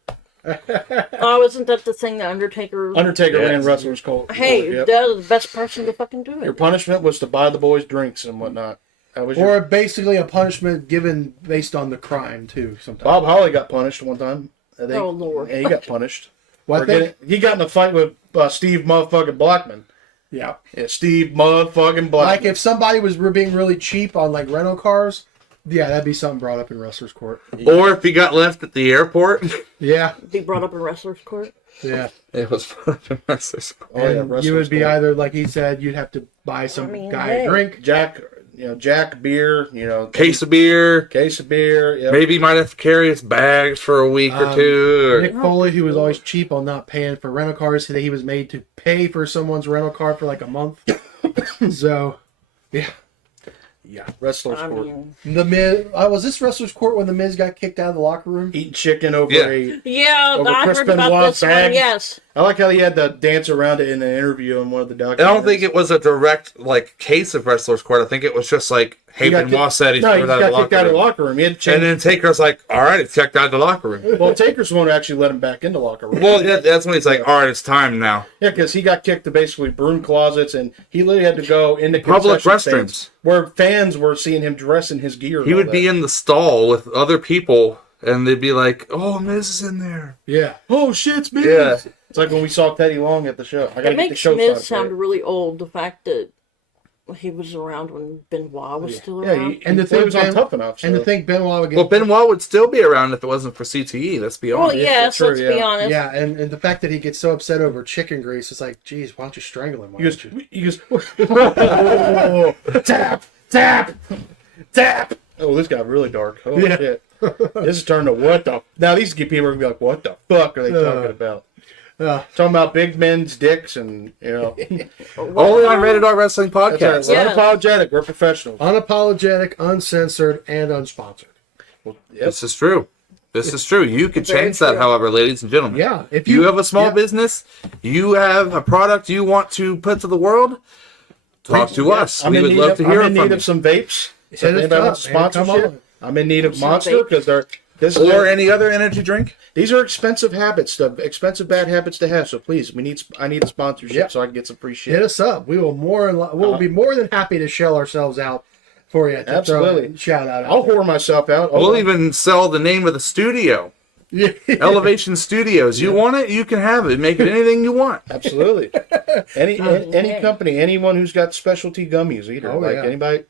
Oh, isn't that the thing that Undertaker? Undertaker Yes. ran wrestlers cold. Hey, Yep. that was the best person to fucking do Your it. punishment was to buy the boys drinks and whatnot. That was Or basically a punishment given based on the crime too. Sometimes. Bob Holly got punished one time. I think. Oh, Lord. Yeah, he got punished. What For they? he got in a fight with Steve motherfucking Blackman. Yeah. Yeah, Steve motherfucking Blackman. Like if somebody was being really cheap on like rental cars, yeah, that'd be something brought up in wrestler's court. Or if he got left at the airport, Yeah. Be brought up in wrestler's court. Yeah. it was brought up in wrestler's court. Oh, yeah, And wrestlers you would be court. either like he said, you'd have to buy some I mean, guy hey. a drink. Jack beer, Case of beer. case of beer. Yep. Maybe he might have to carry his bags for a week or two. Or, Nick Foley, who was always cheap on not paying for rental cars, he was made to pay for someone's rental car for like a month. So, yeah. Wrestlers I court. mean, The Miz, was this wrestler's court when the Miz got kicked out of the locker room? Eating chicken over Yeah. a yeah, Over I Chris heard about Benoit's this bag? one. Yes, I like how he had to dance around it in an interview in one of the documentaries. I don't think it was a direct case of wrestlers court. I think it was just like, hey, Benoit said he's he got kicked out of the locker locker room. He had room. And then Taker's like, all right, it's checked out of the locker room. well, Taker's the one who actually let him back into the locker room. Well, that's when he's like, all right, it's time now. Yeah, because he got kicked to basically broom closets, and he literally had to go into Public concession restrooms. stands where fans were seeing him dress in his gear. He would be in the stall with other people, and they'd be like, oh, Miz is in there. Yeah. Oh shit, it's Miz. Yeah. It's like when we saw Teddy Long at the show. I gotta It get the makes show Miz started, sound right? really old. The fact that he was around when Benoit was still Yeah, around. And the he thing was on Ben- Tough Enough. And so- to think Benoit would get... Well, Benoit would still be around if it wasn't for CTE, let's be Well, honest. yes, true, let's be yeah. honest. Yeah, and the fact that he gets so upset over chicken grease, it's like, geez, why don't you strangle him? Why He goes, don't you? he goes, oh, tap, tap, tap. Oh, this got really dark. Oh Yeah. shit. This is turning to what the... Now these people are going to be like, what the fuck are they talking about? Talking about big men's dicks and, you know. Only on Rated R Wrestling Podcast. That's right. We're Yeah. unapologetic. We're professionals. Unapologetic, uncensored, and unsponsored. Yep. This is true. This is true. You could Very change that, true. however, ladies and gentlemen. Yeah, if you have a small yeah. business, you have a product you want to put to the world, talk to us. I'm We in would need love of, to hear I'm in from need you. of some vapes. So Hit if us anybody up, wants man. Come sponsorship, on. I'm in need of Some Monster vape. because Or any other energy drink. these are expensive habits, expensive bad habits to have. So please, I need a sponsorship Yep. so I can get some free Hit shit. us up. We will we'll be more than happy to shell ourselves out for you. To Absolutely. throw a shout out. I'll whore myself out. We'll even sell the name of the studio. Yeah. Elevation Studios. You want it? You can have it. Make it anything you want. Absolutely. Any company, anyone who's got specialty gummies either. Oh, like yeah. anybody.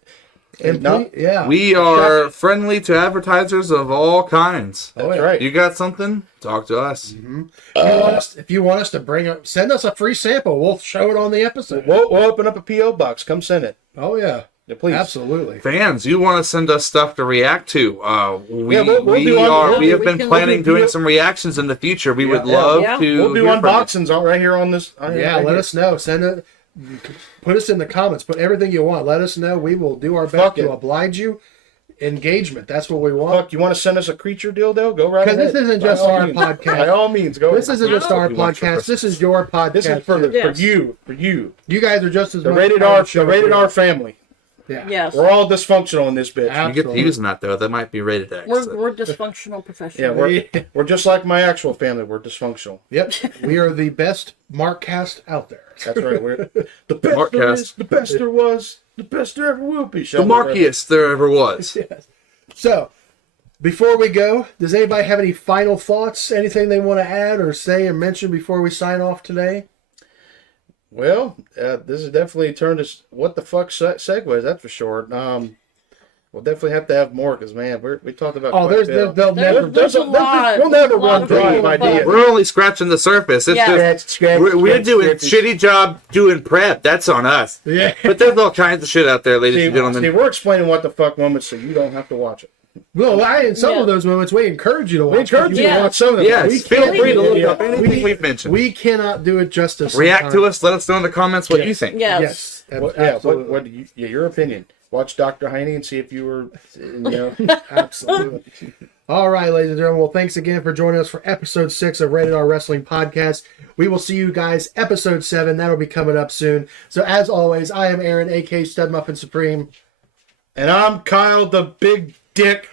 And not, yeah. We are friendly to advertisers of all kinds. that's right. You got something? Talk to us. If you want us to send us a free sample, we'll show it on the episode. We'll open up a P.O. box. Come send it. Oh yeah. Yeah, please. Absolutely. Fans, you want to send us stuff to react to? We we'll do one. we have We been can planning do- doing some reactions in the future. We would Yeah. love Yeah. to. We'll do hear from you. unboxings right here on this. Yeah, let us know. Send it. Put us in the comments. Put everything you want. Let us know. We will do our best Fuck to it. oblige you. Engagement. That's what we want. Fuck, you want to send us a creature dildo? Go right ahead. Because this isn't By just all our means. podcast. By all means, go This ahead. isn't just our What you want for podcast. This is your podcast. This is for too. Yes. you. For you. You guys are just as The much rated part of R. the show The rated as we R are. family. Yeah. Yes. We're all dysfunctional in this bitch. You get to Absolutely. using that though. That might be rated X. We're dysfunctional Yeah, professionals. we're just like my actual family. We're dysfunctional. Yep. We are the best Mark cast out there. That's right. We're the best Mark there cast. is, the best there was, the best there ever will be. the Sheldon markiest there ever was. So, before we go, does anybody have any final thoughts? Anything they want to add or say or mention before we sign off today? Well, this has definitely turned us what the fuck segues. That's for sure. We'll definitely have to have more because man, we talked about. Oh, quite a bit. they'll never. There's a lot. We'll never a lot run of dry people, of but- ideas. We're only scratching the surface. It's Yeah. just we're doing shitty job doing prep. That's on us. Yeah. But there's all kinds of shit out there, ladies and See, gentlemen. we're explaining what the fuck moments so you don't have to watch it. Well, in some Yeah. of those moments, we encourage you to watch. We encourage you Yeah. to watch some of them. Yes, We feel can't- free to look Yeah. up anything we've mentioned. We cannot do it justice. React to sometimes. us. Let us know in the comments what you think. Yes. Yes. What, what do you, yeah, your opinion. Watch Dr. Heiney and see if you were, you know. Absolutely. All right, ladies and gentlemen. Well, thanks again for joining us for episode 6 of Rated R Wrestling Podcast. We will see you guys episode 7. That'll be coming up soon. So, as always, I am Aaron, a.k.a. Stud Muffin Supreme. And I'm Kyle, the big dick.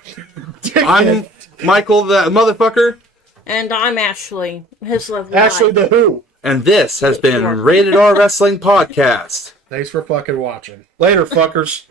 I'm Michael, the motherfucker, And I'm Ashley, his lovely Ashley wife. the Who. and this has been Rated R Wrestling Podcast. Thanks for fucking watching. Later, fuckers.